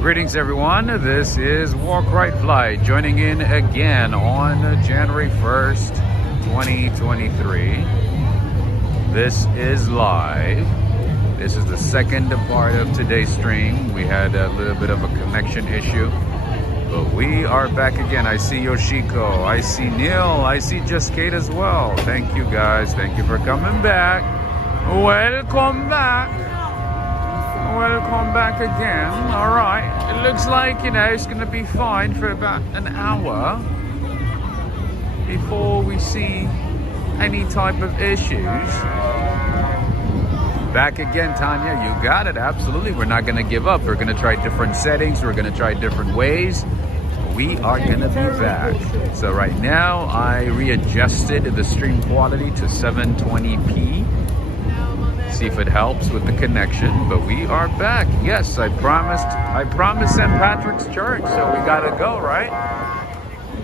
Greetings everyone, this is Walk Right Fly joining in again on January 1st, 2023. This is live. This is the second part of today's stream. We had a little bit of a connection issue, but we are back again. I see Yoshiko, I see Neil, I see Just Kate as well. Thank you guys, thank you for coming back. Welcome back. Welcome back again. All right, it looks like, it's gonna be fine for about an hour before we see any type of issues. Back again, Tanya, you got it. Absolutely, we're not gonna give up. We're gonna try different settings. We're gonna try different ways. We are gonna be back. So right now I readjusted the stream quality to 720p. See if it helps with the connection, but we are back. Yes, I promised St. Patrick's Church, so we gotta go, right?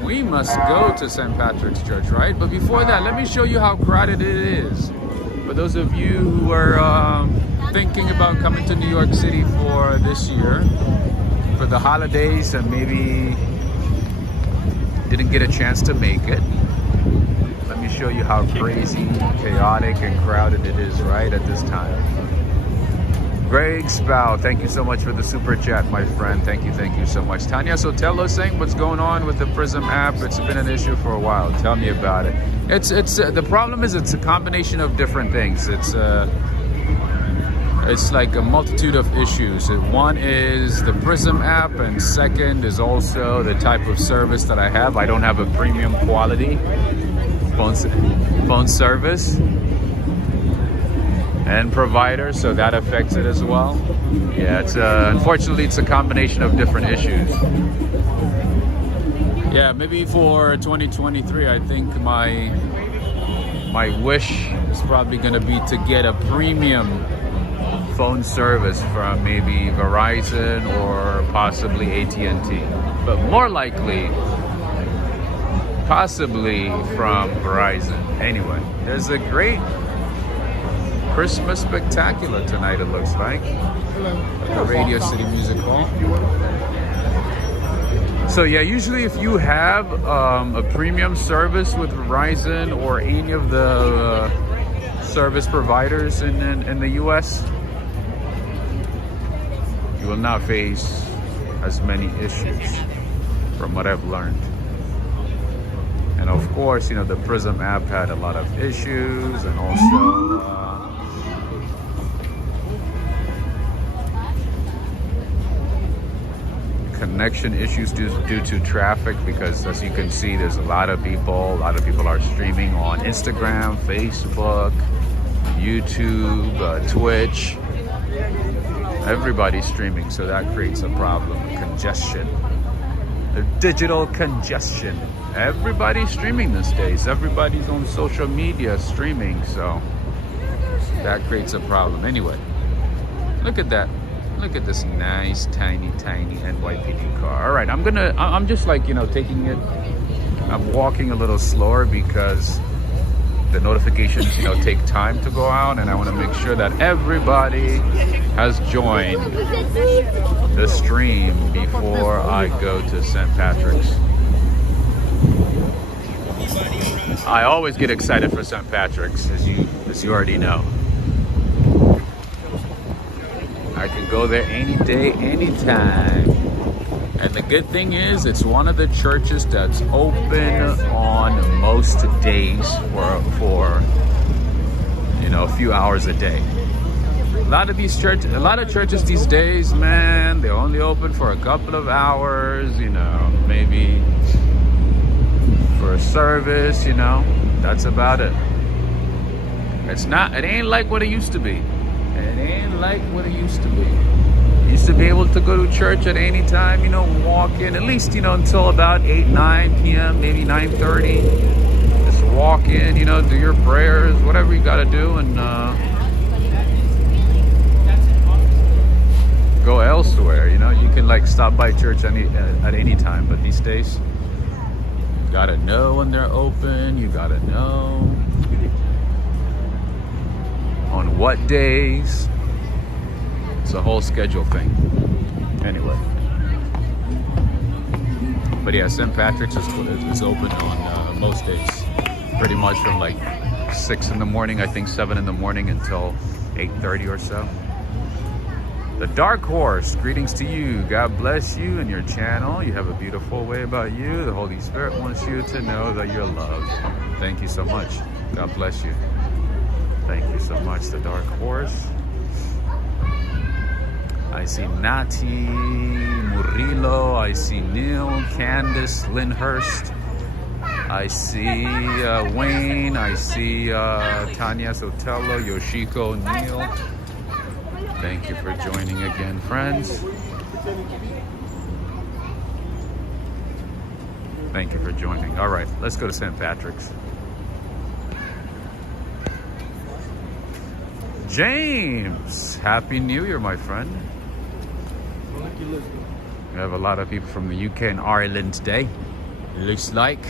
We must go to St. Patrick's Church, right? But before that, let me show you how crowded it is. For those of you who are thinking about coming to New York City for this year, for the holidays, and maybe didn't get a chance to make it, let me show you how crazy, chaotic, and crowded it is right at this time. Greg Spow, thank you so much for the super chat, my friend. Thank you so much. Tanya Sotelo saying, what's going on with the Prism app? It's been an issue for a while. Tell me about it. It's the problem is it's a combination of different things. It's like a multitude of issues. One is the Prism app, and second is also the type of service that I have. I don't have a premium quality phone service and provider, so that affects it as well. Yeah, it's unfortunately it's a combination of different issues. Yeah, maybe for 2023, I think my wish is probably going to be to get a premium phone service from maybe Verizon or possibly AT&T, but more likely possibly from Verizon. Anyway, there's a great Christmas spectacular tonight, it looks like, at the Radio City Music Hall. So yeah, usually if you have a premium service with Verizon or any of the service providers in the US, you will not face as many issues from what I've learned. And of course, the Prism app had a lot of issues, and also connection issues due to traffic, because as you can see, there's a lot of people are streaming on Instagram, Facebook, YouTube, Twitch. Everybody's streaming, so that creates a problem, congestion. The digital congestion. Everybody's streaming these days. Everybody's on social media streaming, so that creates a problem. Anyway, look at that. Look at this nice, tiny NYPD car. All right, I'm just like, taking it. I'm walking a little slower because the notifications, take time to go out, and I want to make sure that everybody has joined the stream before I go to St. Patrick's. I always get excited for St. Patrick's, as you already know. I can go there any day, anytime. And the good thing is, it's one of the churches that's open on most days for a few hours a day. A lot of churches these days, man, they're only open for a couple of hours, maybe for a service, that's about it. It ain't like what it used to be. It ain't like what it used to be. You used to be able to go to church at any time, walk in, at least, until about 8, 9 p.m., maybe 9:30. Just walk in, do your prayers, whatever you got to do, and go elsewhere. You can stop by church at any time, but these days, you got to know when they're open. You got to know on what days. It's a whole schedule thing. Anyway, But yeah, St. Patrick's is open on most days, pretty much from like 6 in the morning, I think 7 in the morning until 8:30 or so. The Dark Horse, greetings to you. God bless you and your channel. You have a beautiful way about you. The Holy Spirit wants you to know that you're loved. Thank you so much. God bless you. Thank you so much, the Dark Horse. I see Nati, Murillo, I see Neil, Candice, Lyndhurst. I see Wayne, I see Tanya Sotelo, Yoshiko, Neil. Thank you for joining again, friends. Thank you for joining. All right, let's go to St. Patrick's. James, Happy New Year, my friend. We have a lot of people from the UK and Ireland today. Looks like.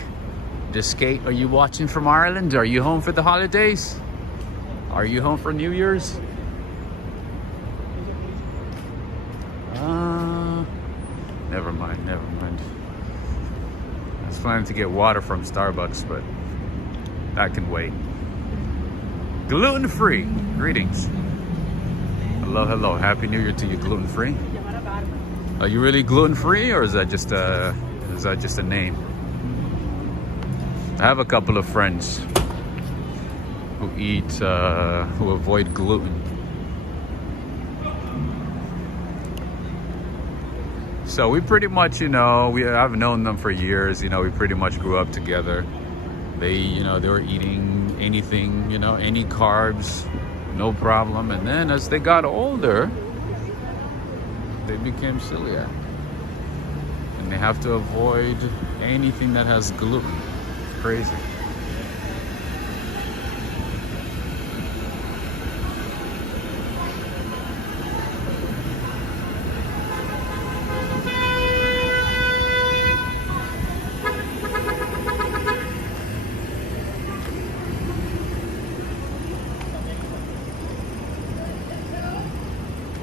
Skate, are you watching from Ireland? Are you home for the holidays? Are you home for New Year's? Never mind, never mind. I was planning to get water from Starbucks, but that can wait. Gluten-free, greetings. Hello, hello, Happy New Year to you, gluten-free. Are you really gluten-free, or is that just a name? I have a couple of friends who who avoid gluten. So we pretty much, I've known them for years. We pretty much grew up together. They were eating anything, any carbs, no problem. And then as they got older, they became celiac. And they have to avoid anything that has gluten. It's crazy.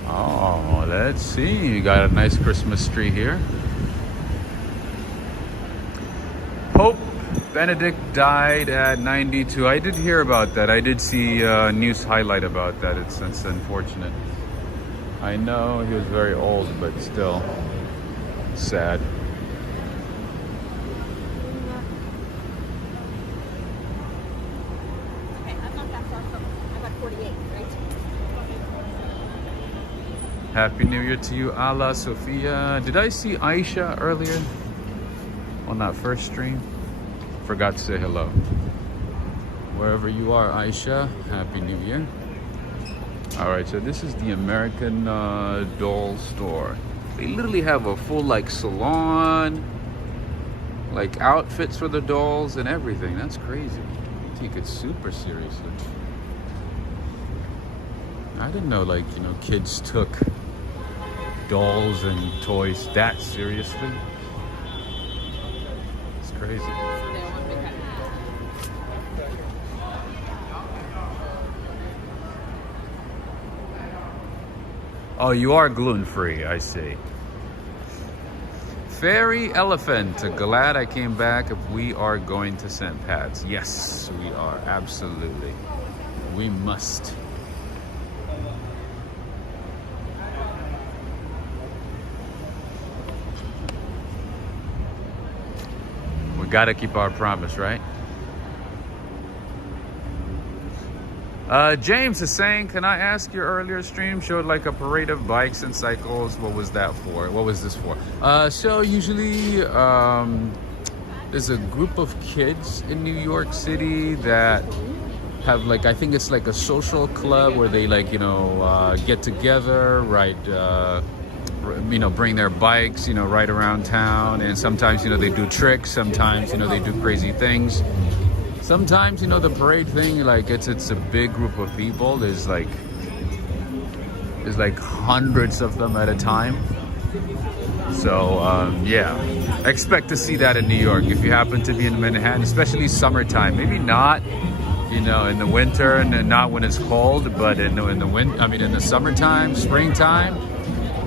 Oh, let's see. You got a nice Christmas tree here. Pope Benedict died at 92. I did hear about that. I did see a news highlight about that. It's unfortunate. I know he was very old, but still sad. Okay, I'm not that far from. I got 48, right? Happy New Year to you, Ala Sophia. Did I see Aisha earlier on that first stream? Forgot to say hello. Wherever you are, Aisha, Happy New Year. All right, so this is the American Doll store. They literally have a full salon, outfits for the dolls and everything. That's crazy. They take it super seriously. I didn't know kids took dolls and toys that seriously. It's crazy. Oh, you are gluten-free, I see. Fairy Elephant, glad I came back. We are going to St. Pat's. Yes, we are, absolutely. We must. We gotta keep our promise, right? James is saying, can I ask, your earlier stream showed a parade of bikes and cycles. What was that for? What was this for? So usually there's a group of kids in New York City that have I think it's a social club where they get together, bring their bikes, ride around town. And sometimes, they do tricks. Sometimes, they do crazy things. Sometimes, the parade thing, it's a big group of people. There's hundreds of them at a time. So, yeah, expect to see that in New York if you happen to be in Manhattan, especially summertime. Maybe not, in the winter and not when it's cold, but in the summertime, springtime,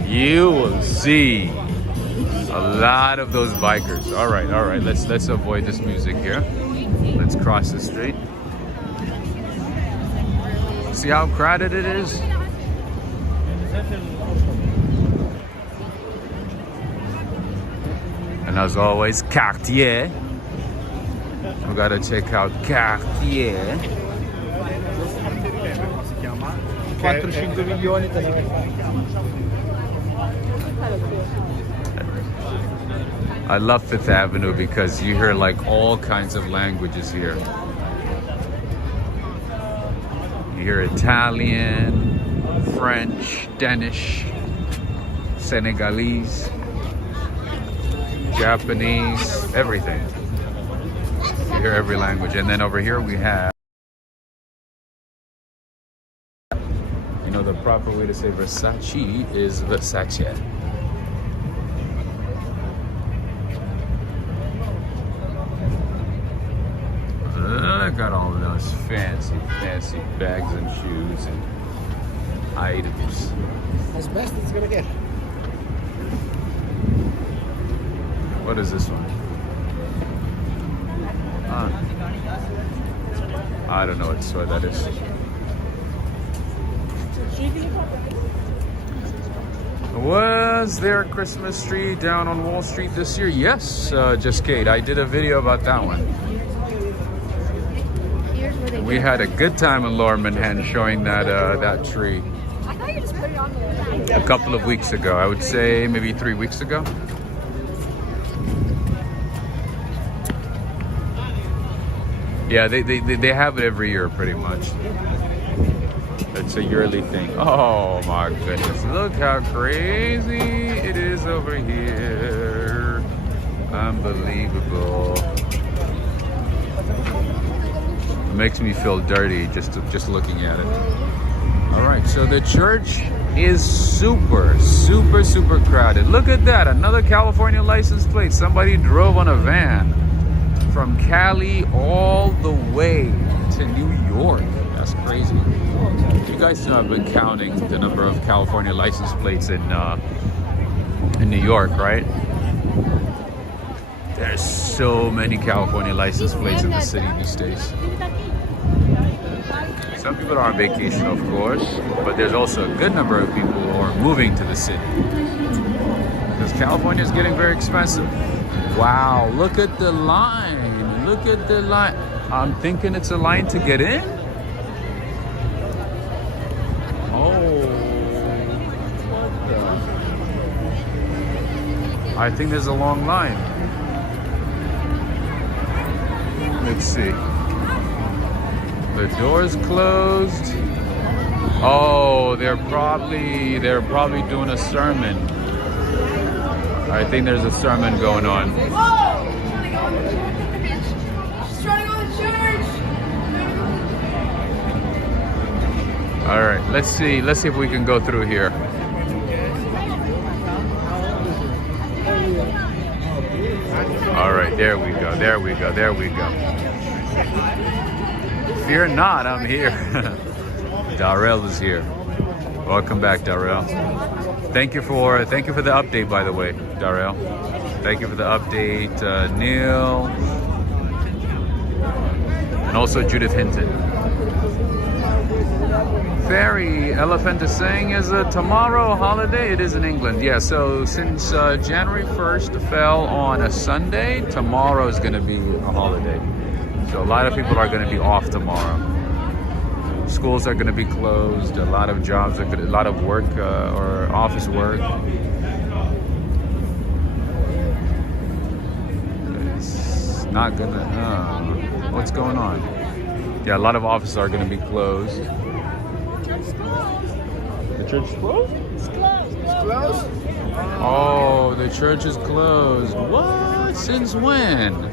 you will see A lot of those bikers. All right. Let's avoid this music here. Let's cross the street. See how crowded it is? And as always, Cartier. We gotta check out Cartier. 4-5 milioni te ne I love Fifth Avenue because you hear like all kinds of languages here. You hear Italian, French, Danish, Senegalese, Japanese, everything. You hear every language. And then over here we have, you know, the proper way to say Versace is Versace. I got all of those fancy bags and shoes and items. As best it's gonna get. What is this one? I don't know what that is. Was there a Christmas tree down on Wall Street this year? Yes, just Kate. I did a video about that one. We had a good time in Lower Manhattan showing that tree I thought you just put it on there. a couple of weeks ago. I would say maybe 3 weeks ago. Yeah, they have it every year pretty much. It's a yearly thing. Oh my goodness, look how crazy it is over here. Unbelievable. It makes me feel dirty just looking at it. All right, so the church is super crowded. Look at that, another California license plate. Somebody drove on a van from Cali all the way to New York. That's crazy. You guys know I've been counting the number of California license plates in New York, right? There's so many California license plates in the city these days. Some people are on vacation, of course, but there's also a good number of people who are moving to the city because California is getting very expensive. Wow, look at the line. Look at the line. I'm thinking it's a line to get in. I think there's a long line. Let's see. The door's closed. Oh, they're probably doing a sermon. I think there's a sermon going on. All right, let's see if we can go through here. All right, there we go. Fear not, I'm here. Darrell is here. Welcome back, Darrell. Thank you for the update, by the way, Darrell. Thank you for the update, Neil, and also Judith Hinton. Ferry Elephant is saying is a tomorrow holiday. It is in England. Yeah, so since January 1st fell on a Sunday, tomorrow is going to be a holiday. So a lot of people are going to be off tomorrow. Schools are going to be closed. A lot of jobs a lot of work or office work. It's not going to. What's going on? Yeah, a lot of offices are going to be closed. The church is closed? It's closed. It's closed? Oh, the church is closed. What? Since when?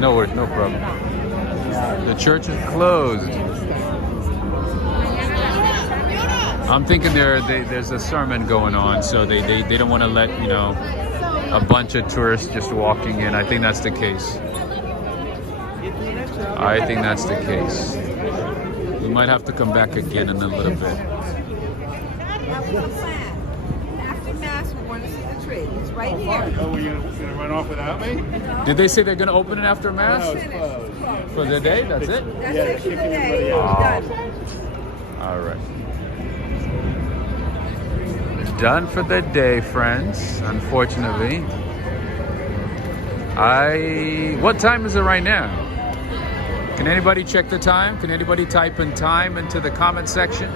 No worries, no problem. The church is closed. I'm thinking there's a sermon going on, so they don't want to let, you know, a bunch of tourists just walking in. I think that's the case. We might have to come back again in a little bit. was the plan. After Mass, we want to see the tree. It's right here. Oh, were you gonna run off without me? Did they say they're going to open it after Mass? No, it's closed. For the day? That's it? That's Yeah, it for the kicking day. everybody out. Done. All right. Done for the day, friends. Unfortunately. What time is it right now? Can anybody check the time? Can anybody type in time into the comment section?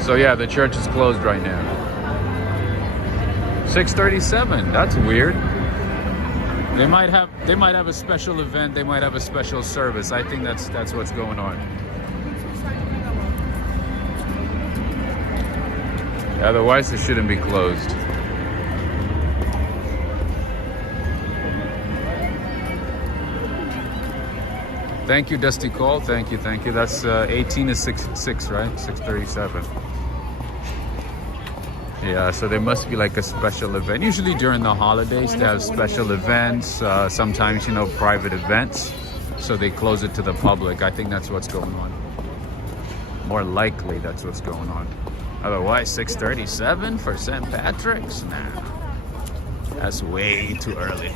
So yeah, the church is closed right now. 6:37. That's weird. They might have a special event. They might have a special service. I think that's what's going on. Otherwise, it shouldn't be closed. Thank you, Dusty Cole. Thank you. That's 18 to 6, right? 6:37. Yeah, so there must be like a special event. Usually during the holidays, they have special events. Sometimes, private events. So they close it to the public. I think that's what's going on. More likely, that's what's going on. Otherwise, 6:37 for St. Patrick's? Nah, that's way too early.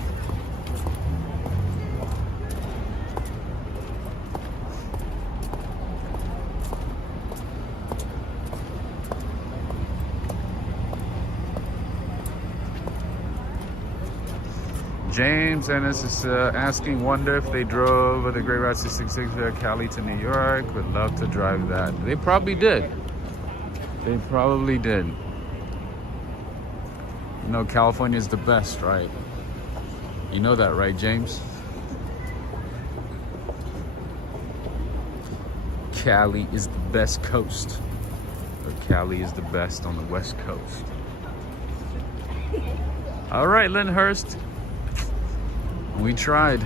James Ennis is asking, wonder if they drove the Great Route 666 Cali to New York. Would love to drive that. They probably did. They probably did. California is the best, right? You know that, right, James? Cali is the best coast. Or Cali is the best on the West Coast. All right, Lyndhurst. We tried.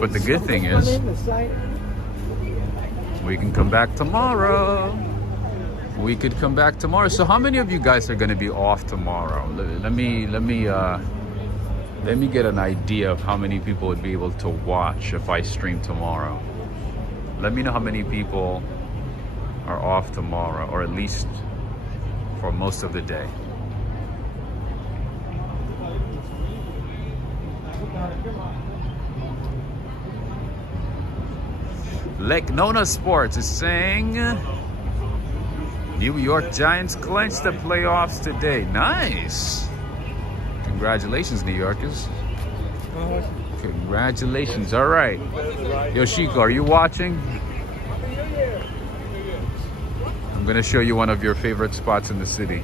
But the good thing is, we can come back tomorrow. So how many of you guys are going to be off tomorrow? Let me get an idea of how many people would be able to watch if I stream tomorrow. Let me know how many people are off tomorrow, or at least for most of the day. Lake Nona Sports is saying New York Giants clinched the playoffs today. Nice. Congratulations, New Yorkers. Congratulations. All right. Yoshiko, are you watching? I'm going to show you one of your favorite spots in the city.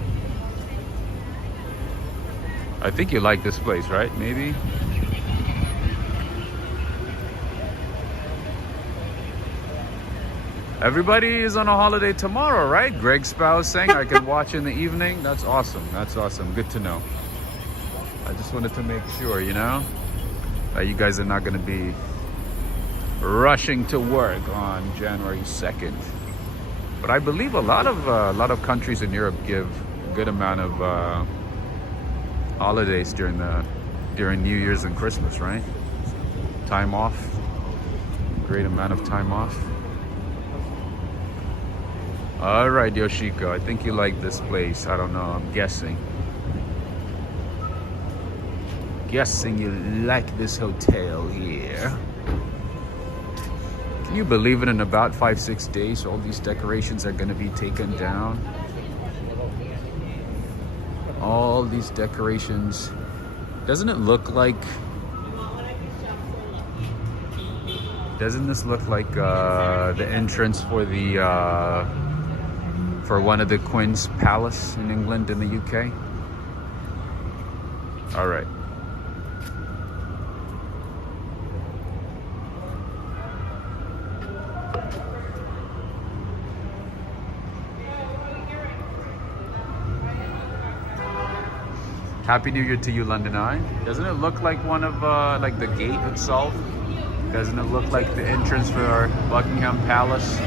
I think you like this place, right? Maybe? Everybody is on a holiday tomorrow, right? Greg's spouse saying I can watch in the evening. That's awesome. That's awesome. Good to know. I just wanted to make sure, that you guys are not going to be rushing to work on January 2nd. But I believe a lot of countries in Europe give a good amount of holidays during New Year's and Christmas, right? Time off. Great amount of time off. All right, Yoshiko, I think you like this place. I don't know, I'm guessing. Guessing you like this hotel here. Can you believe it? In about 5-6 days, all these decorations are going to be taken down. All these decorations. Doesn't this look like the entrance for for one of the Queen's Palace in England and the UK? All right. Happy New Year to you, London Eye. Doesn't it look like one of like the gate itself? Doesn't it look like the entrance for Buckingham Palace?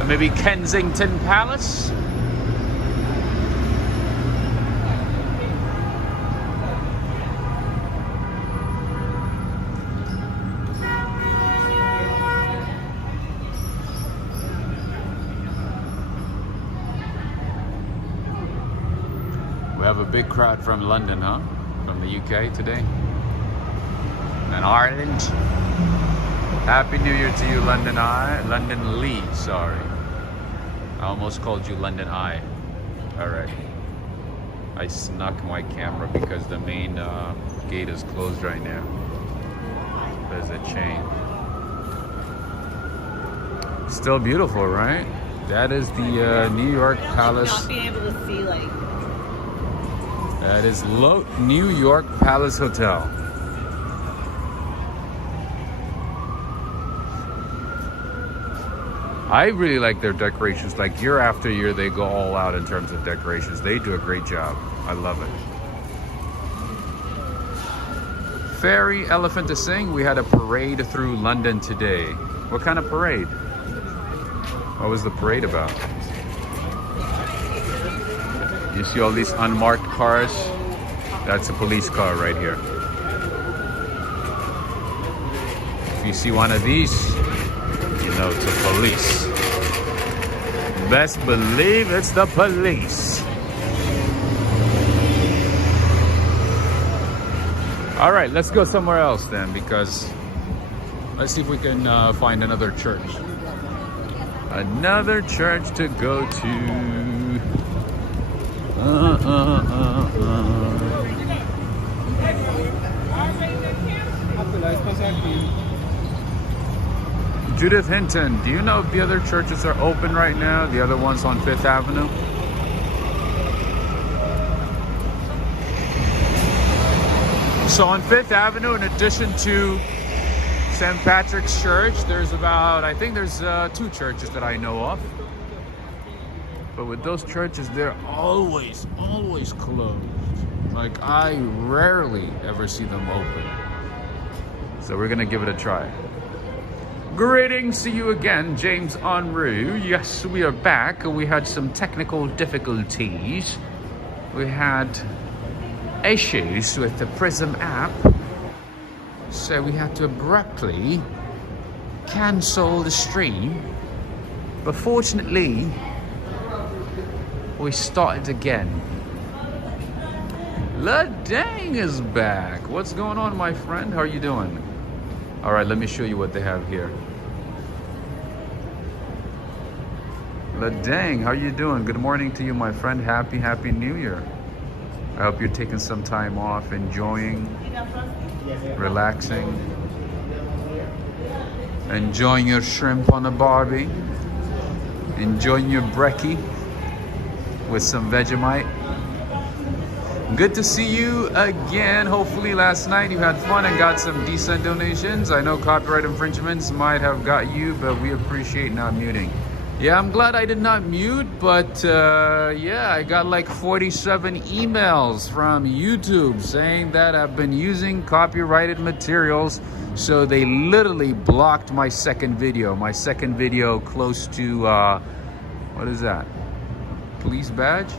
Or maybe Kensington Palace? big crowd from London, huh? From the UK today. And Ireland. Happy New Year to you, London Lee, sorry. I almost called you London Eye. Alright. I snuck my camera because the main gate is closed right now. There's a chain. Still beautiful, right? That is the New York Palace. Not being able to see, like. That is New York Palace Hotel. I really like their decorations. Like year after year, they go all out in terms of decorations. They do a great job. I love it. Ferry Elephant to Sing. We had a parade through London today. What kind of parade? What was the parade about? You see all these unmarked cars? That's a police car right here. If you see one of these, you know it's a police. Best believe it's the police. All right, let's go somewhere else then, because let's see if we can find another church. Another church to go to. Judith Hinton, do you know if the other churches are open right now? The other ones on 5th Avenue? So on 5th Avenue, in addition to St. Patrick's Church, there's about, I think there's 2 churches that I know of. But with those churches, they're always closed. Like, I rarely ever see them open. So we're gonna give it a try. Greetings to you again, James Enroux. Yes, we are back. We had some technical difficulties. We had issues with the Prism app. So we had to abruptly cancel the stream. But fortunately, we started again. La Dang is back. What's going on, my friend? How are you doing? All right, let me show you what they have here. La Dang, how you doing? Good morning to you, my friend. Happy New Year. I hope you're taking some time off, enjoying, relaxing, enjoying your shrimp on a barbie, enjoying your brekkie with some Vegemite. Good to see you again. Hopefully last night you had fun and got some decent donations. I know copyright infringements might have got you, but we appreciate not muting. Yeah, I'm glad I did not mute, but yeah, I got like 47 emails from YouTube saying that I've been using copyrighted materials. So they literally blocked my second video. My second video close to, what is that? Police badge?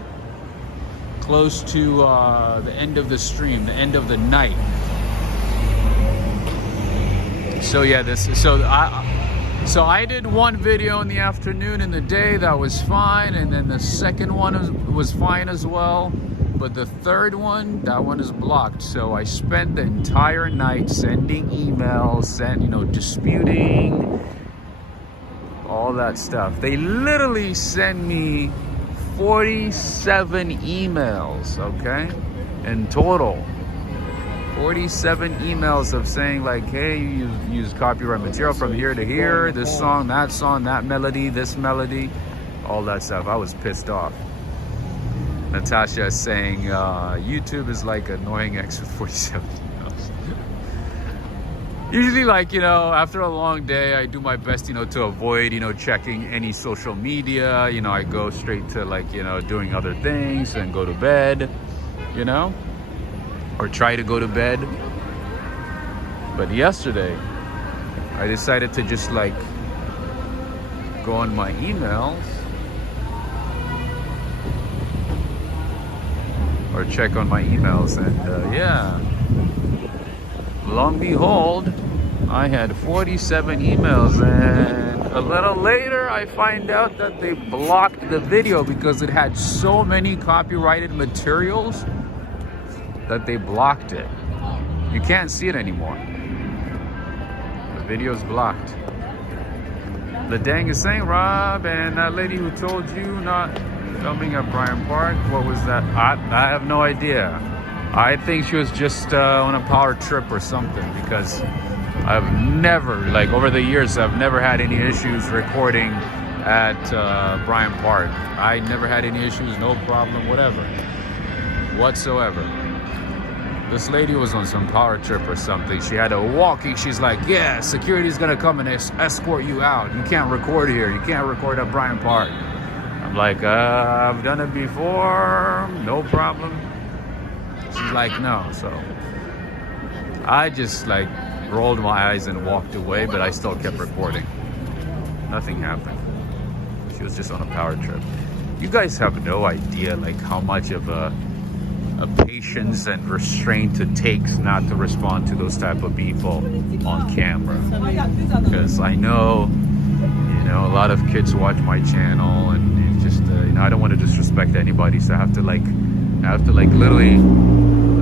Close to the end of the stream, the end of the night. So yeah, so I did one video in the afternoon in the day, that was fine, and then the second one was fine as well. But the third one, that one is blocked. So I spent the entire night sending emails, disputing, all that stuff. They literally sent me 47 emails, okay, in total. 47 emails of saying like, hey, you use copyright material from here to here, this song, that melody, this melody, all that stuff. I was pissed off. Natasha is saying YouTube is like annoying X with 47 emails. Usually, like, after a long day, I do my best, to avoid, checking any social media. I go straight to like, doing other things and go to bed, or try to go to bed. But yesterday, I decided to just like go on my emails or check on my emails, and yeah, long and behold, I had 47 emails, and a little later I find out that they blocked the video because it had so many copyrighted materials that they blocked it. You can't see it anymore. The video's blocked. Ledang is saying, Rob, and that lady who told you not filming at Bryant Park, what was that? I have no idea. I think she was just on a power trip or something, because I've never, like over the years, I've never had any issues recording at Bryant Park. I never had any issues, no problem, whatever, whatsoever. This lady was on some power trip or something. She had a walking. She's like, yeah, security's gonna come and escort you out. You can't record here. You can't record at Bryant Park. I'm like, I've done it before, no problem. She's like, no. So I just like rolled my eyes and walked away, but I still kept recording. Nothing happened. She was just on a power trip. You guys have no idea like how much of a patience and restraint it takes not to respond to those type of people on camera. Because I know, a lot of kids watch my channel, and it's just, I don't want to disrespect anybody, so I have to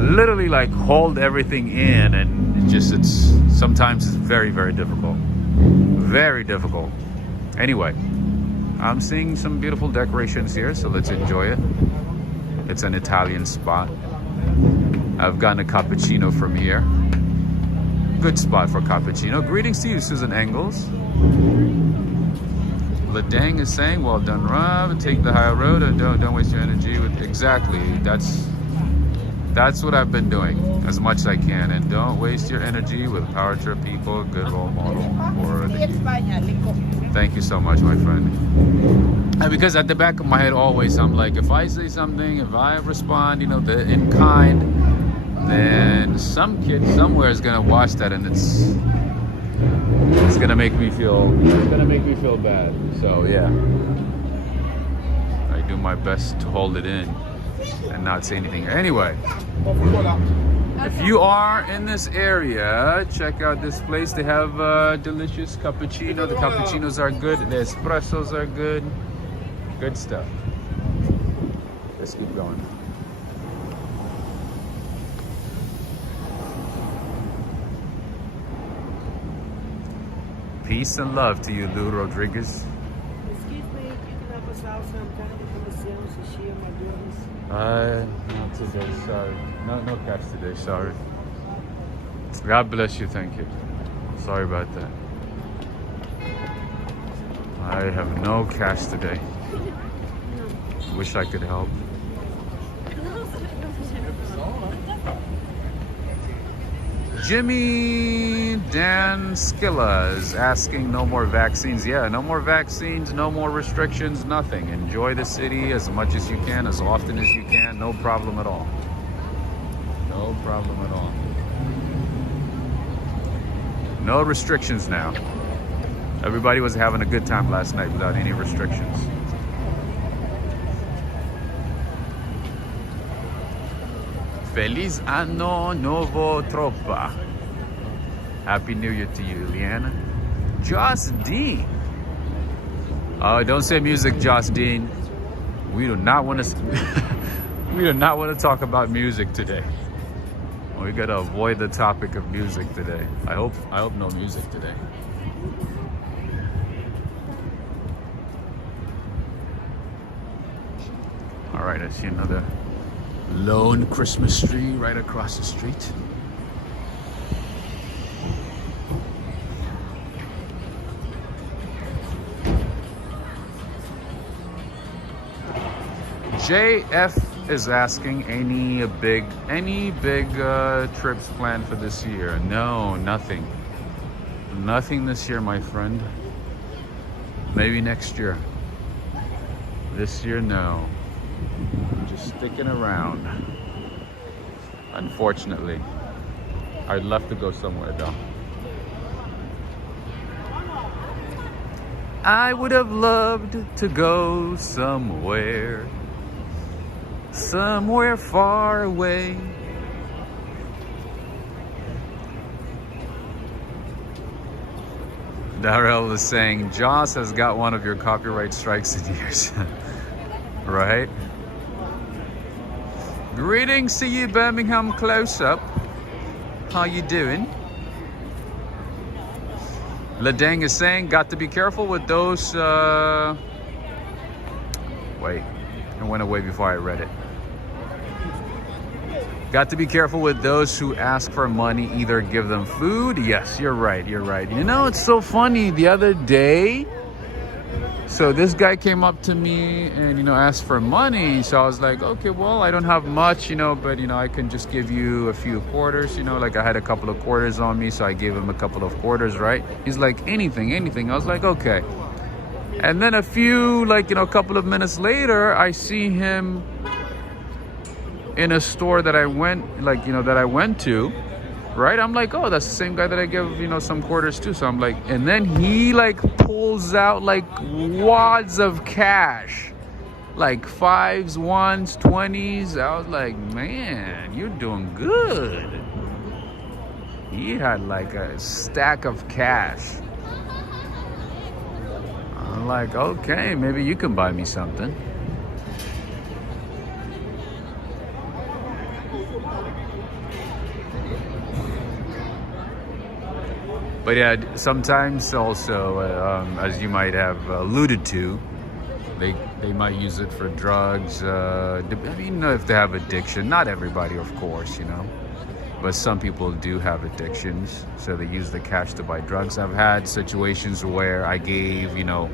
literally like hold everything in, and it's sometimes it's very, very difficult. Very difficult. Anyway, I'm seeing some beautiful decorations here, so let's enjoy it. It's an Italian spot. I've gotten a cappuccino from here. Good spot for cappuccino. Greetings to you, Susan Engels. Ledang is saying, well done, Rob. Take the high road and don't waste your energy with exactly. That's what I've been doing as much as I can, and don't waste your energy with power trip people. Good role model for the youth. Thank you so much, my friend. And because at the back of my head always I'm like, if I say something, if I respond, the in kind, then some kid somewhere is gonna watch that, and it's gonna make me feel bad. So yeah, I do my best to hold it in and not say anything. Anyway, if you are in this area, check out this place. They have delicious cappuccino. The cappuccinos are good. The espressos are good. Good stuff. Let's keep going. Peace and love to you, Lou Rodriguez. Excuse me, you can help us out sometime to commission, sushi, madeiras. Not today, sorry. No cash today, sorry. God bless you, thank you. Sorry about that. I have no cash today. Wish I could help. Jimmy Dan Skilla is asking, no more vaccines. Yeah, no more vaccines, no more restrictions, nothing. Enjoy the city as much as you can, as often as you can. No problem at all. No problem at all. No restrictions now. Everybody was having a good time last night without any restrictions. Feliz Anno Novo Tropa. Happy New Year to you, Liana. Joss Dean. Oh, don't say music, Joss Dean. We do not want to talk about music today. We gotta avoid the topic of music today. I hope no music today. All right, I see another lone Christmas tree right across the street. JF is asking, any big trips planned for this year? No, nothing. Nothing this year, my friend. Maybe next year. This year, no. I'm just sticking around. Unfortunately. I'd love to go somewhere though. I would have loved to go somewhere far away. Darrell is saying, Joss has got one of your copyright strikes in years. Right? Greetings to you, Birmingham close-up. How you doing? Ladang is saying, got to be careful with those... Wait, it went away before I read it. Got to be careful with those who ask for money, either give them food. Yes, you're right, you're right. You know, it's so funny. The other day, so this guy came up to me and, you know, asked for money. So I was like, okay, well, I don't have much, you know, but, you know, I can just give you a few quarters, you know, like I had a couple of quarters on me. So I gave him a couple of quarters, right? He's like, anything. I was like, okay. And then a few, like, you know, a couple of minutes later, I see him in a store that I went, like, you know, that I went to, right? I'm like, oh, that's the same guy that I gave, you know, some quarters to. So I'm like, and then he like pulls out like wads of cash, like 5s, 1s, 20s. I was like, man, you're doing good. He had like a stack of cash. I'm like, okay, maybe you can buy me something. But yeah, sometimes also, as you might have alluded to, they might use it for drugs. I mean, if they have addiction, not everybody, of course, you know. But some people do have addictions, so they use the cash to buy drugs. I've had situations where I gave, you know,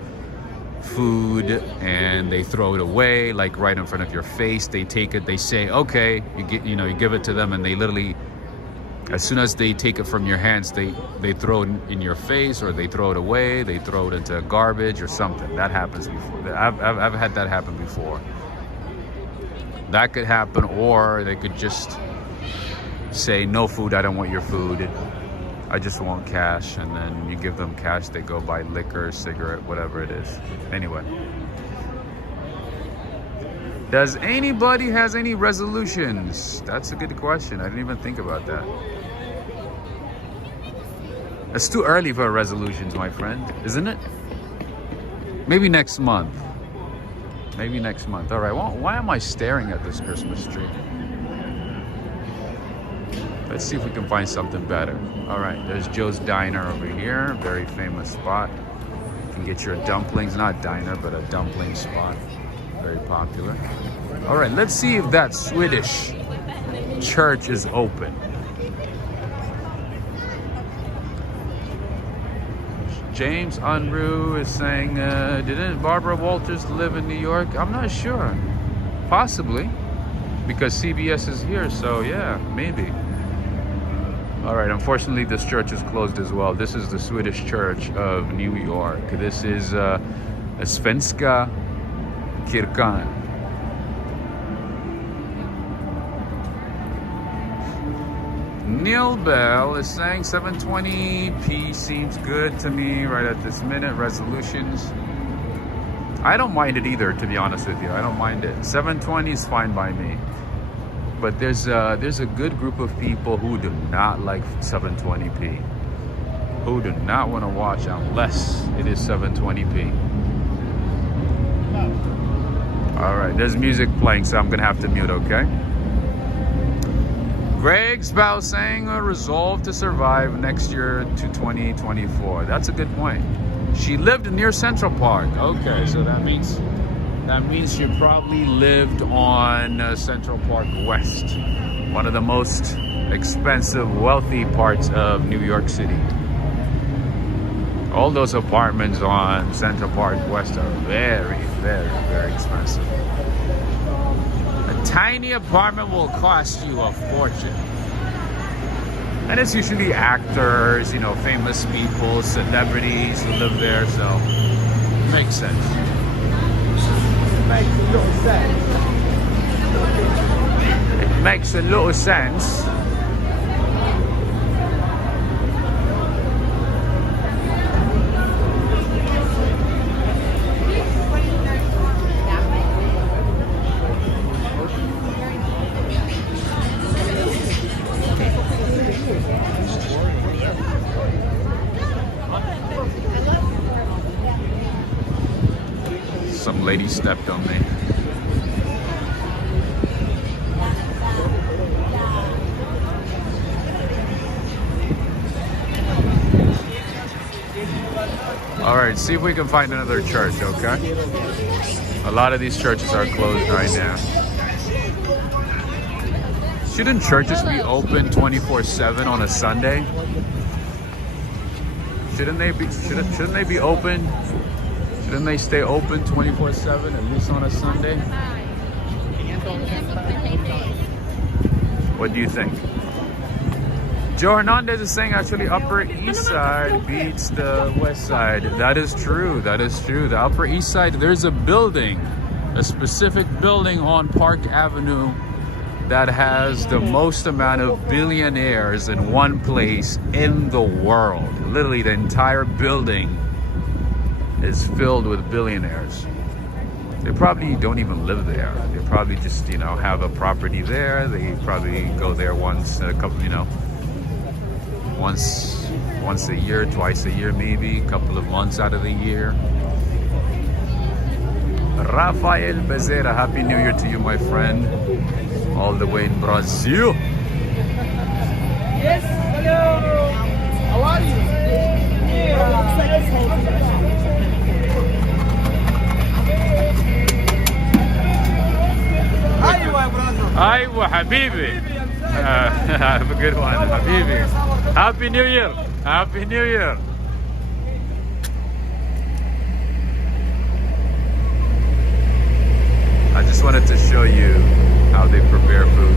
food and they throw it away, like right in front of your face. They take it, they say, okay, you give it to them, and they literally, as soon as they take it from your hands, they throw it in your face, or they throw it away, they throw it into garbage or something. That happens before. I've had that happen before. That could happen, or they could just say, no food, I don't want your food, I just want cash. And then you give them cash, they go buy liquor, cigarette, whatever it is. Anyway, does anybody has any resolutions? That's a good question. I didn't even think about that. It's too early for resolutions, my friend, isn't it? Maybe next month. Maybe next month. All right, well, why am I staring at this Christmas tree? Let's see if we can find something better. All right, there's Joe's Diner over here. Very famous spot. You can get your dumplings, not diner, but a dumpling spot. Very popular. All right, let's see if that Swedish church is open. James Unruh is saying, didn't Barbara Walters live in New York? I'm not sure. Possibly, because CBS is here, so yeah, maybe. All right, unfortunately, this church is closed as well. This is the Swedish Church of New York. This is Svenska kyrkan. Neil Bell is saying 720p seems good to me right at this minute. Resolutions, I don't mind it either, to be honest with you. I don't mind it. 720 is fine by me. But there's a good group of people who do not like 720p, who do not want to watch unless it is 720p. All right, there's music playing, so I'm gonna have to mute, okay? Greg's about saying a resolve to survive next year to 2024. That's a good point. She lived near Central Park. Okay, so that means she probably lived on Central Park West, one of the most expensive, wealthy parts of New York City. All those apartments on Central Park West are very, very, very expensive. A tiny apartment will cost you a fortune. And it's usually actors, you know, famous people, celebrities who live there, so it makes sense. It makes a little sense. Some lady stepped on me. All right, see if we can find another church, okay? A lot of these churches are closed right now. Shouldn't churches be open 24/7 on a Sunday? Shouldn't they be open? Shouldn't they stay open 24/7 at least on a Sunday? What do you think? Joe Hernandez is saying actually Upper East Side beats the West Side. That is true. That is true. The Upper East Side, there's a building, a specific building on Park Avenue that has the most amount of billionaires in one place in the world. Literally the entire building is filled with billionaires. They probably don't even live there. They probably just, you know, have a property there. They probably go there once a couple, you know, once a year, twice a year, maybe a couple of months out of the year. Rafael Bezerra, Happy New Year to you, my friend, all the way in Brazil. Yes, hello. How are you? Aywa, Habibi. Have a good one, Habibi. Happy New Year. Happy New Year. I just wanted to show you how they prepare food.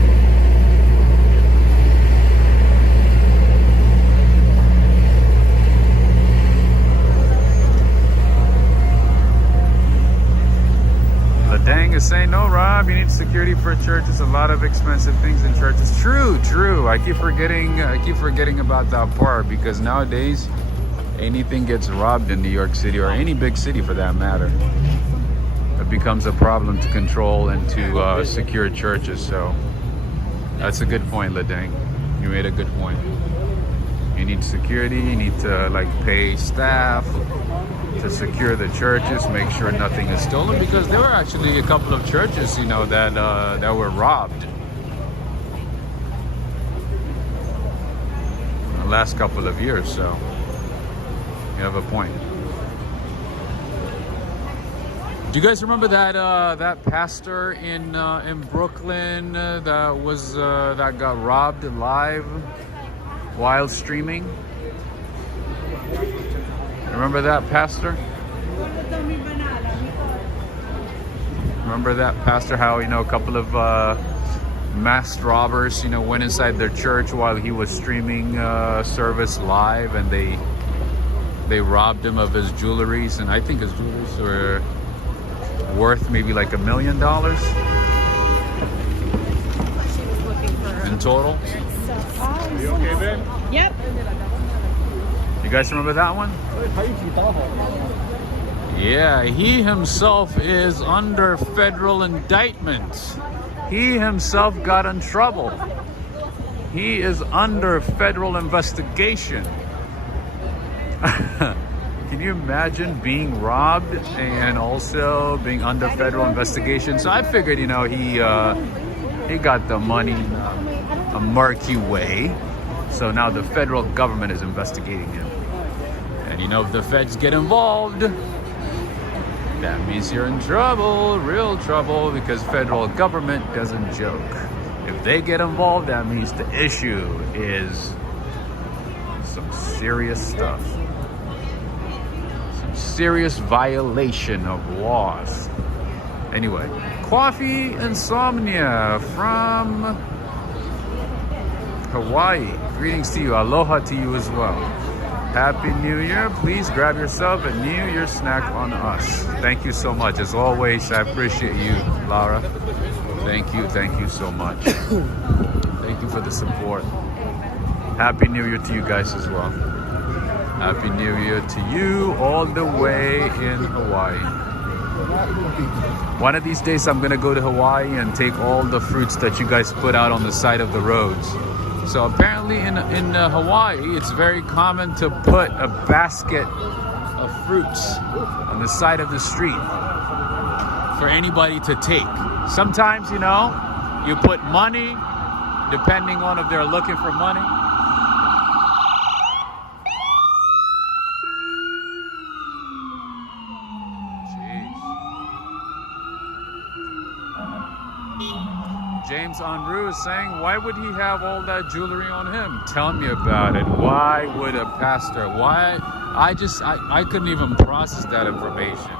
Ladang is saying, no, Rob, you need security for churches. A lot of expensive things in churches. True, true. I keep forgetting about that part, because nowadays anything gets robbed in New York City, or any big city for that matter. It becomes a problem to control and to secure churches. So that's a good point, Ladang. You made a good point. You need security. You need to like pay staff to secure the churches, make sure nothing is stolen, because there were actually a couple of churches, you know, that were robbed in the last couple of years. So you have a point. Do you guys remember that pastor in Brooklyn that got robbed live while streaming? Remember that pastor? Remember that pastor? How, you know, a couple of masked robbers, you know, went inside their church while he was streaming service live, and they robbed him of his jewelries, and I think his jewelries were worth maybe like $1 million in total. Are you okay, Ben? Yep. You guys remember that one? Yeah, he himself is under federal indictment. He himself got in trouble. He is under federal investigation. Can you imagine being robbed and also being under federal investigation? So I figured, you know, he got the money in a murky way. So now the federal government is investigating him. And you know, if the feds get involved, that means you're in trouble, real trouble, because federal government doesn't joke. If they get involved, that means the issue is some serious stuff. Some serious violation of laws. Anyway, Coffee Insomnia from Hawaii. Greetings to you. Aloha to you as well. Happy New Year. Please grab yourself a New Year snack on us. Thank you so much. As always, I appreciate you, Laura. Thank you so much. Thank you for the support. Happy New Year to you guys as well. Happy New Year to you all the way in Hawaii. One of these days I'm gonna go to Hawaii and take all the fruits that you guys put out on the side of the roads. So apparently in Hawaii, it's very common to put a basket of fruits on the side of the street for anybody to take. Sometimes, you know, you put money, depending on if they're looking for money. James Unruh is saying, why would he have all that jewelry on him? Tell me about it. Why would a pastor? Why? I couldn't even process that information.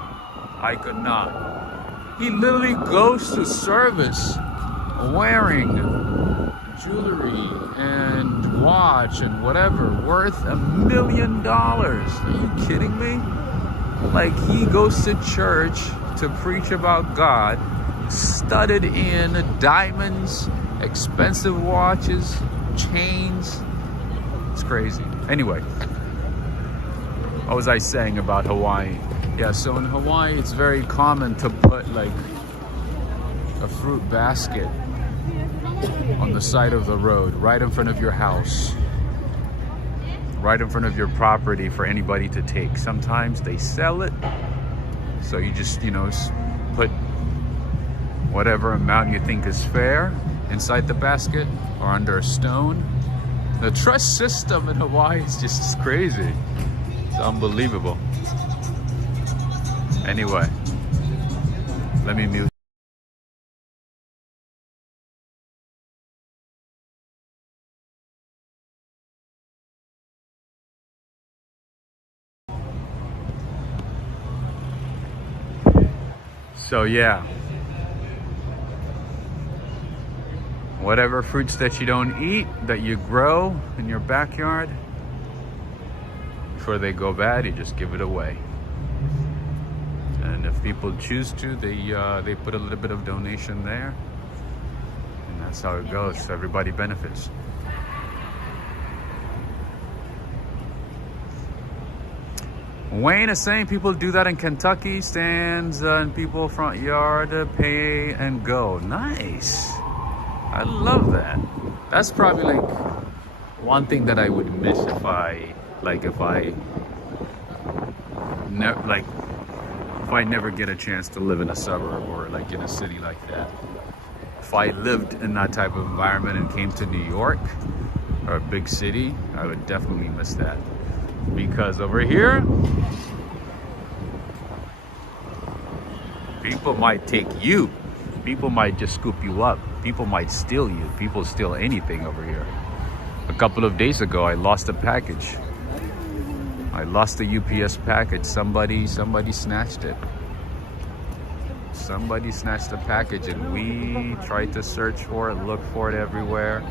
I could not. He literally goes to service wearing jewelry and watch and whatever worth $1 million. Are you kidding me? Like, he goes to church to preach about God, studded in diamonds, expensive watches, chains. It's crazy. Anyway, what was I saying about Hawaii? Yeah, so in Hawaii, it's very common to put like a fruit basket on the side of the road, right in front of your house, right in front of your property for anybody to take. Sometimes they sell it, so you just, you know, put whatever amount you think is fair inside the basket or under a stone. The trust system in Hawaii is just crazy. It's unbelievable. Anyway, let me mute. So yeah, whatever fruits that you don't eat, that you grow in your backyard, before they go bad, you just give it away. And if people choose to, they put a little bit of donation there, and that's how it goes. So everybody benefits. Wayne is saying people do that in Kentucky, stands in people's front yard, pay and go. Nice. I love that. That's probably like one thing that I would miss if I never get a chance to live in a suburb or like in a city like that. If I lived in that type of environment and came to New York or a big city, I would definitely miss that. Because over here, people might take you. People might just scoop you up. People might steal you. People steal anything over here. A couple of days ago, I lost a package. I lost a UPS package. Somebody snatched it. Somebody snatched the package, and we tried to search for it, look for it everywhere,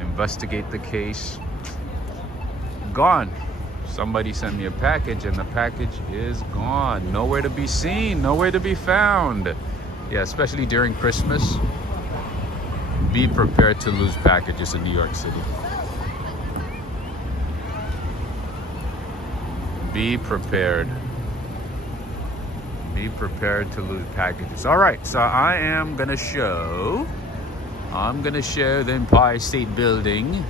investigate the case. Gone. Somebody sent me a package, and the package is gone. Nowhere to be seen, nowhere to be found. Yeah, especially during Christmas. Be prepared to lose packages in New York City. Be prepared. Be prepared to lose packages. All right, so I'm gonna show the Empire State Building.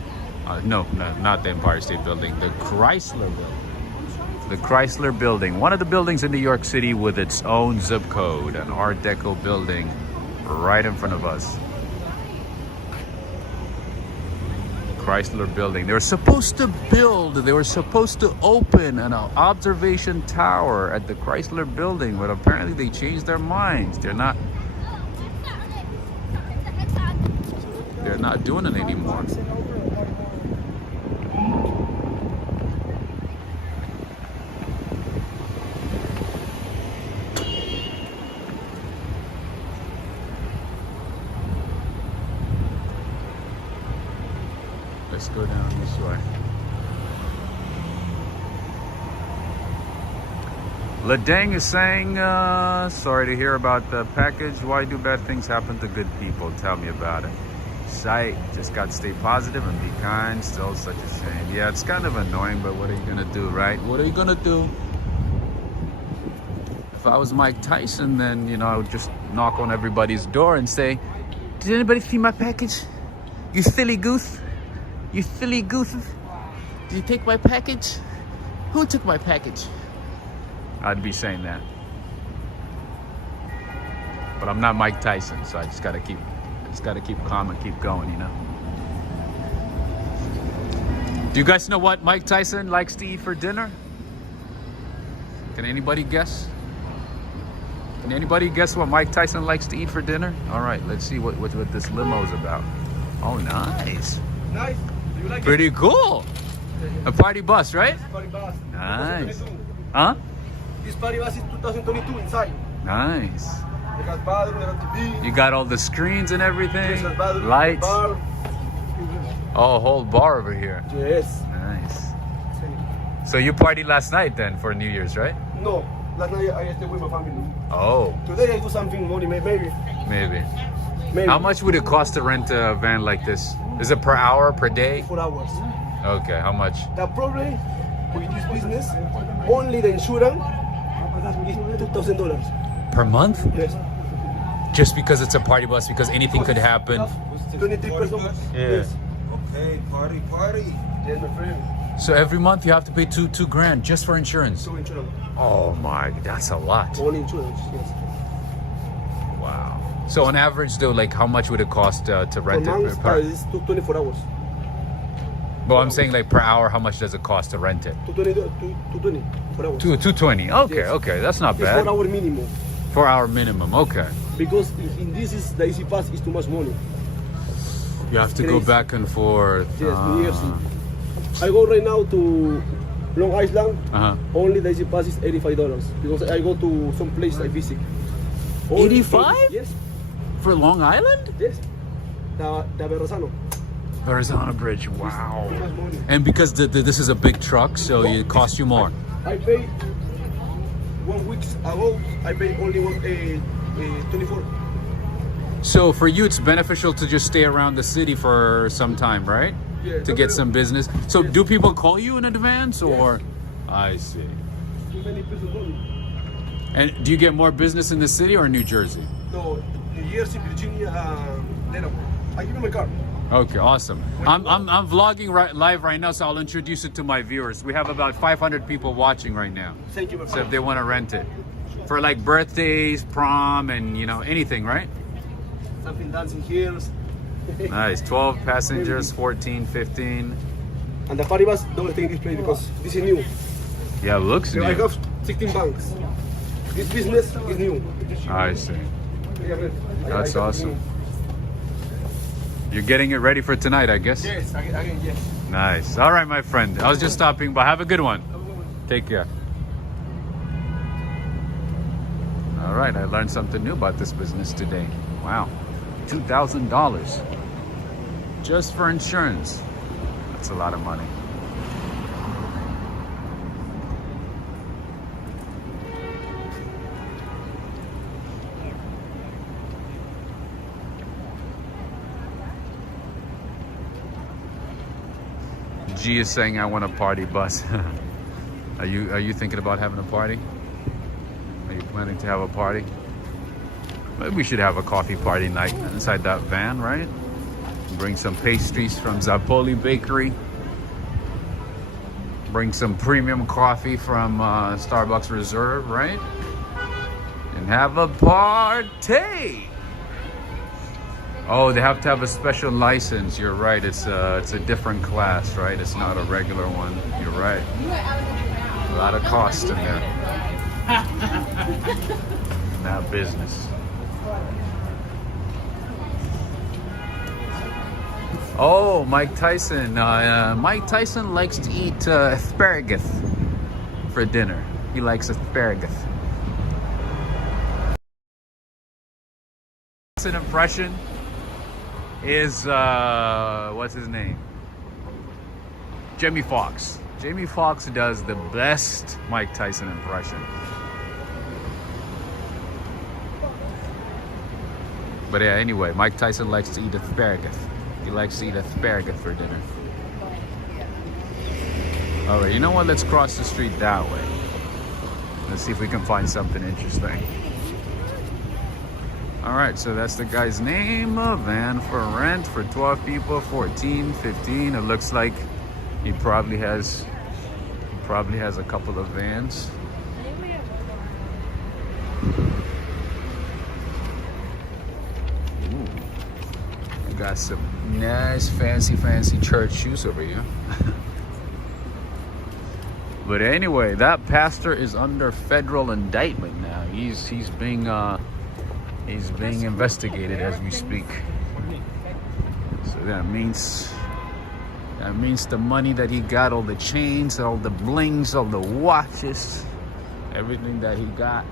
No, not the Empire State Building, the Chrysler Building. The Chrysler Building, one of the buildings in New York City with its own zip code, an Art Deco building right in front of us. Chrysler Building. They were supposed to open an observation tower at the Chrysler Building, but apparently they changed their minds. They're not doing it anymore. Let's go down this way. Ladang is saying, sorry to hear about the package. Why do bad things happen to good people? Tell me about it. Sight, just got to stay positive and be kind. Still such a shame. Yeah, it's kind of annoying, but what are you gonna do, right? What are you gonna do? If I was Mike Tyson, then, you know, I would just knock on everybody's door and say, did anybody see my package? You silly goose. You silly goose. Did you take my package? Who took my package? I'd be saying that. But I'm not Mike Tyson, so I just gotta keep calm and keep going, you know. Do you guys know what Mike Tyson likes to eat for dinner? Can anybody guess? Can anybody guess what Mike Tyson likes to eat for dinner? All right, let's see what this limo is about. Oh, nice. Nice. Do you like Pretty cool. A party bus, right? it? Party bus. Nice. 2022. Huh? This party bus is 2022 inside. Nice. It has bathroom, it has TV. You got all the screens and everything? Yes, it has bathroom, Lights? bar. Oh, a whole bar over here. Yes. Nice. So you partied last night then for New Year's, right? No, last night I stayed with my family. Oh, Today I do something money, maybe. maybe. Maybe. How much would it cost to rent a van like this? Is it per hour, per day? 4 hours. Okay, how much? The problem with this business, only the insurance is $2,000. Per month? Yes. Just because it's a party bus, because anything could happen. 23 persons. Yes. Okay, party. Yes, my friend. So every month you have to pay two grand just for insurance. So insurance. Oh my, that's a lot. Only insurance, yes. Wow. So on average though, like how much would it cost to For rent it? months, Per, it's 24 hours. well, I'm saying like per hour, how much does it cost to rent it? 220 for hours. 220. Okay, Yes. okay, that's not It's bad. 4 hour minimum. 4 hour minimum. Okay. Because in this is the easy pass is too much money. You have to go Crazy. back and forth. Yes, New Year's Eve. I go right now to Long Island. Uh-huh. Only the easy pass is $85 because I go to some place I visit. 85? Yes, For Long Island? yes. The Verrazano. Verrazano Bridge. Wow. Too much money. And because this is a big truck, so it costs you more. I pay 1 week ago. I pay only 24. So for you, it's beneficial to just stay around the city for some time, right? Yeah, To get some business. So Yes. do people call you in advance or? I see. Too many people only. And do you get more business in the city or New Jersey? No, New Jersey, Virginia, Delaware. I give you my card. Okay, awesome. I'm vlogging live right now, so I'll introduce it to my viewers. We have about 500 people watching right now. Thank you, my So if friend. they want to rent it for like birthdays, prom, and anything, right? Something dancing here. Nice. 12 passengers, 14, 15. And the party bus, don't take this place because this is new. Yeah, looks new. I have 16 banks. This business is new. I see. I That's got awesome. new. You're getting it ready for tonight, I guess? Yes, again, yes. Nice. All right, my friend. I was just stopping by. Have a good one. Take care. All right, I learned something new about this business today. Wow. $2,000 just for insurance. That's a lot of money. G is saying I want a party bus. Are you thinking about having a party? Are you planning to have a party? Maybe we should have a coffee party night inside that van, right? Bring some pastries from Zapoli Bakery. Bring some premium coffee from Starbucks Reserve, right? And have a party! Oh, they have to have a special license. You're right. It's a different class, right? It's not a regular one. You're right. A lot of cost in there. In that business. Oh, Mike Tyson. Mike Tyson likes to eat asparagus for dinner. He likes asparagus. That's an impression. Is what's his name? Jamie Foxx. Jamie Foxx does the best Mike Tyson impression. But yeah, anyway, Mike Tyson likes to eat asparagus. He likes to eat asparagus for dinner. All right, you know what? Let's cross the street that way. Let's see if we can find something interesting. All right, so that's the guy's name. A van for rent for 12 people, 14, 15. It looks like he probably has a couple of vans. Ooh. We got some nice, fancy church shoes over here. But anyway, that pastor is under federal indictment now. He's being investigated as we speak. So that means the money that he got, all the chains, all the blings, all the watches, everything that he got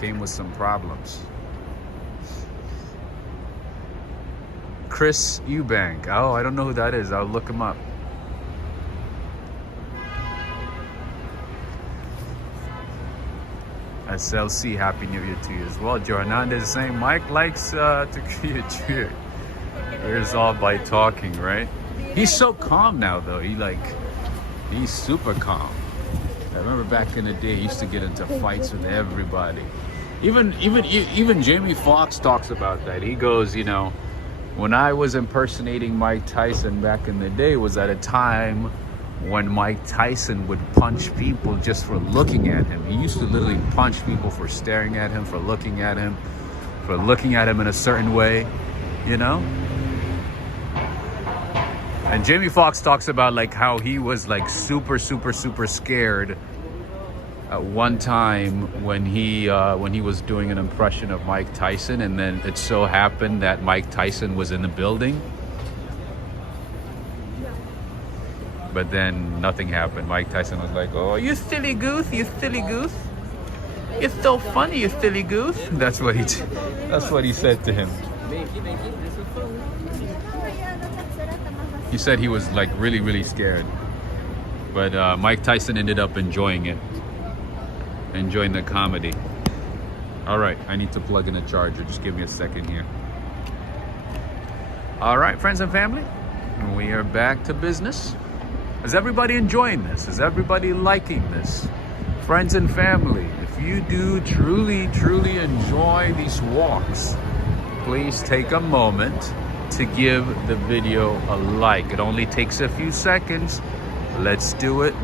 came with some problems. Chris Eubank. Oh, I don't know who that is. I'll look him up. SLC, Happy New Year to you as well. Joe Hernandez is saying Mike likes to create cheer. Here's all by talking, right? He's so calm now, though. He's super calm. I remember back in the day, he used to get into fights with everybody. Even Jamie Foxx talks about that. He goes, you know, when I was impersonating Mike Tyson back in the day, was at a time when Mike Tyson would punch people just for looking at him. He used to literally punch people for staring at him, for looking at him in a certain way, you know? And Jamie Foxx talks about like how he was like super scared at one time when he was doing an impression of Mike Tyson, and then it so happened that Mike Tyson was in the building. But then nothing happened. Mike Tyson was like, "Oh, you silly goose, you silly goose. It's so funny, you silly goose." That's what he said to him. He said he was like really scared. But Mike Tyson ended up enjoying it. Enjoying the comedy. All right, I need to plug in a charger. Just give me a second here. All right, friends and family, we are back to business. Is everybody enjoying this? Is everybody liking this? Friends and family, if you do truly enjoy these walks, please take a moment to give the video a like. It only takes a few seconds. Let's do it.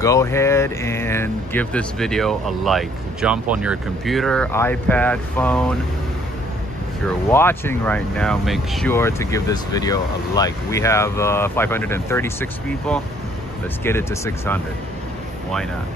Go ahead and give this video a like. Jump on your computer, iPad, phone. If you're watching right now, make sure to give this video a like. We have 536 people. Let's get it to 600. Why not?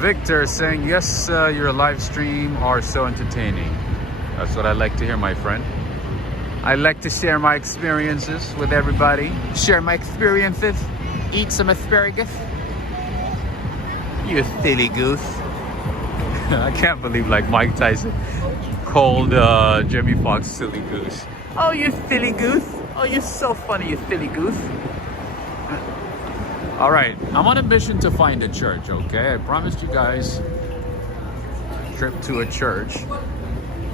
Victor saying, yes, your live stream are so entertaining. That's what I like to hear, my friend. I like to share my experiences with everybody. Share my experiences. Eat some asparagus. You silly goose. I can't believe like Mike Tyson called Jamie Foxx silly goose. Oh, you silly goose. Oh, you're so funny, you silly goose. All right, I'm on a mission to find a church, okay? I promised you guys a trip to a church.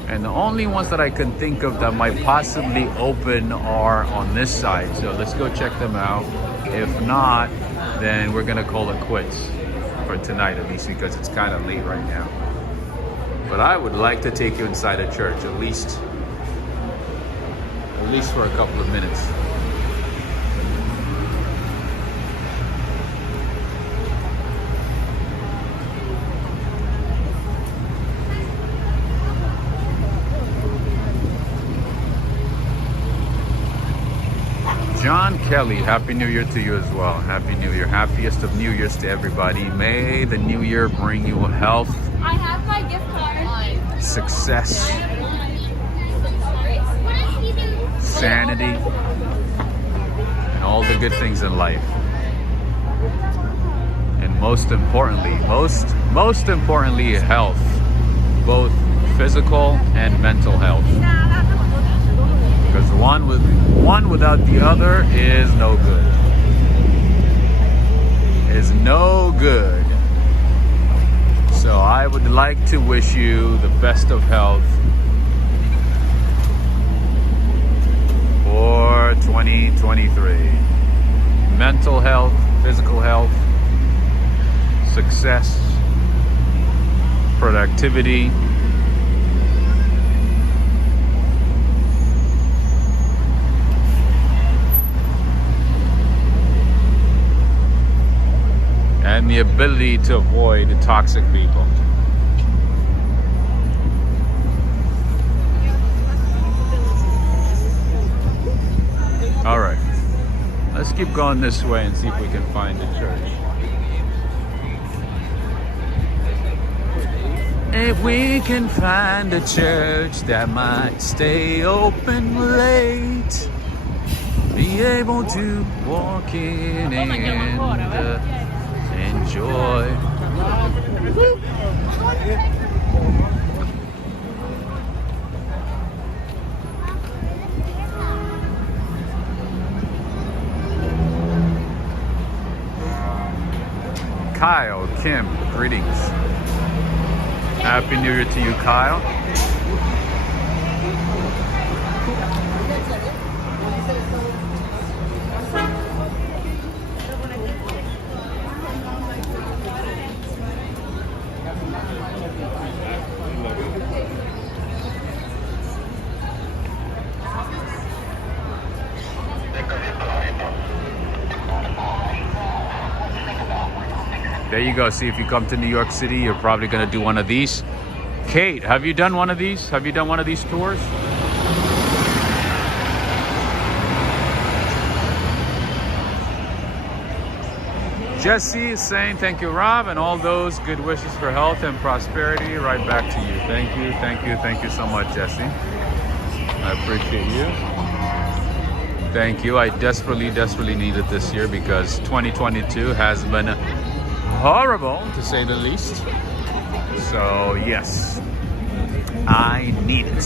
And the only ones that I can think of that might possibly open are on this side. So let's go check them out. If not, then we're gonna call it quits for tonight, at least because it's kind of late right now. But I would like to take you inside a church, at least for a couple of minutes. John Kelly, Happy New Year to you as well. Happy New Year. Happiest of New Years to everybody. May the new year bring you health, I have my gift card. success, sanity, and all the good things in life. And most importantly, health, both physical and mental health. Because one without the other is no good. Is no good. So I would like to wish you the best of health for 2023. Mental health, physical health, success, productivity. And the ability to avoid toxic people. All right, let's keep going this way and see if we can find a church. If we can find a church that might stay open late, be able to walk in and enjoy. Kyle, Kim, greetings. Happy New Year to you, Kyle. There you go. See, if you come to New York City, you're probably going to do one of these. Kate, have you done one of these? Have you done one of these tours? Jesse is saying thank you, Rob, and all those good wishes for health and prosperity. Right back to you. Thank you, thank you, thank you so much, Jesse. I appreciate you. Thank you. I desperately needed this year because 2022 has been horrible, to say the least. So yes, I need it.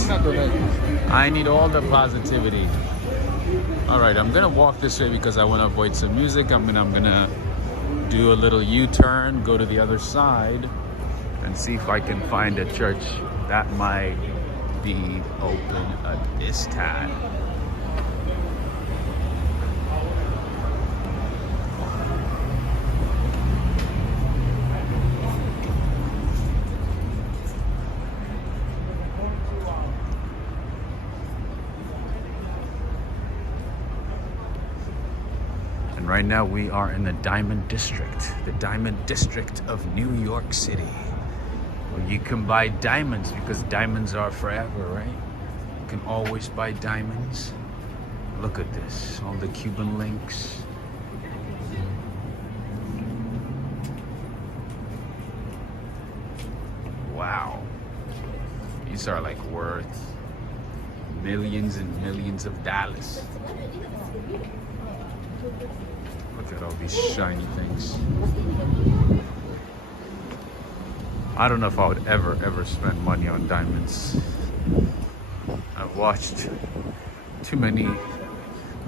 I need all the positivity. All right, I'm gonna walk this way because I want to avoid some music. I'm gonna do a little U-turn, go to the other side, and see if I can find a church that might be open at this time. Right now we are in the Diamond District of New York City, where you can buy diamonds because diamonds are forever, right? You can always buy diamonds. Look at this, all the Cuban links. Wow, these are like worth millions and millions of dollars. Look at all these shiny things. I don't know if I would ever spend money on diamonds. I've watched too many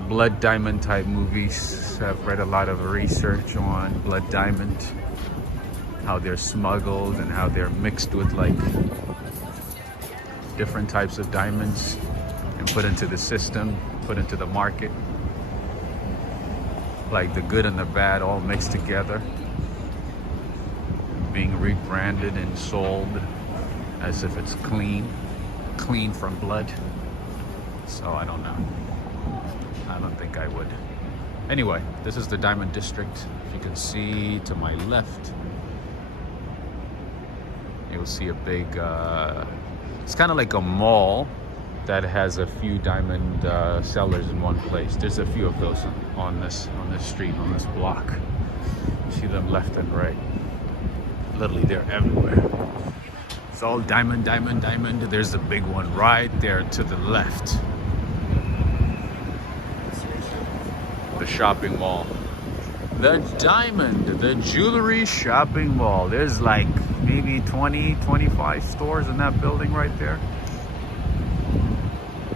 blood diamond type movies. I've read a lot of research on blood diamond, how they're smuggled and how they're mixed with like different types of diamonds and put into the system, put into the market. Like the good and the bad all mixed together, being rebranded and sold as if it's clean from blood. So I don't know. I don't think I would. Anyway, this is the Diamond District. If you can see to my left, you'll see a big, it's kind of like a mall that has a few diamond sellers in one place. There's a few of those on this street, on this block. You see them left and right. Literally, they're everywhere. It's all diamond, diamond, diamond. There's the big one right there to the left. The shopping mall. The Diamond, the jewelry shopping mall. There's like maybe 20, 25 stores in that building right there.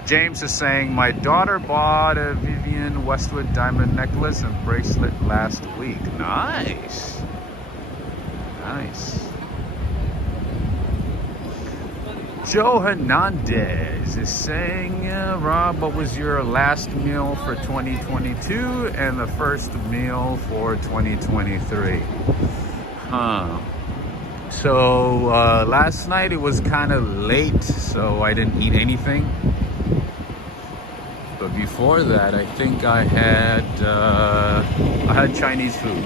James is saying, my daughter bought a Vivienne Westwood diamond necklace and bracelet last week. Nice. Nice. Joe Hernandez is saying, Rob, what was your last meal for 2022 and the first meal for 2023? So last night it was kind of late, so I didn't eat anything. But before that, I think I had Chinese food.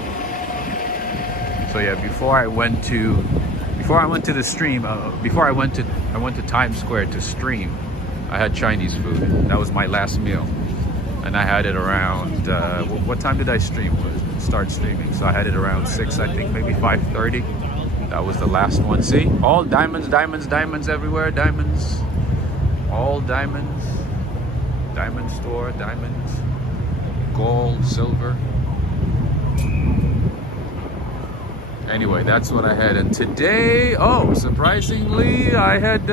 So yeah, before I went to the stream, before I went to Times Square to stream, I had Chinese food. That was my last meal, and I had it around what time did I start streaming? So I had it around 6, I think, maybe 5:30. That was the last one. See, all diamonds, diamonds, diamonds everywhere. Diamonds, all diamonds. Diamond store, diamonds, gold, silver. Anyway, that's what I had. And today, oh, surprisingly, I had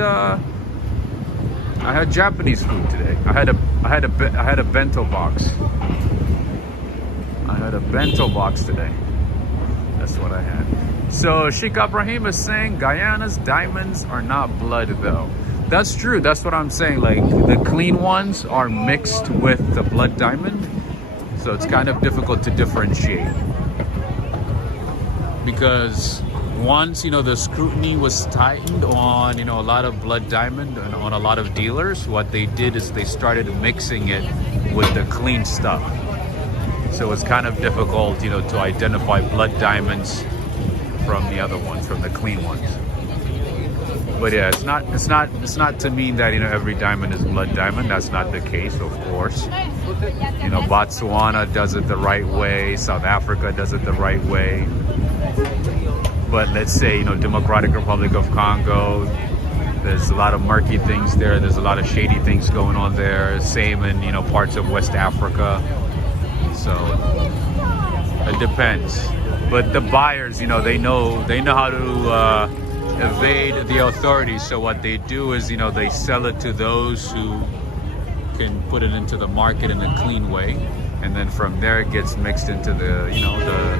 Japanese food today. I had a bento box. I had a bento box today. That's what I had. So Sheikh Ibrahim is saying Guyana's diamonds are not blood though. That's true. That's what I'm saying. Like the clean ones are mixed with the blood diamond. So it's kind of difficult to differentiate. Because once, you know, the scrutiny was tightened on, you know, a lot of blood diamond and on a lot of dealers, what they did is they started mixing it with the clean stuff. So it's kind of difficult, you know, to identify blood diamonds from the other ones, from the clean ones. But yeah, it's not to mean that, you know, every diamond is blood diamond. That's not the case, of course. You know, Botswana does it the right way. South Africa does it the right way. But let's say, you know, Democratic Republic of Congo, there's a lot of murky things there. There's a lot of shady things going on there. Same in, you know, parts of West Africa. So it depends. But the buyers, you know, they know how to evade the authorities. So what they do is, you know, they sell it to those who can put it into the market in a clean way, and then from there it gets mixed into the, you know, the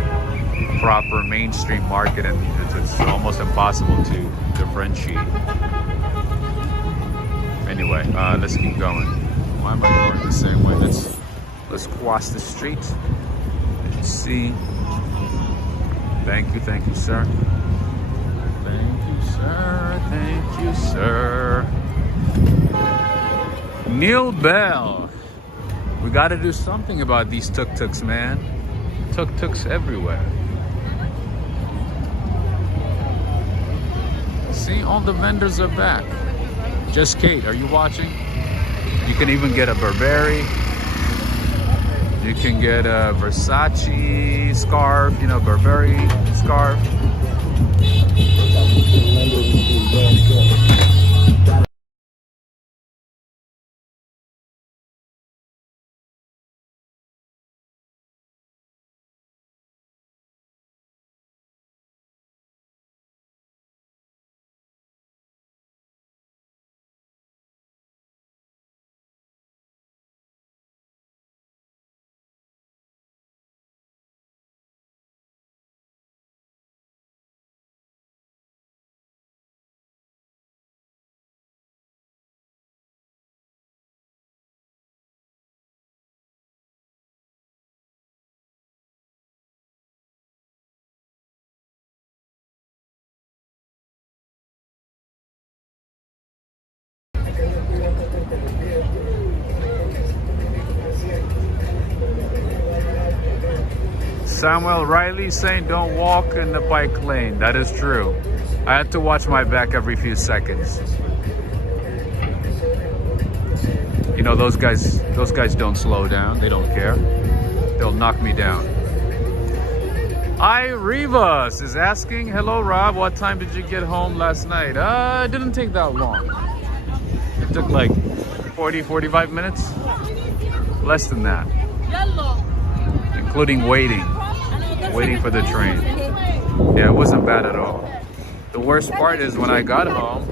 proper mainstream market, and it's almost impossible to differentiate. Anyway, let's keep going. Why am I going the same way? Let's cross the street. Let's see. Thank you, sir. Thank you, sir. Thank you, sir. Neil Bell. We got to do something about these tuk-tuks, man. Tuk-tuks everywhere. See, all the vendors are back. Just Kate, are you watching? You can even get a Burberry. You can get a Versace scarf, you know, Burberry scarf. Samuel Riley saying don't walk in the bike lane. That is true. I had to watch my back every few seconds. You know, those guys don't slow down. They don't care. They'll knock me down. I Rivas is asking, hello Rob, what time did you get home last night? It didn't take that long. It took like 40-45 minutes. Less than that. Including waiting for the train. Yeah, it wasn't bad at all. The worst part is when I got home,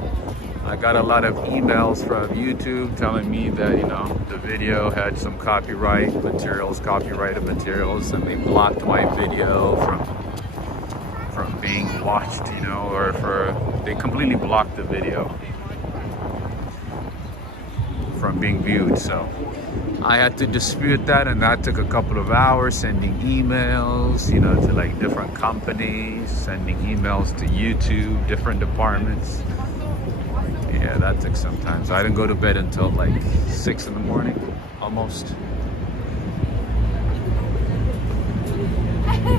I got a lot of emails from YouTube telling me that, you know, the video had some copyrighted materials, and they blocked my video from being watched, you know, or they completely blocked the video from from being viewed. So I had to dispute that, and that took a couple of hours sending emails, you know, to like different companies, sending emails to YouTube, different departments. Yeah, that took some time. So I didn't go to bed until like 6 in the morning, almost.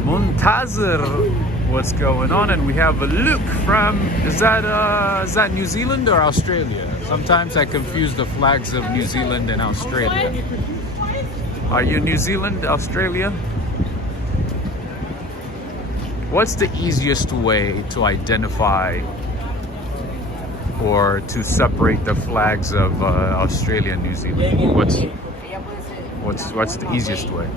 Muntazir, what's going on? And we have a Luke from, is that New Zealand or Australia? Sometimes I confuse the flags of New Zealand and Australia. Are you New Zealand, Australia? What's the easiest way to identify or to separate the flags of Australia and New Zealand? What's the easiest way?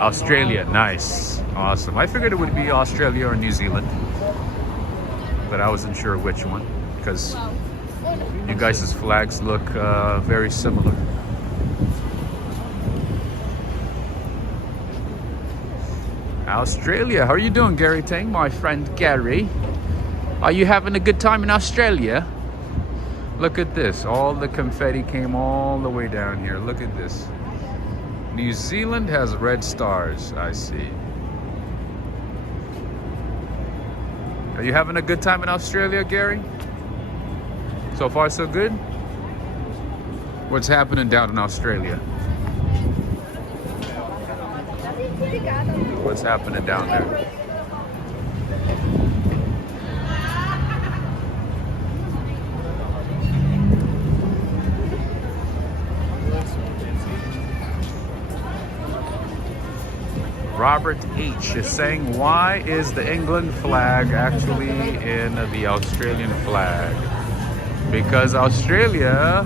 Australia, nice, awesome. I figured it would be Australia or New Zealand, but I wasn't sure which one because you guys' flags look very similar. Australia, how are you doing, Gary Tang, my friend Gary? Are you having a good time in Australia? Look at this, all the confetti came all the way down here. Look at this. New Zealand has red stars, I see. Are you having a good time in Australia, Gary? So far, so good? What's happening down in Australia? What's happening down there? Robert H. is saying, why is the England flag actually in the Australian flag? Because Australia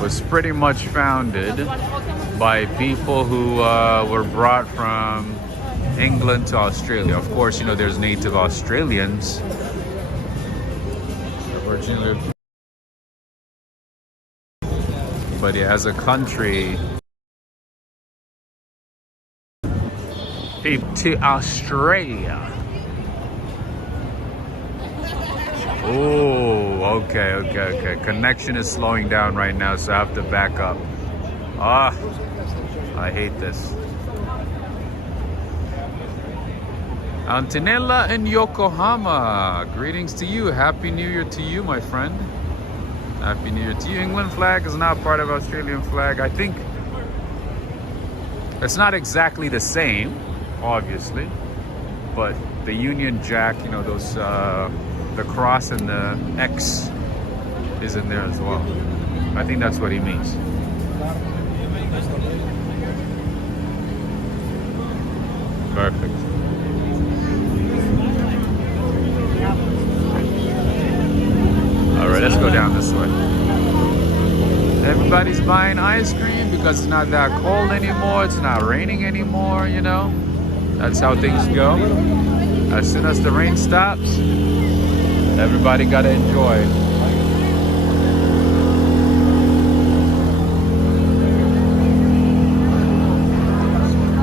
was pretty much founded by people who were brought from England to Australia. Of course, you know, there's native Australians. But yeah, as a country, to Australia. Oh, okay. Connection is slowing down right now, so I have to back up. Ah, I hate this. Antonella in Yokohama, greetings to you. Happy New Year to you, my friend. Happy New Year to you. England flag is not part of Australian flag. I think it's not exactly the same, obviously, but the Union Jack, you know, those the cross and the X is in there as well. I think that's what he means. Perfect. All right, let's go down this way. Everybody's buying ice cream because it's not that cold anymore. It's not raining anymore, you know. That's how things go. As soon as the rain stops, everybody gotta enjoy.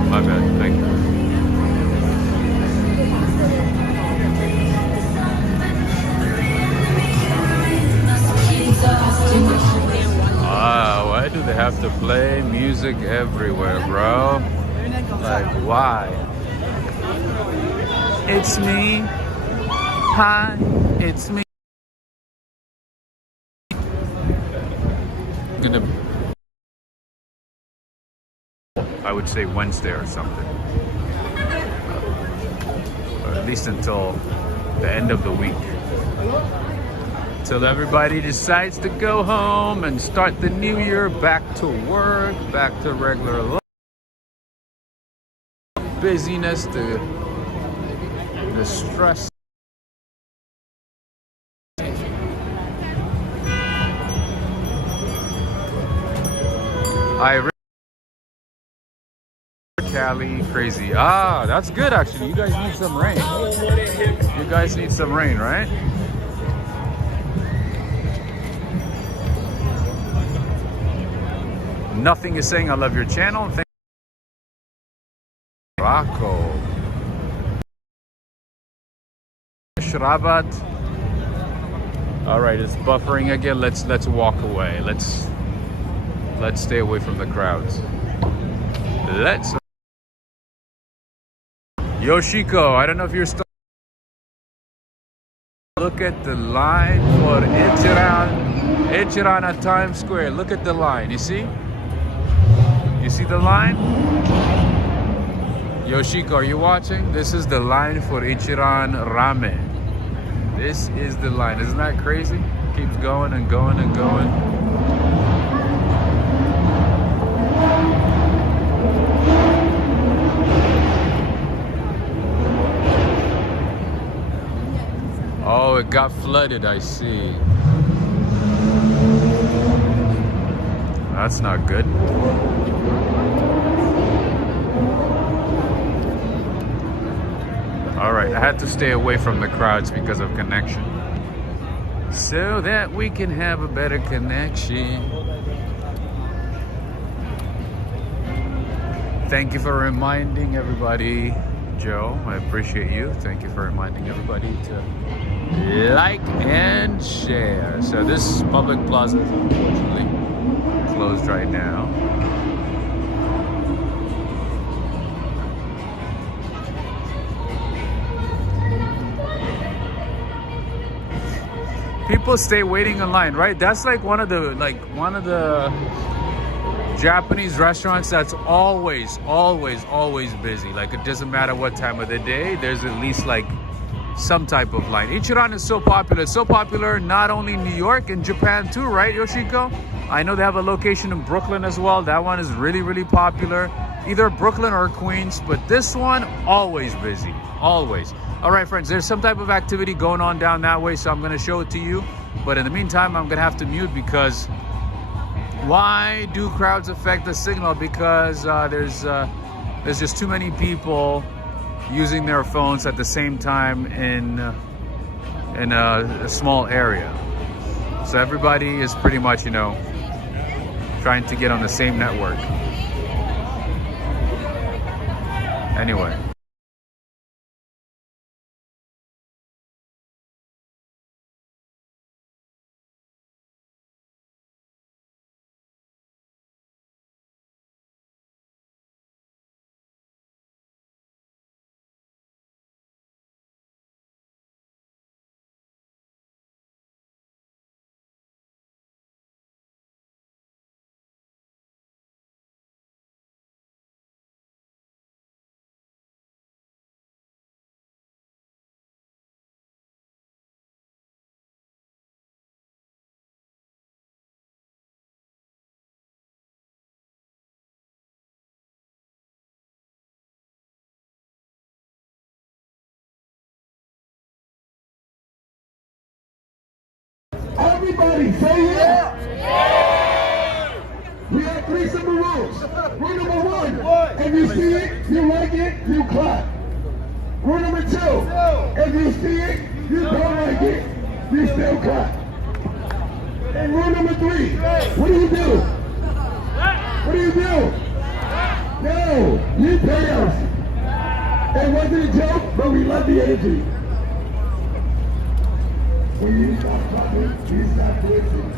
My bad, thank you. Why do they have to play music everywhere, bro? Like, why? It's me. Hi, it's me. I would say Wednesday or something. Or at least until the end of the week. Till everybody decides to go home and start the new year back to work, back to regular life. Busyness, the stress. Cali, crazy. Ah, that's good actually. You guys need some rain. You guys need some rain, right? Nothing is saying I love your channel. Thank you. Rocco. Shrabat. All right, it's buffering again. Let's walk away. Let's stay away from the crowds. Let's. Yoshiko, I don't know if you're still. Look at the line for Ichiran at Times Square. Look at the line. You see? You see the line? Yoshiko, are you watching? This is the line for Ichiran Ramen. This is the line. Isn't that crazy? Keeps going and going and going. Oh, it got flooded, I see. That's not good. All right, I had to stay away from the crowds because of connection, so that we can have a better connection. Thank you for reminding everybody, Joe. I appreciate you. Thank you for reminding everybody to like and share. So this public plaza is unfortunately closed right now. People stay waiting in line, right? That's like one of the Japanese restaurants that's always busy. Like, it doesn't matter what time of the day, there's at least like some type of line. Ichiran is so popular. It's so popular not only in New York, in Japan too, right, Yoshiko? I know they have a location in Brooklyn as well. That one is really popular. Either Brooklyn or Queens, but this one, always busy, always. All right, friends, there's some type of activity going on down that way, so I'm gonna show it to you. But in the meantime, I'm gonna have to mute because why do crowds affect the signal? Because there's just too many people using their phones at the same time in a small area. So everybody is pretty much, you know, trying to get on the same network. Anyway. Everybody say yeah! Yeah! We have 3 simple rules. Rule number 1, if you see it, you like it, you clap. Rule number 2, if you see it, you don't like it, you still clap. And rule number 3, what do you do? What do you do? No, you pay us. It wasn't a joke, but we love the energy. When you stop clapping, you stop dancing.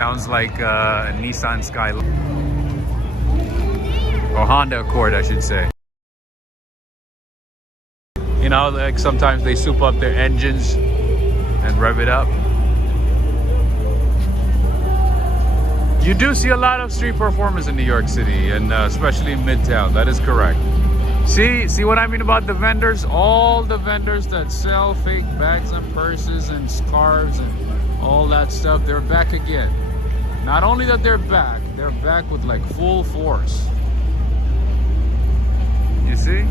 Sounds like a Nissan Skyline. Or Honda Accord, I should say. You know, like sometimes they soup up their engines and rev it up. You do see a lot of street performers in New York City, and especially in Midtown. That is correct. See what I mean about the vendors? All the vendors that sell fake bags and purses and scarves and all that stuff, they're back again. Not only that they're back with like full force. You see?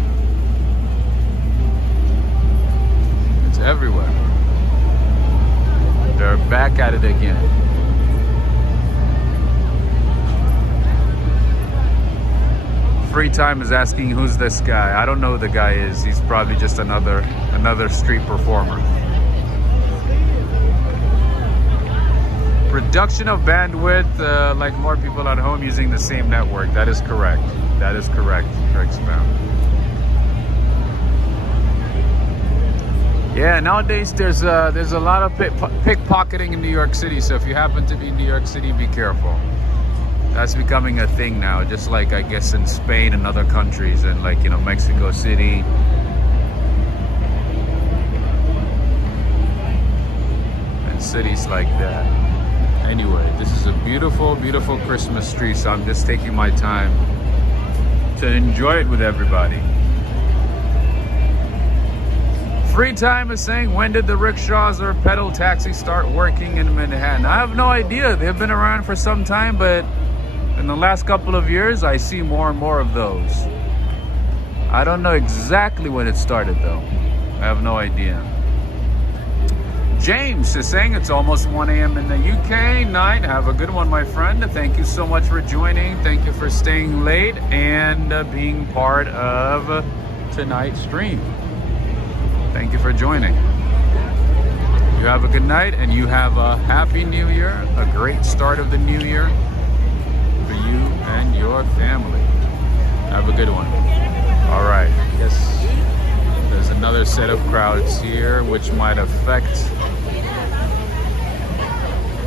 It's everywhere. They're back at it again. Free Time is asking, who's this guy? I don't know who the guy is. He's probably just another street performer. Reduction of bandwidth, like more people at home using the same network. That is correct. That is correct. Correct spam. Yeah, nowadays there's a lot of pickpocketing in New York City. So if you happen to be in New York City, be careful. That's becoming a thing now. Just like I guess in Spain and other countries, and like Mexico City. And cities like that. Anyway, this is a beautiful, beautiful Christmas tree. So I'm just taking my time to enjoy it with everybody. Free Time is saying, when did the rickshaws or pedal taxis start working in Manhattan? I have no idea. They've been around for some time, but in the last couple of years, I see more and more of those. I don't know exactly when it started, though. I have no idea. James is saying it's almost 1 a.m. in the UK night. Have a good one, my friend. Thank you so much for joining. Thank you for staying late and being part of tonight's stream. Thank you for joining. You have a good night and you have a happy new year, a great start of the new year for you and your family. Have a good one. All right, yes, there's another set of crowds here which might affect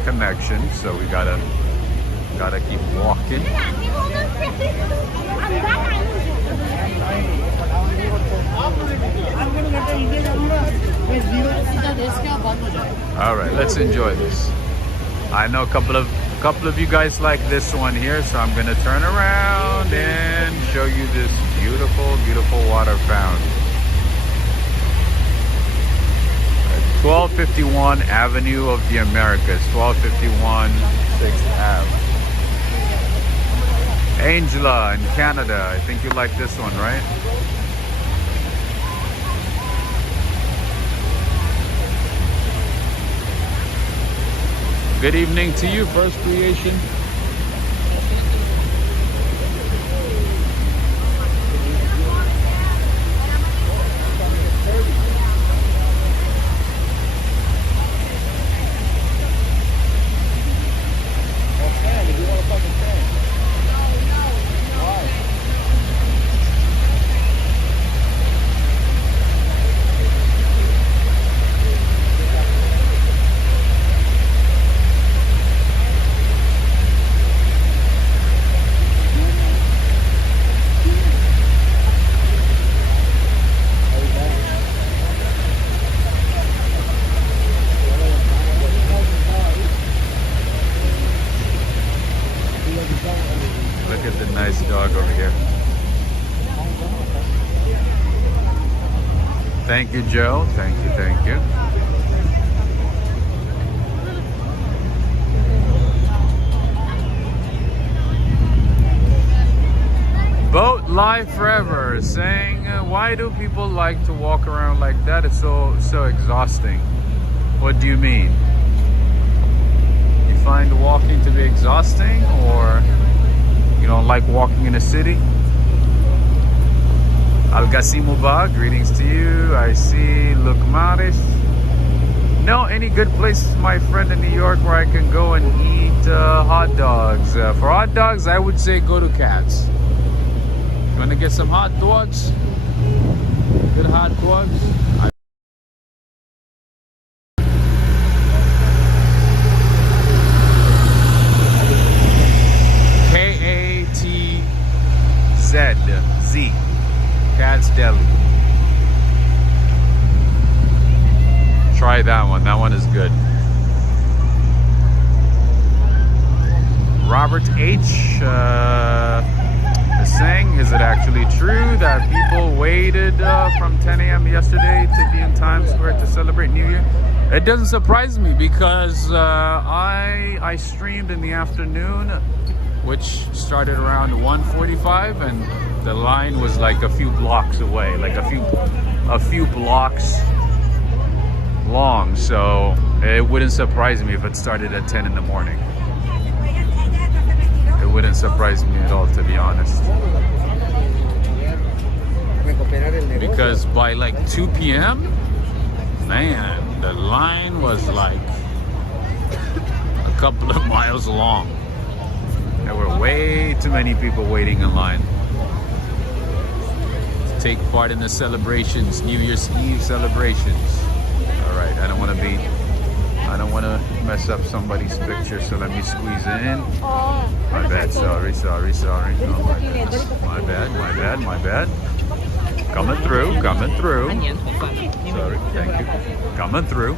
connection, so we gotta keep walking. All right, let's enjoy this. I know a couple of you guys like this one here, so I'm gonna turn around and show you this beautiful, beautiful water fountain. 1251 Avenue of the Americas, 1251 6th Ave. Angela in Canada, I think you like this one, right? Good evening to you, First Creation. Thank you, Joe. Thank you, thank you. Boat Life Forever saying, why do people like to walk around like that? It's so exhausting. What do you mean? You find walking to be exhausting, or you don't like walking in a city? Algasimuba, greetings to you. I see Lukmaris. Know any good places, my friend, in New York where I can go and eat hot dogs? For hot dogs, I would say go to Cats. You want to get some hot dogs? Good hot dogs? K-A-T-Z. Cat's Deli. Try that one. That one is good. Robert H. is saying, is it actually true that people waited from 10 a.m. yesterday to be in Times Square to celebrate New Year? It doesn't surprise me because I streamed in the afternoon, which started around 1:45, and the line was like a few blocks away, like a few blocks long. So it wouldn't surprise me if it started at 10 in the morning. It wouldn't surprise me at all, to be honest. Because by like 2 p.m., man, the line was like a couple of miles long. There were way too many people waiting in line to take part in the celebrations, New Year's Eve celebrations. All right, I don't want to mess up somebody's picture, so let me squeeze in. My bad, sorry. Oh my goodness. My bad. Coming through. Sorry, thank you. Coming through.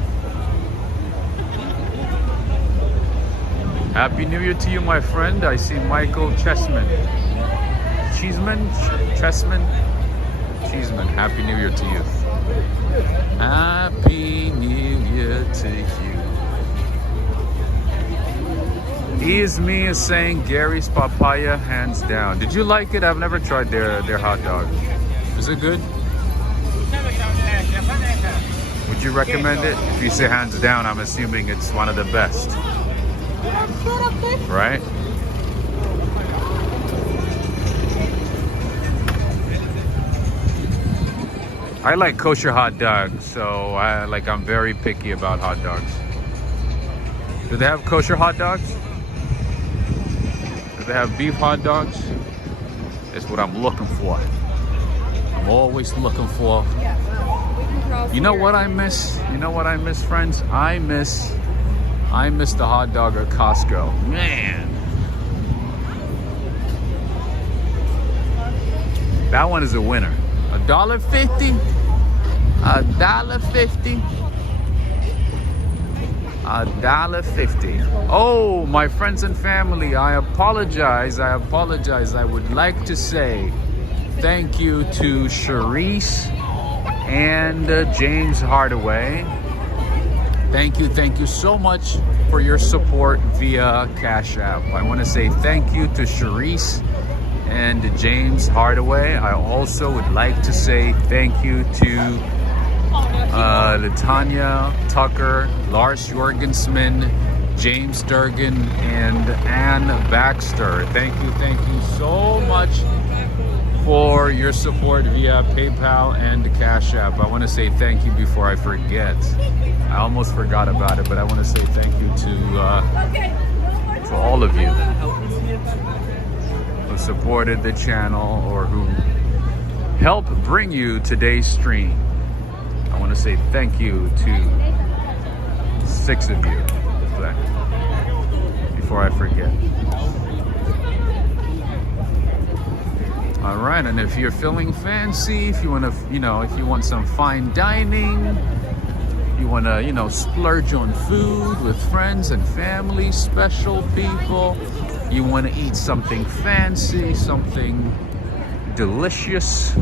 Happy New Year to you, my friend. I see Michael Chessman. Happy New Year to you. Happy New Year to you. Me is saying Gary's papaya hands down. Did you like it? I've never tried their hot dog. Is it good? Would you recommend it? If you say hands down, I'm assuming it's one of the best. Right? I like kosher hot dogs, so I'm very picky about hot dogs. Do they have kosher hot dogs? Do they have beef hot dogs? That's what I'm looking for. I'm always looking for. You know what I miss? Friends? I miss the hot dog at Costco. Man. That one is a winner. $1.50? $1.50? $1.50. Oh, my friends and family, I apologize. I would like to say thank you to Charisse and James Hardaway. Thank you so much for your support via Cash App. I want to say thank you to Charisse and James Hardaway. I also would like to say thank you to Latanya Tucker, Lars Jorgensman, James Durgan, and Ann Baxter. Thank you so much for your support via PayPal and Cash App. I want to say thank you before I forget. I almost forgot about it, but I want to say thank you to all of you who supported the channel or who helped bring you today's stream. I want to say thank you to 6 of you before I forget. All right, and if you're feeling fancy, if you want to, if you want some fine dining, you want to, splurge on food with friends and family, special people, you want to eat something fancy, something delicious,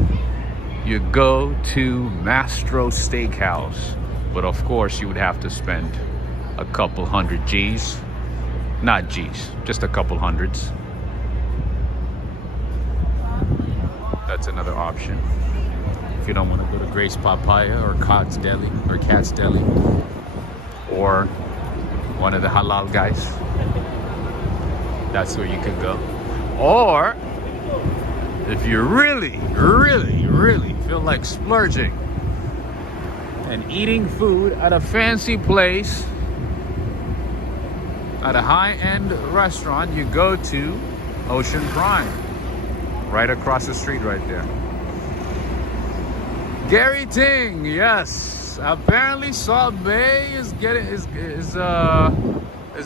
you go to Mastro Steakhouse. But of course, you would have to spend a couple hundred G's. Not G's, just a couple hundreds. That's another option. If you don't want to go to Grace Papaya or Cat's Deli or one of the halal guys, that's where you could go. Or if you really feel like splurging and eating food at a fancy place, at a high-end restaurant, you go to Ocean Prime, right across the street right there. Gary Ting, yes. Apparently Salt Bay is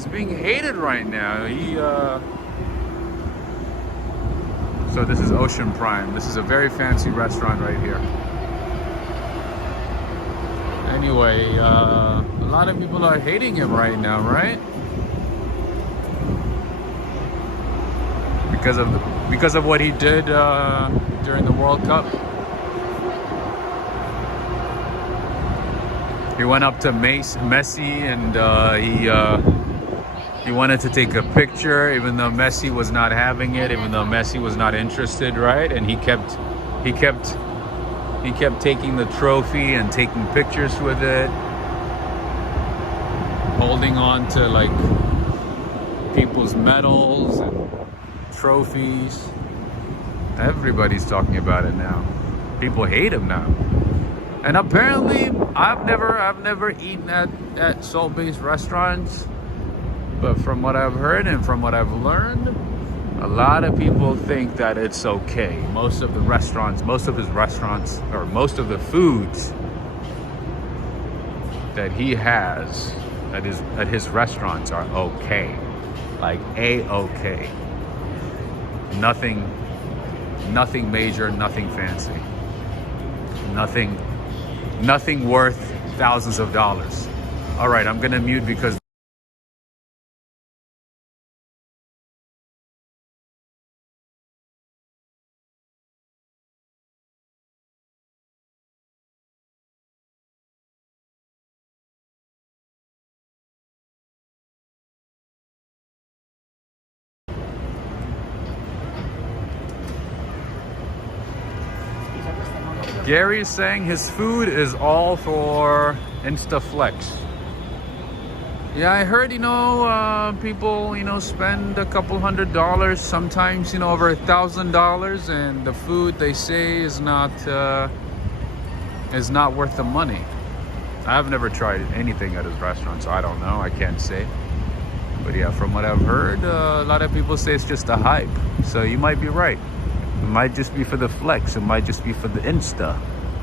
being hated right now. So this is Ocean Prime. This is a very fancy restaurant right here. Anyway, a lot of people are hating him right now, right? Because of what he did during the World Cup. He went up to Messi and he wanted to take a picture, even though Messi was not having it, even though Messi was not interested, right? And he kept taking the trophy and taking pictures with it, holding on to like people's medals and trophies. Everybody's talking about it now. People hate him now. And apparently I've never eaten at Salt Bay's restaurants, But from what I've heard and from what I've learned, a lot of people think that it's okay. Most of the restaurants, most of his restaurants, or most of the foods that he has at his restaurants are okay. Like A-okay. Nothing major, nothing fancy. Nothing worth thousands of dollars. All right, I'm gonna mute because Gary is saying his food is all for InstaFlex. Yeah, I heard, people, spend a couple $100, sometimes, over $1,000, and the food they say is not worth the money. I've never tried anything at his restaurant, so I don't know. I can't say. But yeah, from what I've heard, a lot of people say it's just a hype. So you might be right. It might just be for the flex. It might just be for the Insta.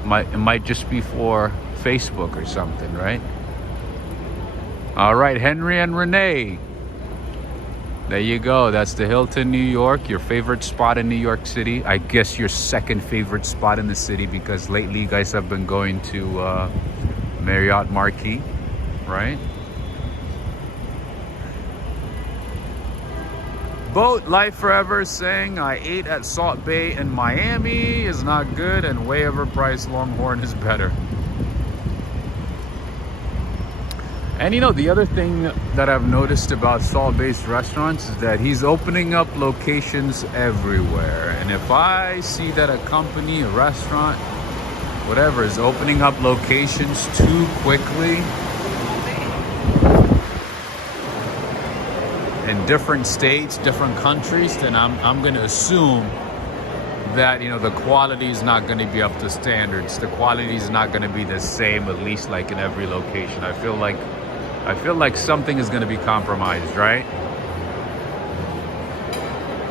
It might just be for Facebook or something, right? All right, Henry and Renee. There you go. That's the Hilton, New York. Your favorite spot in New York City. I guess your second favorite spot in the city because lately you guys have been going to Marriott Marquis, right? Boat Life Forever saying I ate at Salt Bay in Miami is not good and way overpriced Longhorn is better. And the other thing that I've noticed about Salt Bay's restaurants is that he's opening up locations everywhere. And if I see that a company, a restaurant, whatever, is opening up locations too quickly in different states, different countries, then I'm going to assume that the quality is not going to be up to standards. The quality is not going to be the same, at least like in every location. I feel like something is going to be compromised, right?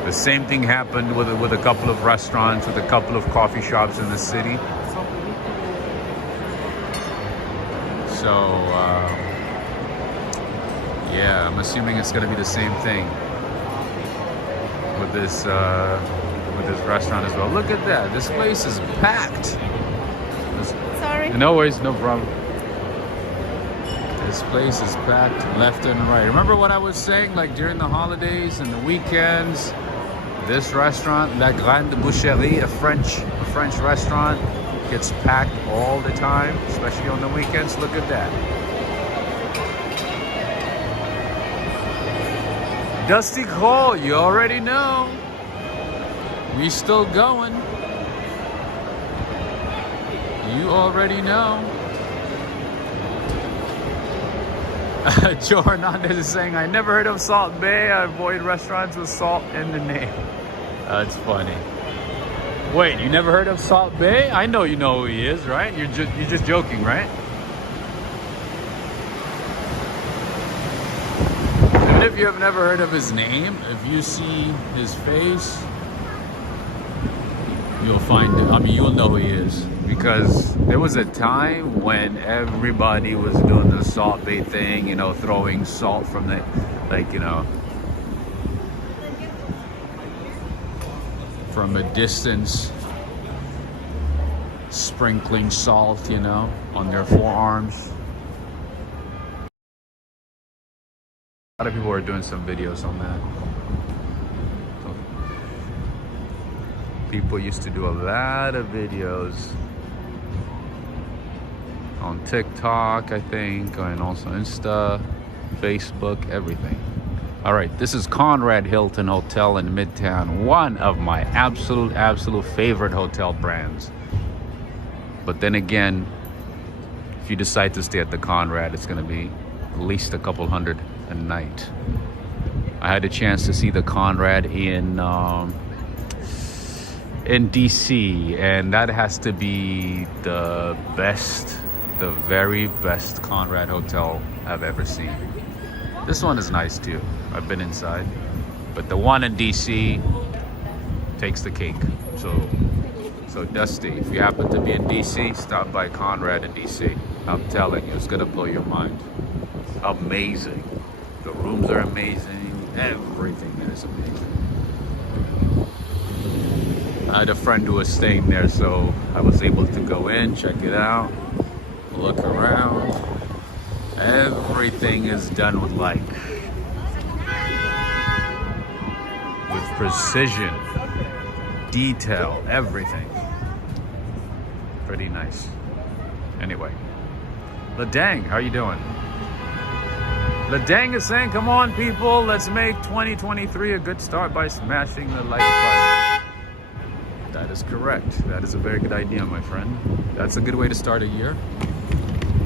The same thing happened with a couple of restaurants, with a couple of coffee shops in the city. So yeah, I'm assuming it's going to be the same thing with this restaurant as well. Look at that. This place is packed. Sorry. No worries, no problem. This place is packed left and right. Remember what I was saying, like during the holidays and the weekends, this restaurant, La Grande Boucherie, a French restaurant, gets packed all the time, especially on the weekends. Look at that. Dusty Cole, you already know. We still going. You already know. Joe Hernandez is saying, I never heard of Salt Bay. I avoid restaurants with salt in the name. That's funny. Wait, you never heard of Salt Bay? I know you know who he is, right? You're just joking, right? And if you have never heard of his name, if you see his face, you'll find it. I mean, you'll know who he is. Because there was a time when everybody was doing the Salt Bay thing, throwing salt from the, from a distance, sprinkling salt, on their forearms. A lot of people are doing some videos on that. People used to do a lot of videos on TikTok, I think, and also Insta, Facebook, everything. All right, this is Conrad Hilton Hotel in Midtown, one of my absolute favorite hotel brands. But then again, if you decide to stay at the Conrad, it's gonna be at least a couple $100 a night. I had a chance to see the Conrad in DC, and that has to be the very best Conrad hotel I've ever seen. This one is nice too. I've been inside. But the one in DC takes the cake. So Dusty, if you happen to be in DC, stop by Conrad in DC. I'm telling you, it's gonna blow your mind. Amazing. The rooms are amazing. Everything there is amazing. I had a friend who was staying there, so I was able to go in, check it out, look around. Everything is done with like, with precision, detail, everything. Pretty nice. Anyway, Ladang, how you doing? Ladang is saying, come on people, let's make 2023 a good start by smashing the like button. That is correct. That is a very good idea, my friend. That's a good way to start a year.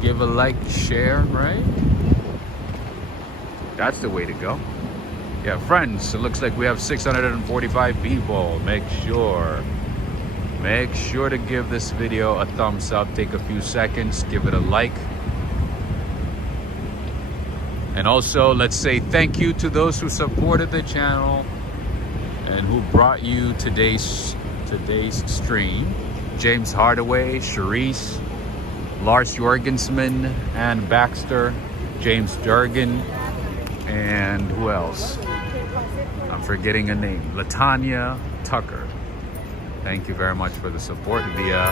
Give a like, share, right? That's the way to go. Yeah, friends, it looks like we have 645 people. Make sure to give this video a thumbs up. Take a few seconds, give it a like. And also, let's say thank you to those who supported the channel and who brought you today's stream. James Hardaway, Charisse, Lars Jorgensman, Ann Baxter, James Durgan, and who else? I'm forgetting a name. Latanya Tucker. Thank you very much for the support via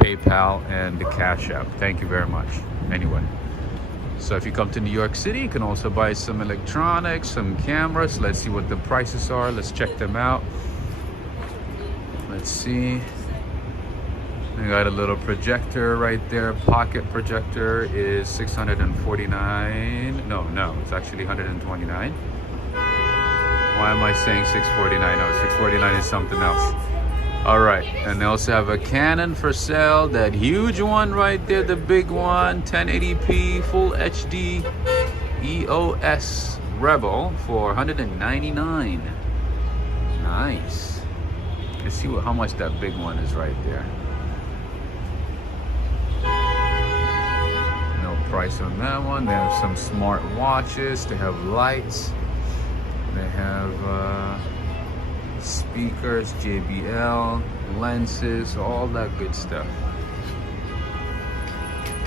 PayPal and the Cash App. Thank you very much. Anyway, so if you come to New York City, you can also buy some electronics, some cameras. Let's see what the prices are. Let's check them out. Let's see. I got a little projector right there. Pocket projector is 649. No, it's actually 129. Why am I saying 649? No, 649 is something else. All right, and they also have a Canon for sale. That huge one right there, the big one, 1080p Full HD EOS Rebel for 199. Nice. Let's see how much that big one is right there. No price on that one. They have some smart watches. They have lights. They have speakers, JBL, lenses, all that good stuff.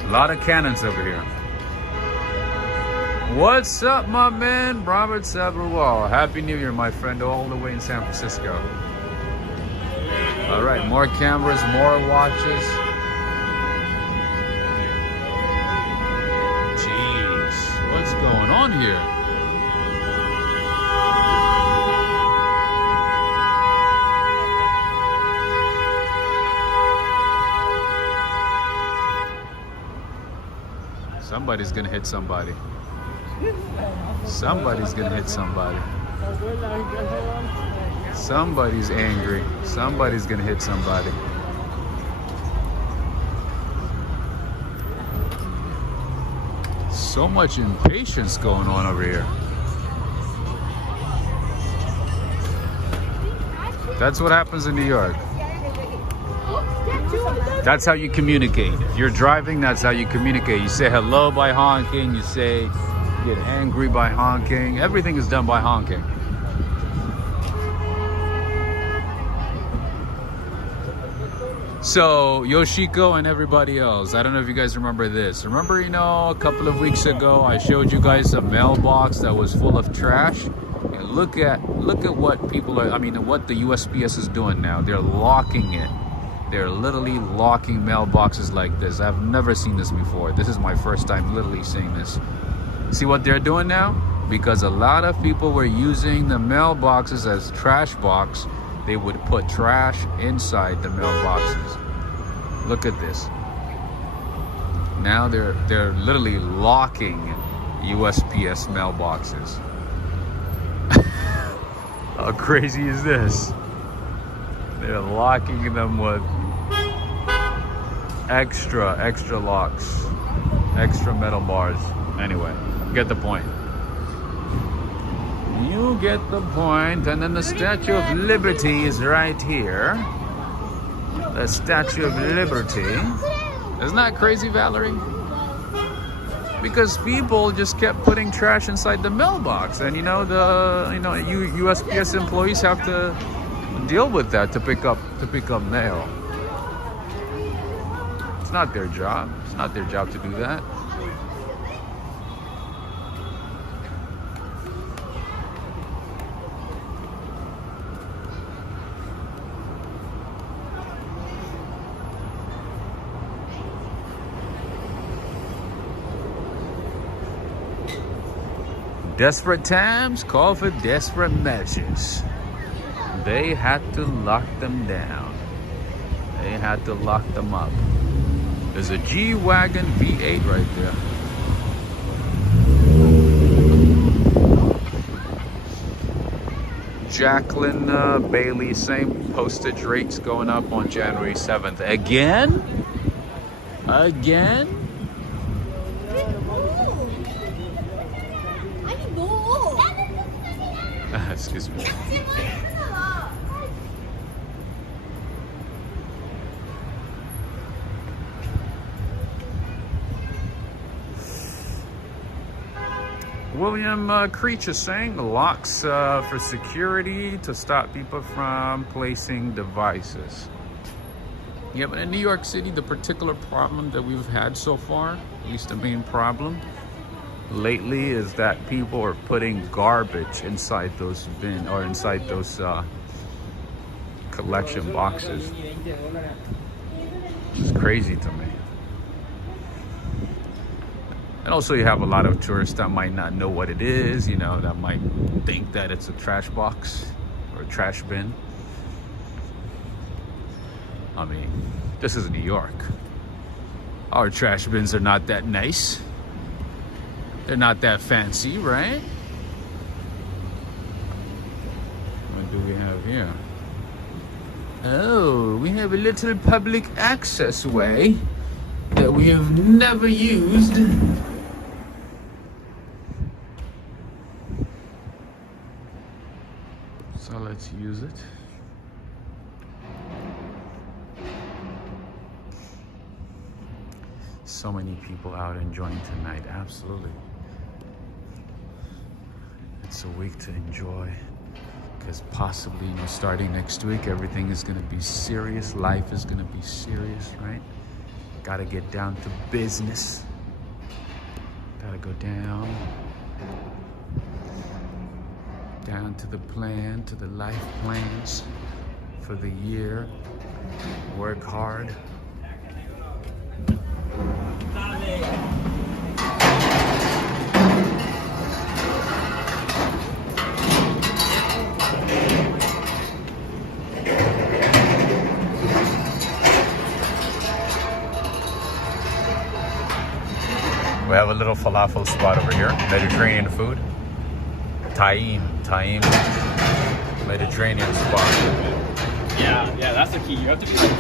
A lot of Canons over here. What's up, my man? Robert Saberwall. Happy New Year, my friend, all the way in San Francisco. All right, more cameras, more watches. Jeez, what's going on here? Somebody's gonna hit somebody. Somebody's gonna hit somebody. Somebody's angry. Somebody's gonna hit somebody. So much impatience going on over here. That's what happens in New York. That's how you communicate. If you're driving, that's how you communicate. You say hello by honking. You get angry by honking. Everything is done by honking. So Yoshiko and everybody else, I don't know if you guys remember this. Remember, a couple of weeks ago, I showed you guys a mailbox that was full of trash. And look at what people are. What the USPS is doing now. They're locking it. They're literally locking mailboxes like this. I've never seen this before. This is my first time literally seeing this. See what they're doing now? Because a lot of people were using the mailboxes as trash box. They would put trash inside the mailboxes. Look at this. Now they're literally locking USPS mailboxes. How crazy is this? They're locking them with extra locks, extra metal bars. Anyway, get the point. You get the point. And then the Statue of Liberty is right here. The Statue of Liberty. Isn't that crazy, Valerie? because people just kept putting trash inside the mailbox, and USPS employees have to deal with that to pick up mail. It's not their job. It's not their job to do that. Desperate times call for desperate measures. They had to lock them down. They had to lock them up. There's a G-Wagon V8 right there. Jacqueline Bailey, same postage rates going up on January 7th. Again? Again? Excuse me. William Creech is saying locks for security to stop people from placing devices. Yeah, but in New York City, the particular problem that we've had so far, at least the main problem lately, is that people are putting garbage inside those bin or inside those collection boxes, which is crazy to me. And also you have a lot of tourists that might not know what it is, that might think that it's a trash box or a trash bin. I mean, this is New York. Our trash bins are not that nice. They're not that fancy, right? What do we have here? Oh, we have a little public access way that we have never used. So let's use it. So many people out enjoying tonight, absolutely. It's a week to enjoy, because possibly, starting next week, everything is going to be serious. Life is going to be serious, right? Got to get down to business. Got to go down to the plan, to the life plans for the year. Work hard. We have a little falafel spot over here, Mediterranean food. Taim, Mediterranean spot. Yeah, that's the key. You have to be like,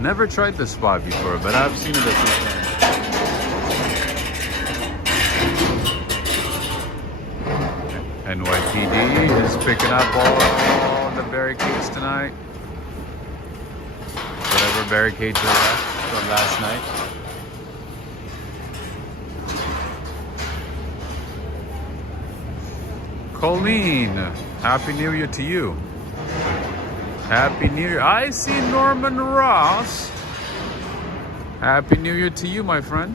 Never tried this spot before, but I've seen it a few times. NYPD is picking up all the barricades tonight. Whatever barricades are left from last night. Colleen, Happy New Year to you. Happy New Year. I see Norman Ross. Happy New Year to you, my friend.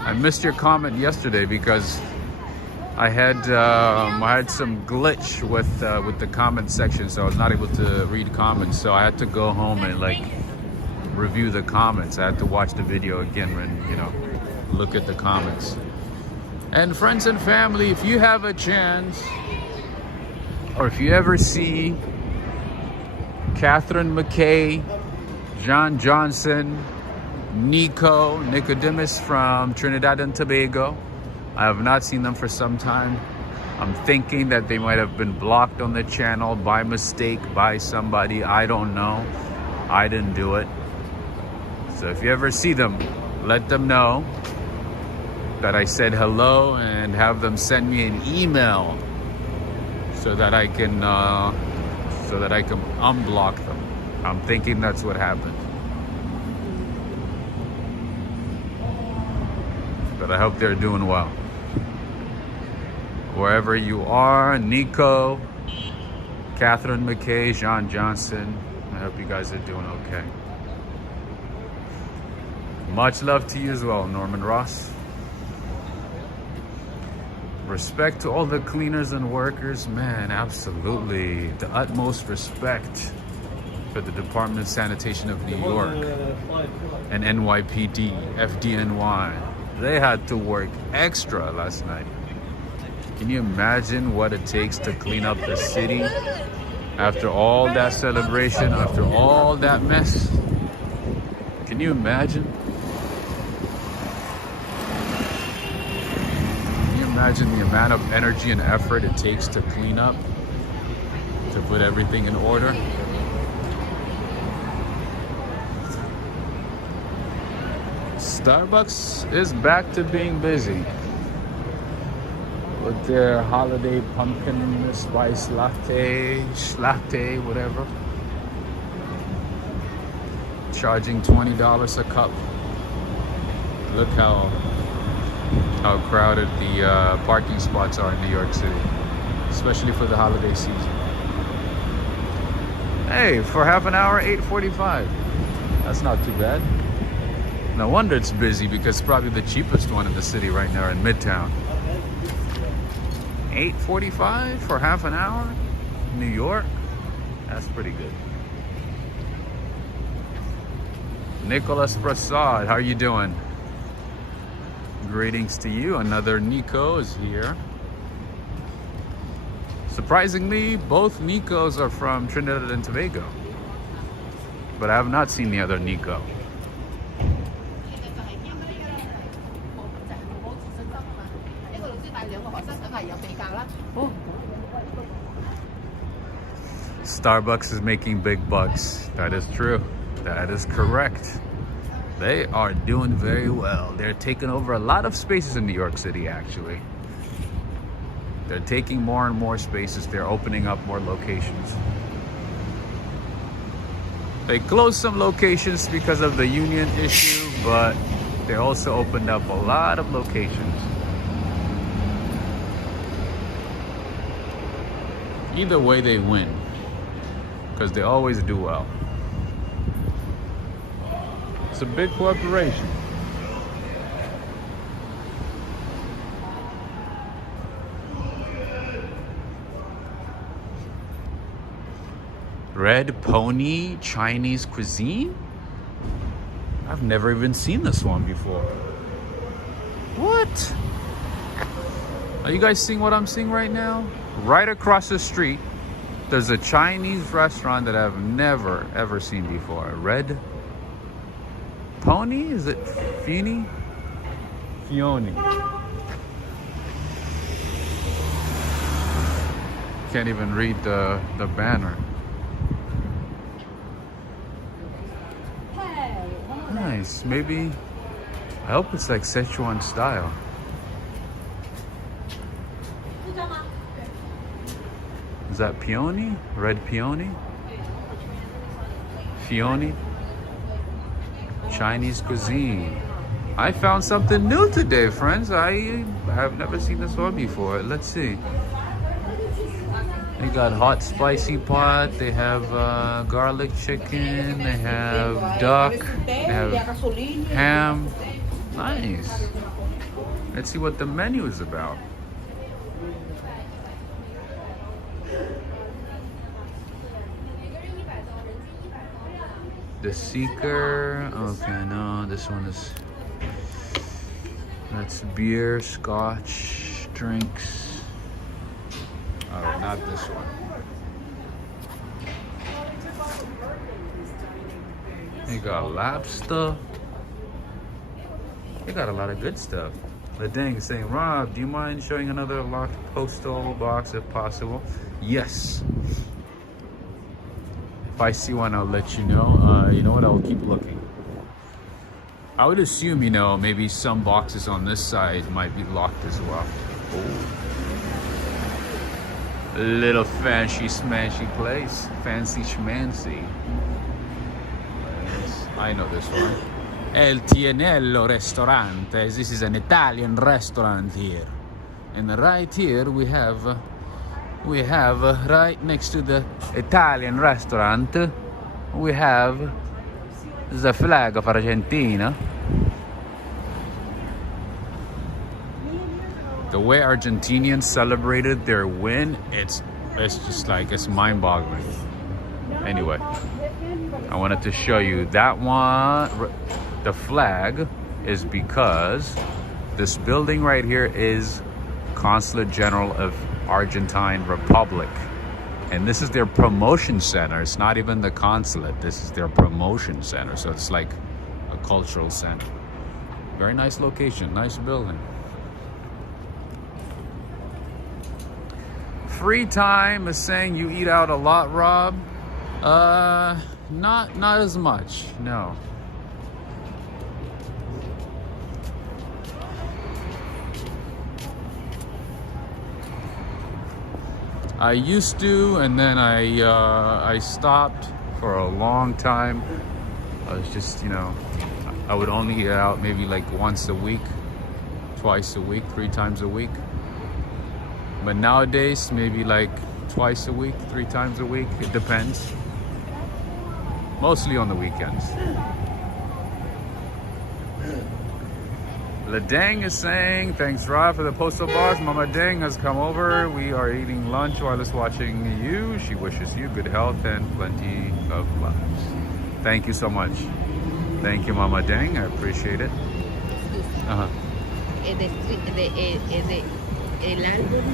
I missed your comment yesterday because I had some glitch with the comment section, so I was not able to read comments. So I had to go home and review the comments. I had to watch the video again and look at the comments. And friends and family, if you have a chance, or if you ever see Catherine McKay, John Johnson, Nicodemus from Trinidad and Tobago, I have not seen them for some time. I'm thinking that they might have been blocked on the channel by mistake by somebody. I don't know. I didn't do it. So if you ever see them, let them know that I said hello, and have them send me an email so that I can unblock them. I'm thinking that's what happened. But I hope they're doing well. Wherever you are, Nico, Catherine McKay, John Johnson, I hope you guys are doing okay. Much love to you as well, Norman Ross. Respect to all the cleaners and workers, man, absolutely. The utmost respect for the Department of Sanitation of New York and NYPD, FDNY. They had to work extra last night. Can you imagine what it takes to clean up the city after all that celebration, after all that mess? Can you imagine? Can you imagine the amount of energy and effort it takes to clean up, to put everything in order? Starbucks is back to being busy with their holiday pumpkin spice latte, whatever. Charging $20 a cup. Look how crowded the parking spots are in New York City, especially for the holiday season. Hey, for half an hour, $8.45. That's not too bad. No wonder it's busy, because it's probably the cheapest one in the city right now in Midtown. $8.45 for half an hour? New York? That's pretty good. Nicholas Prasad, how are you doing? Greetings to you. Another Nico is here. Surprisingly, both Nicos are from Trinidad and Tobago. But I have not seen the other Nico. Starbucks is making big bucks. That is true. That is correct. They are doing very well. They're taking over a lot of spaces in New York City, actually. They're taking more and more spaces. They're opening up more locations. They closed some locations because of the union issue, but they also opened up a lot of locations. Either way, they win, because they always do well. It's a big corporation. Red Pony Chinese cuisine? I've never even seen this one before. What? Are you guys seeing what I'm seeing right now? Right across the street, there's a Chinese restaurant that I've never ever seen before. Red Pony? Is it Fioni? Fioni. Can't even read the banner. Nice. Maybe, I hope it's like Sichuan style. Is that peony? Red peony? Fioni? Chinese cuisine. I found something new today, friends. I have never seen this one before. Let's see. They got hot spicy pot. They have garlic chicken. They have duck. They have ham. Nice. Let's see what the menu is about. The Seeker. Okay, no, this one is. That's beer, scotch, drinks. Oh, not this one. They got lobster. They got a lot of good stuff. But dang, saying, Rob, do you mind showing another locked postal box if possible? Yes. If I see one, I'll let you know. You know what? I'll keep looking. I would assume, you know, maybe some boxes on this side might be locked as well. Ooh. Little fancy smanchy place. Fancy schmancy. I know this one. El Tienello Restaurante. This is an Italian restaurant here. And right here we have right next to the Italian restaurant, we have the flag of Argentina. The way Argentinians celebrated their win, it's just like, it's mind-boggling. Anyway, I wanted to show you that one. The flag is because this building right here is Consulate General of Argentine Republic, and this is their promotion center. It's not even the consulate, this is their promotion center, so it's like a cultural center. Very nice location, nice building. Free time is saying you eat out a lot, Rob. Not as much, no. I used to, and then I stopped for a long time. I was just, you know, I would only eat out maybe like once a week, twice a week, 3 times a week. But nowadays, maybe like twice a week, 3 times a week. It depends. Mostly on the weekends. Ladang is saying, thanks Rob for the postal box. Mama Dang has come over. We are eating lunch while it's watching you. She wishes you good health and plenty of laughs. Thank you so much. Thank you, Mama Dang. I appreciate it. El álbum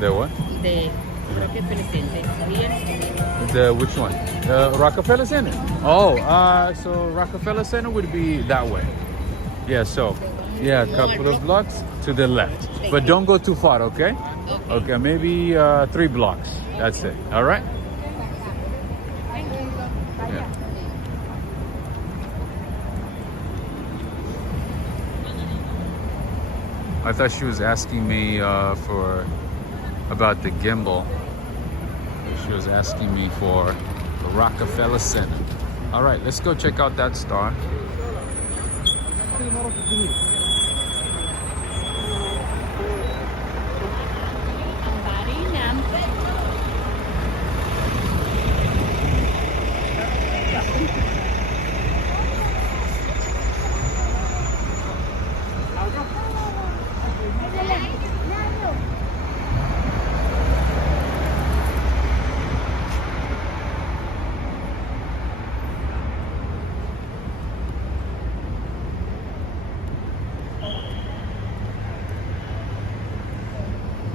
The what? de Rockefeller Center. The which one? Rockefeller Center. Oh, so Rockefeller Center would be that way. Yeah, so yeah, a couple of blocks to the left. But don't go too far, okay? Okay, maybe 3 blocks. That's it. All right? Yeah. I thought she was asking me about the gimbal. She was asking me for the Rockefeller Center. All right, let's go check out that star.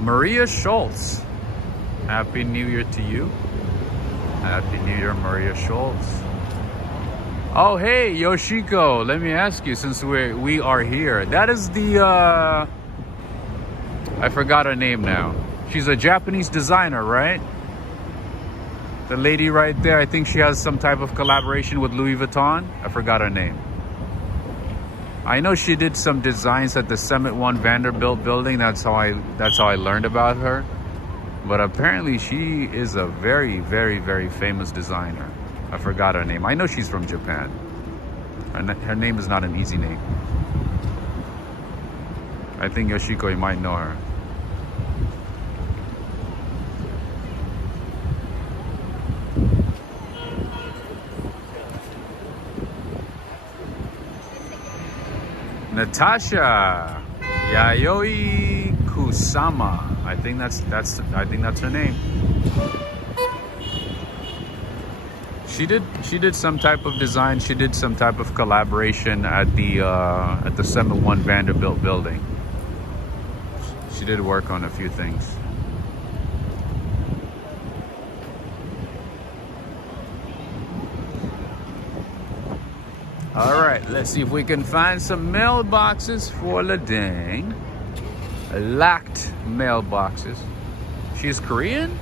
Maria Schultz. Happy New Year to you. Happy New Year, Maria Schultz. Oh, hey, Yoshiko. Let me ask you, since we are here. That is the, I forgot her name now. She's a Japanese designer, right? The lady right there, I think she has some type of collaboration with Louis Vuitton. I forgot her name. I know she did some designs at the Summit One Vanderbilt building. That's how I learned about her. But apparently she is a very, very, very famous designer. I forgot her name. I know she's from Japan. Her name is not an easy name. I think Yoshiko, you might know her. Natasha Yayoi Kusama. I think that's her name. She did some type of design. She did some type of collaboration at the Summit One Vanderbilt building. She did work on a few things. All right, let's see if we can find some mailboxes for Ladang. Locked mailboxes. She's Korean?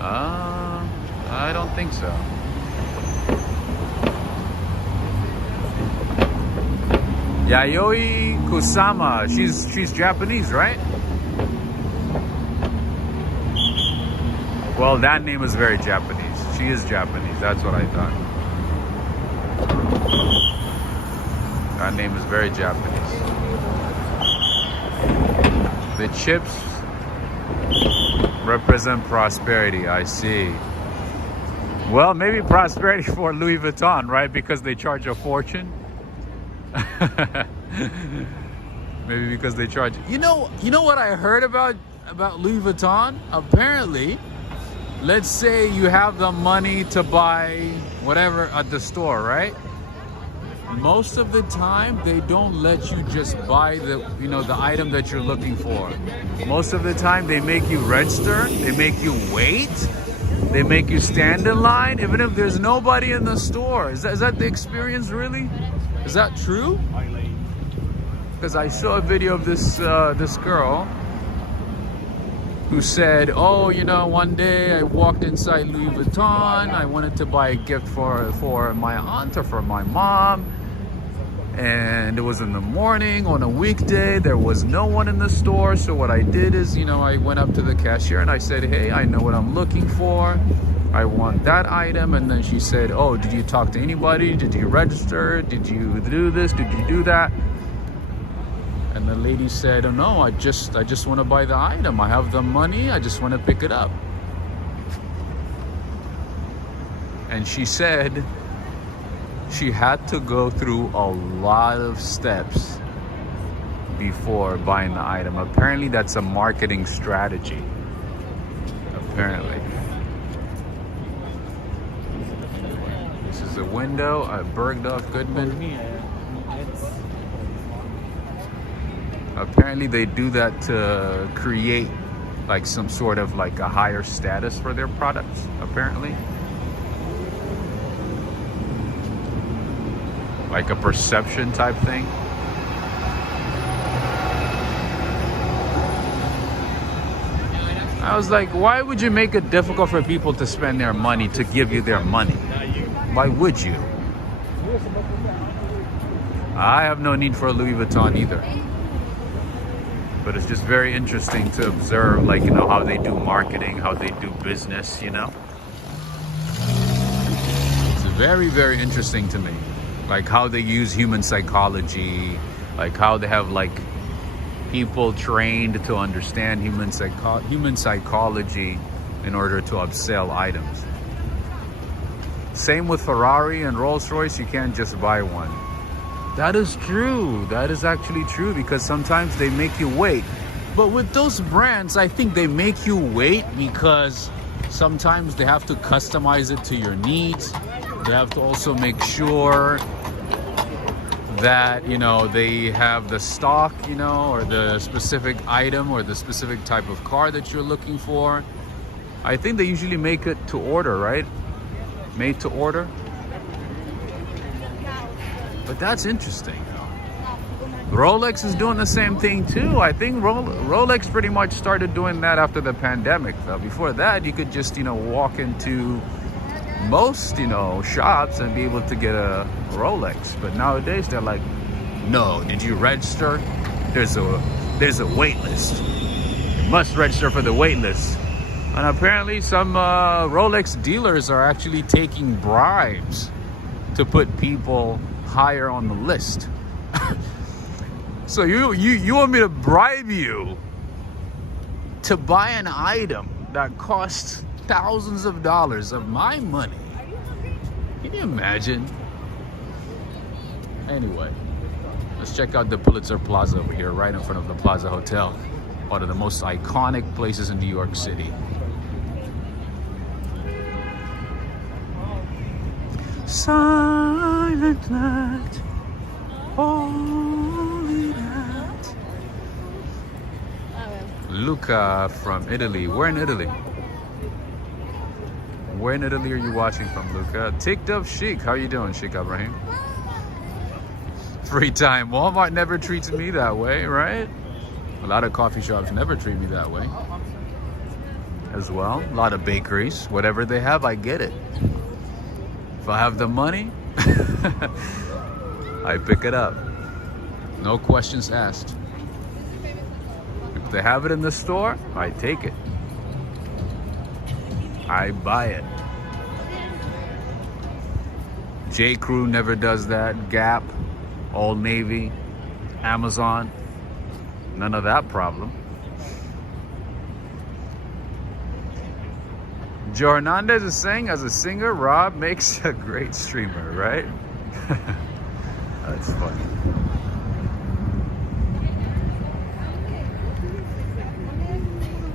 I don't think so. Yayoi Kusama. She's Japanese, right? Well, that name is very Japanese. She is Japanese. That's what I thought. That name is very Japanese. The chips represent prosperity, I see. Well, maybe prosperity for Louis Vuitton, right? Because they charge a fortune. Maybe because they charge. You know what I heard about Louis Vuitton? Apparently, let's say you have the money to buy whatever at the store, right? Most of the time, they don't let you just buy the item that you're looking for. Most of the time, they make you register. They make you wait. They make you stand in line, even if there's nobody in the store. Is that the experience, really? Is that true? Because I saw a video of this girl who said, oh, one day I walked inside Louis Vuitton. I wanted to buy a gift for my aunt or for my mom. And it was in the morning on a weekday. There was no one in the store. So what I did is, I went up to the cashier and I said, hey, I know what I'm looking for. I want that item. And then she said, oh, did you talk to anybody? Did you register? Did you do this? Did you do that? And the lady said, oh, no, I just want to buy the item. I have the money. I just want to pick it up. And she said she had to go through a lot of steps before buying the item. Apparently, that's a marketing strategy. Apparently. This is a window at Bergdorf Goodman. Apparently they do that to create like some sort of like a higher status for their products, apparently. Like a perception type thing. I was like, why would you make it difficult for people to spend their money to give you their money? Why would you? I have no need for a Louis Vuitton either. But it's just very interesting to observe, like, how they do marketing, how they do business, It's very, very interesting to me. Like how they use human psychology, like how they have like people trained to understand human psychology in order to upsell items. Same with Ferrari and Rolls-Royce, you can't just buy one. That is true. That is actually true because sometimes they make you wait. But with those brands, I think they make you wait because sometimes they have to customize it to your needs. They have to also make sure that, they have the stock, or the specific item or the specific type of car that you're looking for. I think they usually make it to order, right? Made to order. But that's interesting. Rolex is doing the same thing too. I think Rolex pretty much started doing that after the pandemic, though. Before that, you could just, walk into most, shops and be able to get a Rolex. But nowadays, they're like, no, did you register? There's a wait list. You must register for the wait list. And apparently some Rolex dealers are actually taking bribes to put people higher on the list. So you want me to bribe you to buy an item that costs thousands of dollars of my money? Can you imagine? Anyway, let's check out the Pulitzer Plaza over here, right in front of the Plaza Hotel. One of the most iconic places in New York City. Silent night, holy night. Luca from Italy. Where in Italy? Where in Italy are you watching from, Luca? Ticked up Chic. How you doing, Chic Abraham? Free time. Walmart never treats me that way, right? A lot of coffee shops never treat me that way. As well. A lot of bakeries. Whatever they have, I get it. If I have the money, I pick it up. No questions asked. If they have it in the store, I take it. I buy it. J. Crew never does that. Gap, Old Navy, Amazon. None of that problem. Joe Hernandez is saying, as a singer, Rob makes a great streamer, right? That's funny.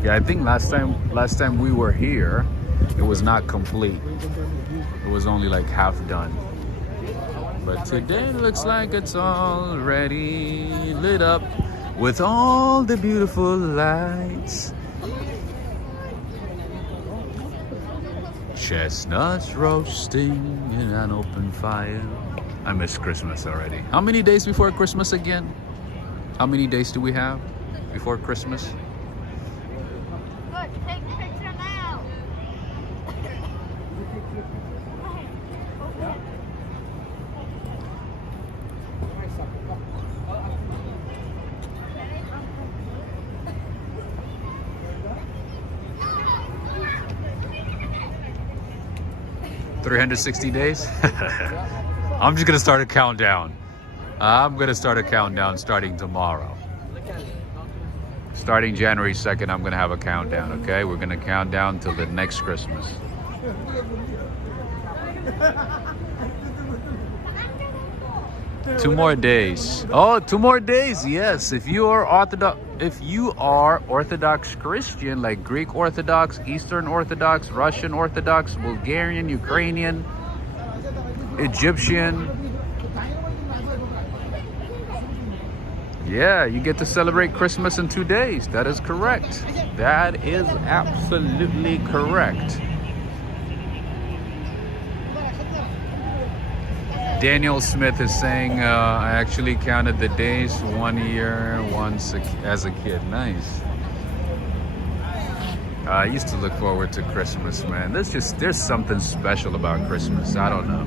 Yeah, I think last time we were here, it was not complete. It was only like half done. But today it looks like it's already lit up with all the beautiful lights. Chestnuts roasting in an open fire. I miss Christmas already. How many days before Christmas again? How many days do we have before Christmas? Good, take a picture now. 360 days? I'm just gonna start a countdown. I'm gonna start a countdown starting tomorrow. Starting January 2nd, I'm gonna have a countdown, okay? We're gonna count down till the next Christmas. 2 more days. Oh, 2 more days, yes. If you are Orthodox Christian, like Greek Orthodox, Eastern Orthodox, Russian Orthodox, Bulgarian, Ukrainian, Egyptian. Yeah, you get to celebrate Christmas in 2 days. That is correct. That is absolutely correct. Daniel Smith is saying, I actually counted the days 1 year once as a kid. Nice. I used to look forward to Christmas, man. There's something special about Christmas. I don't know.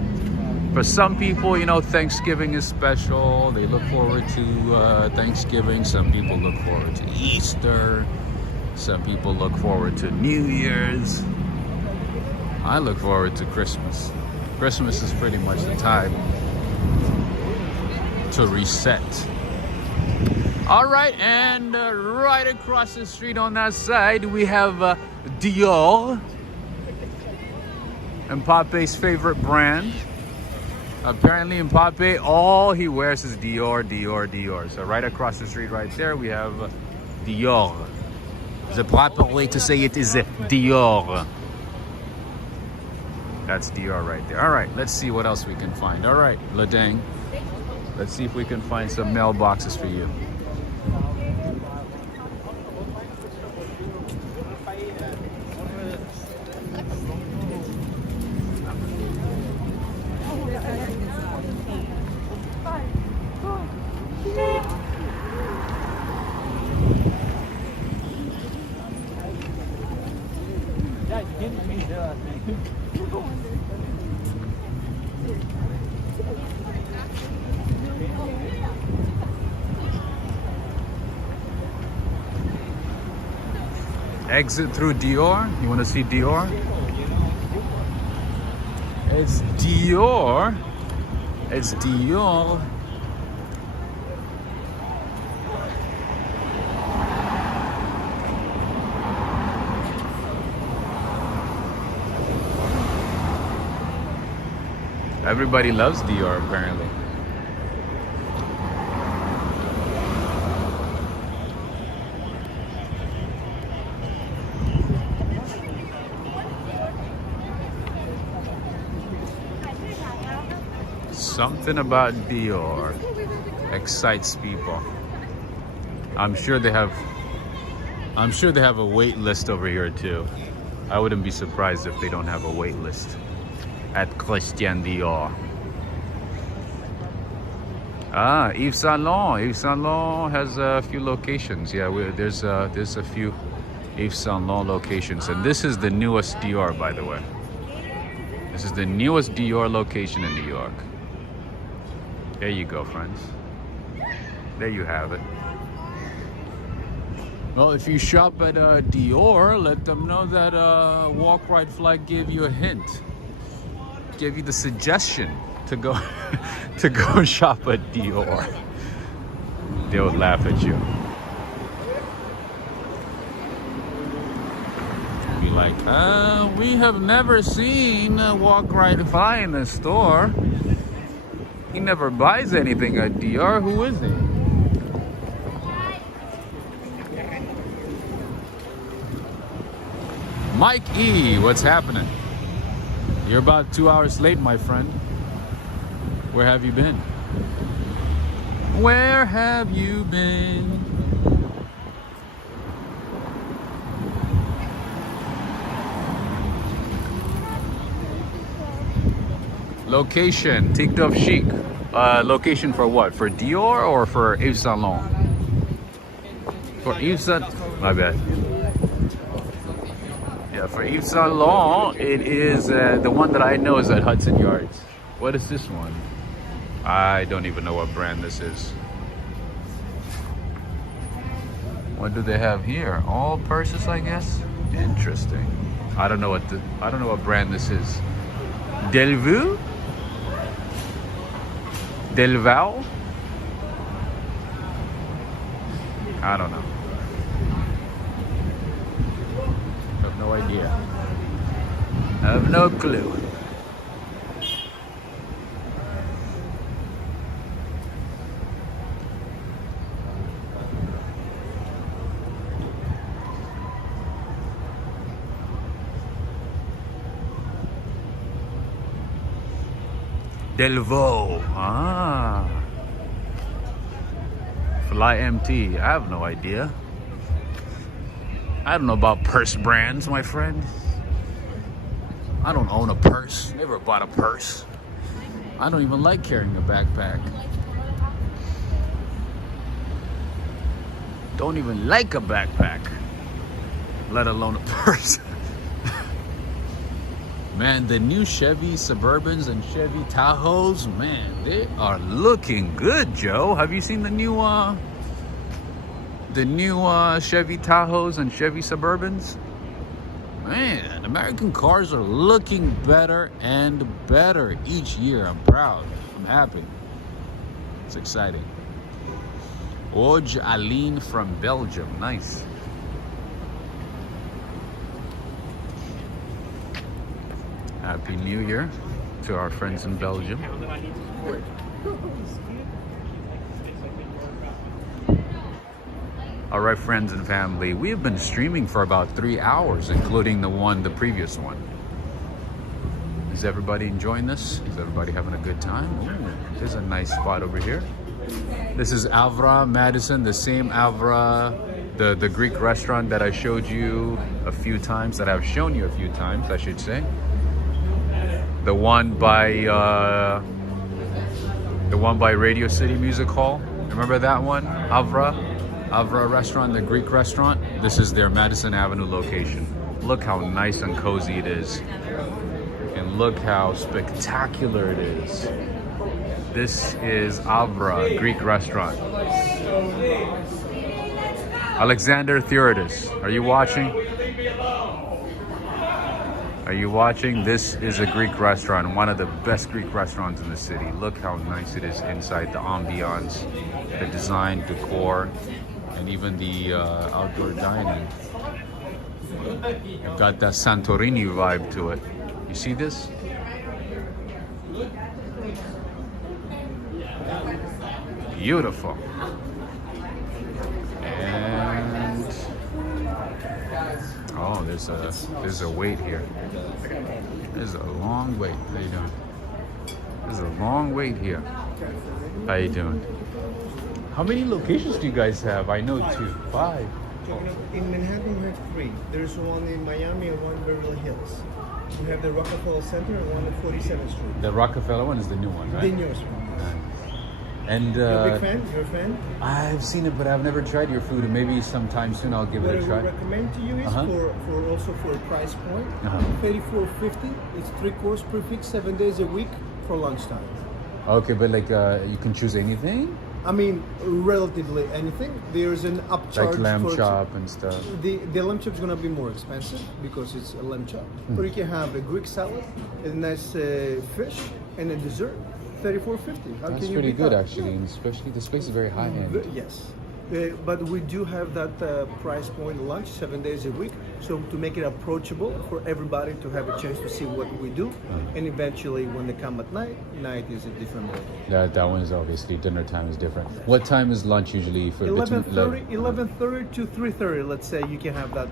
For some people, you know, Thanksgiving is special. They look forward to Thanksgiving. Some people look forward to Easter. Some people look forward to New Year's. I look forward to Christmas. Christmas is pretty much the time to reset. All right, and right across the street on that side, we have Dior, Mbappé's favorite brand. Apparently Mbappé, all he wears is Dior, Dior, Dior. So right across the street right there, we have Dior. The proper way to say it is Dior. That's Dior right there. All right, let's see what else we can find. All right, Ladang, let's see if we can find some mailboxes for you. Exit through Dior. You want to see Dior? It's Dior. It's Dior. Everybody loves Dior, apparently. Something about Dior excites people. I'm sure they have a wait list over here too. I wouldn't be surprised if they don't have a wait list at Christian Dior. Ah, Yves Saint Laurent. Yves Saint Laurent has a few locations. Yeah, there's a few Yves Saint Laurent locations, and this is the newest Dior, by the way. This is the newest Dior location in New York. There you go, friends. There you have it. Well, if you shop at Dior, let them know that Walk Right Fly gave you a hint. gave you the suggestion to go to go shop at Dior. They would laugh at you. Be like, we have never seen Walk Right By in the store. He never buys anything at Dior. Who is he? Mike E, what's happening? You're about 2 hours late, my friend. Where have you been? Where have you been? Location, TikTok chic. Location for what? For Dior or for Yves Saint Laurent? For Yves Saint... My bad. Yeah, for Yves Saint Laurent, it is the one that I know is at Hudson Yards. What is this one? I don't even know what brand this is. What do they have here? All purses, I guess. Interesting. I don't know what brand this is. Delvaux? Delvaux? I don't know. I have no idea. I have no clue. Delvaux. Ah. Fly MT. I have no idea. I don't know about purse brands, my friend. I don't own a purse. Never bought a purse. I don't even like carrying a backpack. Don't even like a backpack, let alone a purse. Man, the new Chevy Suburbans and Chevy Tahoes, man, they are looking good, Joe. Have you seen the new Chevy Tahoes and Chevy Suburbans? Man, American cars are looking better and better each year. I'm proud. I'm happy. It's exciting. Oj Aline from Belgium. Nice. Happy New Year to our friends in Belgium. All right, friends and family, we have been streaming for about 3 hours, including the previous one. Is everybody enjoying this? Is everybody having a good time? Ooh, there's a nice spot over here. This is Avra Madison, the same Avra, the Greek restaurant that I showed you a few times, that I've shown you a few times, I should say. The one by Radio City Music Hall. Remember that one? Avra restaurant, the Greek restaurant. This is their Madison Avenue location. Look how nice and cozy it is. And look how spectacular it is. This is Avra Greek restaurant. Alexander Theodotus, are you watching? Are you watching? This is a Greek restaurant, one of the best Greek restaurants in the city. Look how nice it is inside, the ambiance, the design, decor, and even the outdoor dining. I've got that Santorini vibe to it. You see this? Beautiful. And oh, there's a wait here. There's a long wait. How you doing? There's a long wait here. How you doing? How many locations do you guys have? I know 2, 5. In Manhattan, we have 3. There's one in Miami and one in Beverly Hills. We have the Rockefeller Center and one at 47th Street. The Rockefeller one is the new one, right? The newest one. And You're a big fan? You're a fan? I've seen it, but I've never tried your food, and maybe sometime soon I'll give it a try. What I would recommend to you is for a price point, $34.50. It's 3-course prefix, 7 days a week for lunchtime. Okay, but like you can choose anything? I mean, relatively anything. There's an upcharge Like lamb for chop and stuff. The lamb chop is gonna be more expensive because it's a lamb chop. But you can have a Greek salad, a nice fish, and a dessert. $34.50. How That's can you pretty beat good that? actually, and especially the space is very high end. Yes. But we do have that price point lunch 7 days a week, so to make it approachable for everybody to have a chance to see what we do, and eventually when they come at night is a different way. That one is obviously dinner time is different. What time is lunch usually for 11:30 to 3:30. Let's say you can have that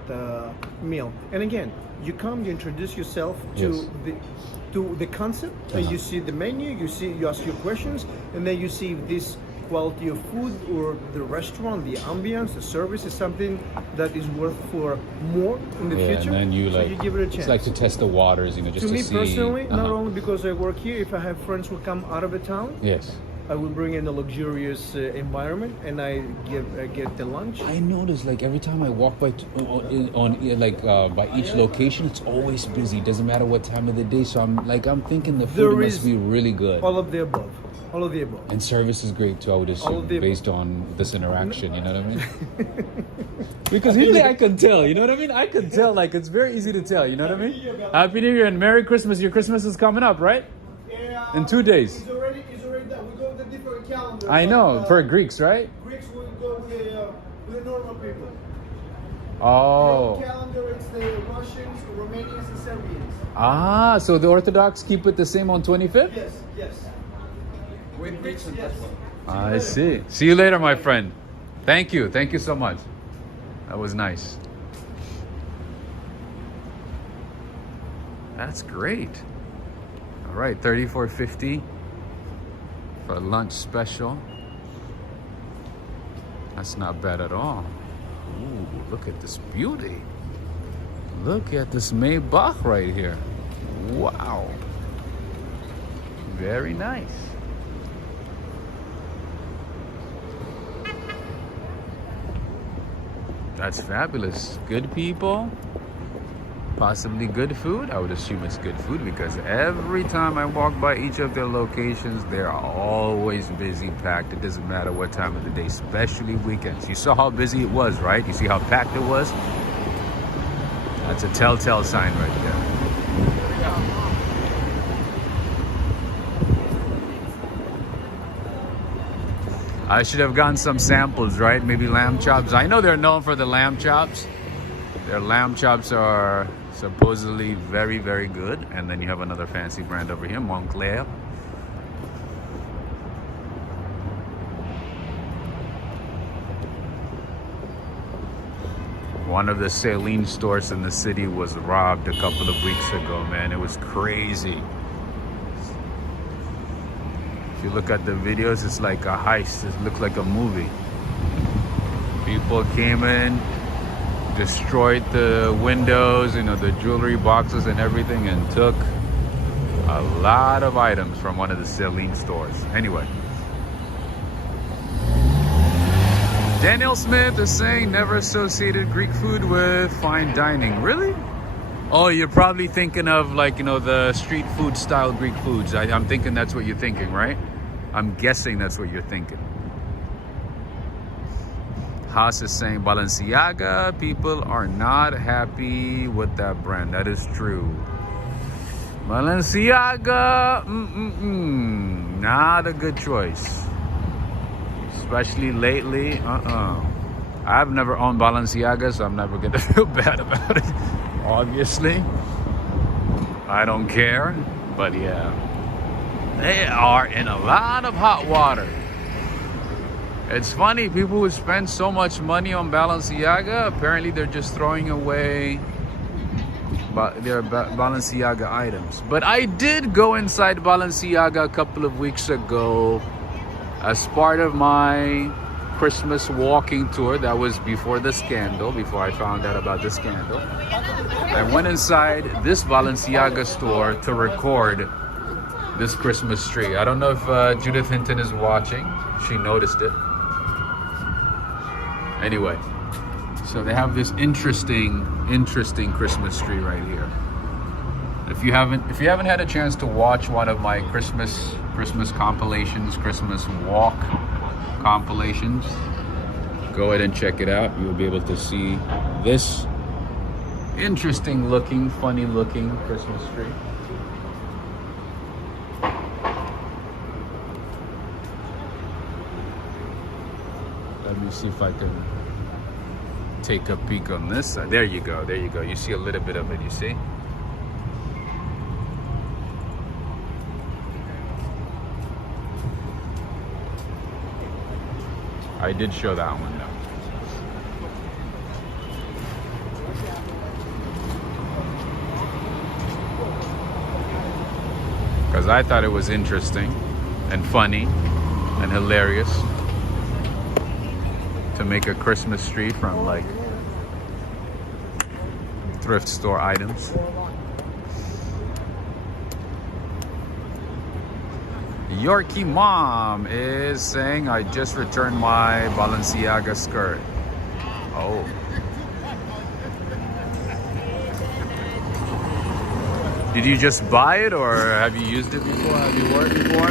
meal. And again, you come, you introduce yourself to the concept, and you see the menu, you ask your questions, and then you see if this quality of food or the restaurant, the ambience, the service is something that is worth for more in the future. And then you so you give it a chance. It's like to test the waters, just to to me see. personally, not only because I work here, if I have friends who come out of the town, Yes. I will bring in a luxurious environment, and I get the lunch. I notice like every time I walk by by each location, it's always busy. Doesn't matter what time of the day. So I'm thinking the food must be really good. All of the above. All of the above. And service is great too, I would assume, based on this interaction, you know what I mean? Because usually I can tell, you know what I mean? I can tell, like, it's very easy to tell, you know what I mean? Happy New Year and Merry Christmas. Your Christmas is coming up, right? Yeah, in 2 days. It's already done. We go with a different calendar. I know, for Greeks, right? Greeks will go with the normal people. Oh. The calendar, it's the Russians, Romanians, and Serbians. Ah, so the Orthodox keep it the same on 25th? Yes. I see. See you later, my friend. Thank you so much. That was nice. That's great. All right, $34.50 for a lunch special. That's not bad at all. Ooh, look at this beauty. Look at this Maybach right here. Wow. Very nice. That's fabulous. Good people, possibly good food. I would assume it's good food because every time I walk by each of their locations, they're always busy, packed. It doesn't matter what time of the day, especially weekends. You saw how busy it was, right? You see how packed it was? That's a telltale sign right there. I should have gotten some samples, right? Maybe lamb chops. I know they're known for the lamb chops. Their lamb chops are supposedly very, very good. And then you have another fancy brand over here, Montclair. One of the saline stores in the city was robbed a couple of weeks ago, man. It was crazy. If you look at the videos, it's like a heist. It looked like a movie. People came in, destroyed the windows, the jewelry boxes and everything, and took a lot of items from one of the saline stores. Anyway. Daniel Smith is saying never associated Greek food with fine dining. Really? Oh, you're probably thinking of the street food style Greek foods. I'm thinking that's what you're thinking, right? I'm guessing that's what you're thinking. Haas is saying Balenciaga, people are not happy with that brand. That is true. Balenciaga, not a good choice. Especially lately, I've never owned Balenciaga, so I'm never gonna feel bad about it. Obviously, I don't care, but yeah, they are in a lot of hot water. It's funny, people who spend so much money on Balenciaga, apparently they're just throwing away their Balenciaga items. But I did go inside Balenciaga a couple of weeks ago as part of my Christmas walking tour. That was before the scandal, before I found out about the scandal. I went inside this Balenciaga store to record this Christmas tree. I don't know if Judith Hinton is watching. She noticed it. Anyway, so they have this interesting Christmas tree right here. If you haven't had a chance to watch one of my Christmas compilations, Christmas walk compilations. Go ahead and check it out. You'll be able to see this interesting looking, funny looking Christmas tree. Let me see if I can take a peek on this side. There you go, there you go. You see a little bit of it, you see? I did show that one though. Because I thought it was interesting and funny and hilarious to make a Christmas tree from like thrift store items. Yorkie Mom is saying, I just returned my Balenciaga skirt. Oh. Did you just buy it or have you used it before? Have you worn it before?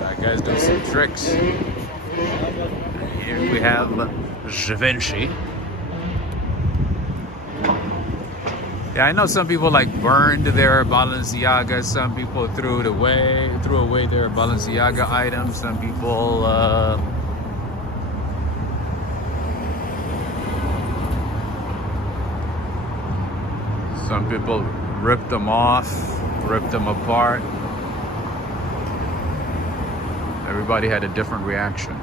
That guy's doing some tricks. Here we have Givenchy. Yeah, I know some people like burned their Balenciaga. Some people threw away their Balenciaga items. Some people ripped them off, ripped them apart. Everybody had a different reaction.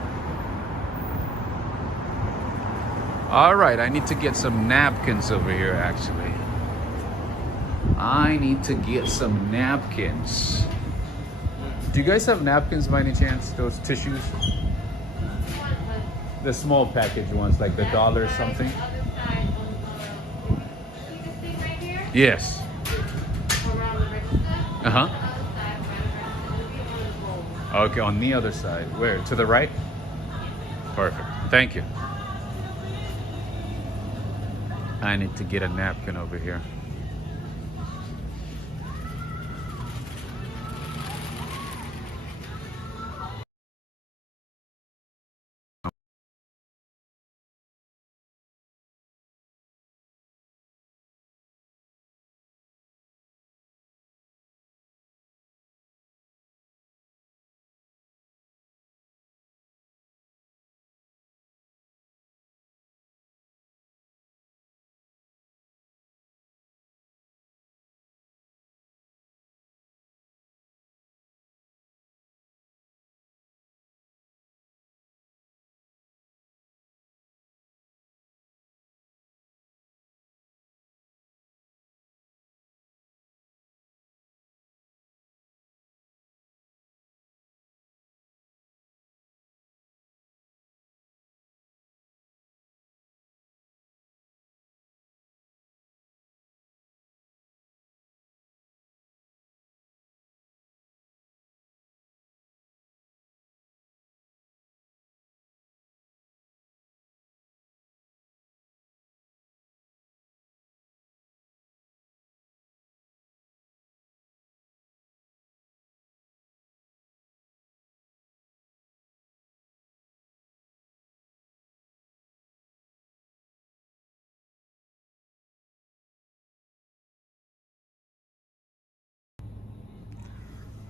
All right, I need to get some napkins over here actually. I need to get some napkins. Do you guys have napkins by any chance? Those tissues? The small package ones, like the dollar something? Yes. Uh-huh. Okay, on the other side. Where? To the right? Perfect. Thank you. I need to get a napkin over here.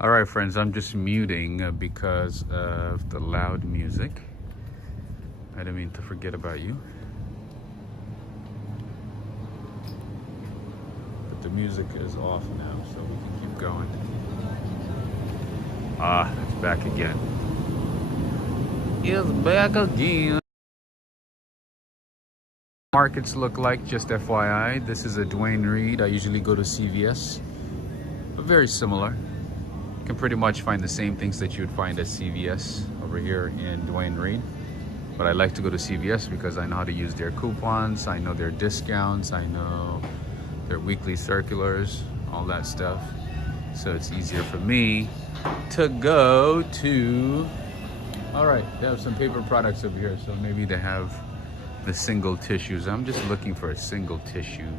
All right, friends, I'm just muting because of the loud music. I didn't mean to forget about you. But the music is off now, so we can keep going. Ah, it's back again. It's back again. Markets look like, just FYI. This is a Dwayne Reed. I usually go to CVS, but very similar. You can pretty much find the same things that you would find at CVS over here in Dwayne Reed. But I like to go to CVS because I know how to use their coupons, I know their discounts, I know their weekly circulars, all that stuff. So it's easier for me to go to... All right, they have some paper products over here, so maybe they have the single tissues. I'm just looking for a single tissue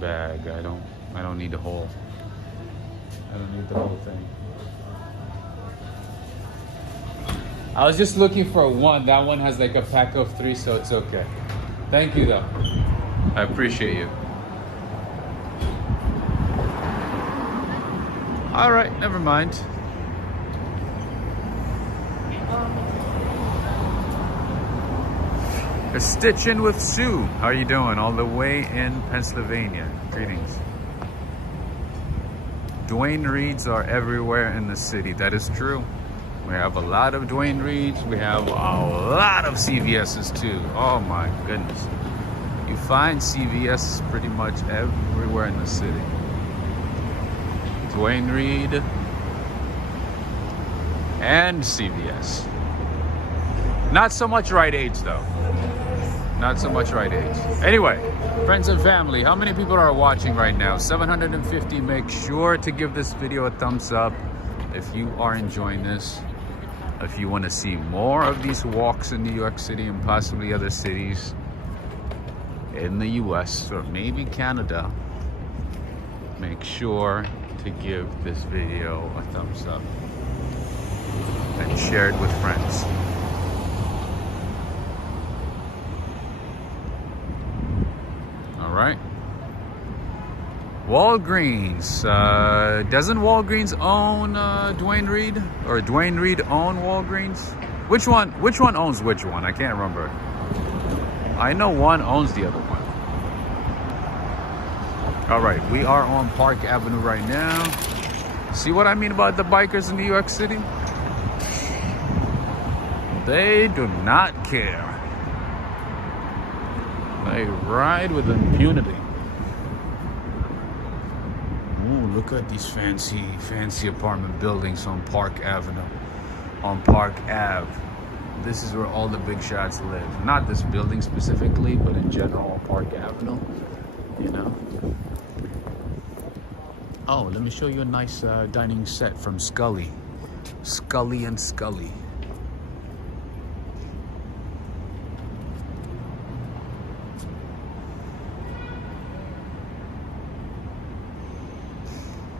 bag. I don't need the whole. I don't need the whole thing. I was just looking for one. That one has like a pack of 3, so it's okay. Thank you though. I appreciate you. All right, never mind. A Stitchin' with Sue. How are you doing? All the way in Pennsylvania. Greetings. Dwayne Reeds are everywhere in the city. That is true. We have a lot of Dwayne Reeds. We have a lot of CVS's too. Oh my goodness. You find CVS pretty much everywhere in the city. Dwayne Reed and CVS. Not so much Rite Aids though. Not so much Rite Aids. Anyway, friends and family, how many people are watching right now? 750. Make sure to give this video a thumbs up if you are enjoying this. If you want to see more of these walks in New York City and possibly other cities in the US or maybe Canada, make sure to give this video a thumbs up and share it with friends. All right. Walgreens. Doesn't Walgreens own Dwayne Reed? Or Dwayne Reed own Walgreens? Which one owns which one? I can't remember. I know one owns the other one. All right, we are on Park Avenue right now. See what I mean about the bikers in New York City? They do not care. They ride with impunity. Ooh, look at these fancy apartment buildings on Park Avenue. On Park Ave. This is where all the big shots live. Not this building specifically, but in general, Park Avenue. You know? Oh, let me show you a nice dining set from Scully. Scully and Scully.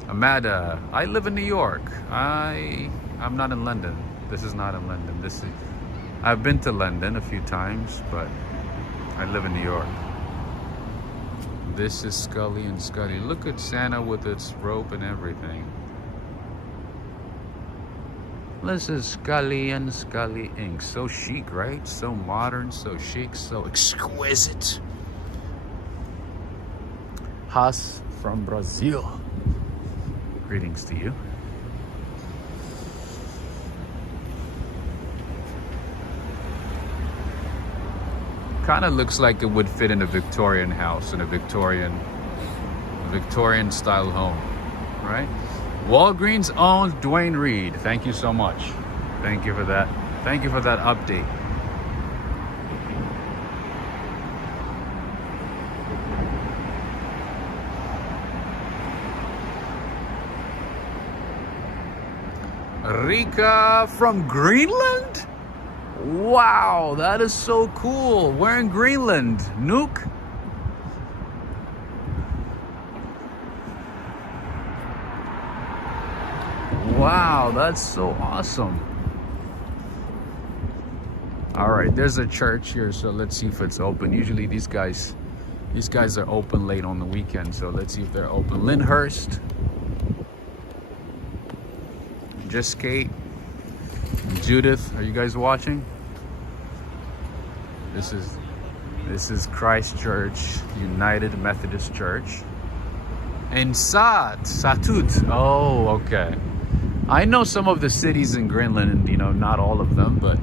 Amada, I live in New York. I'm not in London. This is not in London. I've been to London a few times, but I live in New York. This is Scully and Scully. Look at Santa with its rope and everything. This is Scully and Scully Inc. So chic, right? So modern, so chic, so exquisite. Haas from Brazil. Greetings to you. Kind of looks like it would fit in a Victorian house, in a Victorian style home, right? Walgreens owns Dwayne Reed. Thank you so much. Thank you for that. Thank you for that update. Rika from Greenland? Wow, that is so cool. Where in Greenland? Nuuk? Wow, that's so awesome. All right, there's a church here, so let's see if it's open. Usually these guys are open late on the weekend, so let's see if they're open. Lyndhurst. Just Kate. Judith, are you guys watching? This is Christ Church, United Methodist Church. And Satut. Oh, okay. I know some of the cities in Greenland, and not all of them, but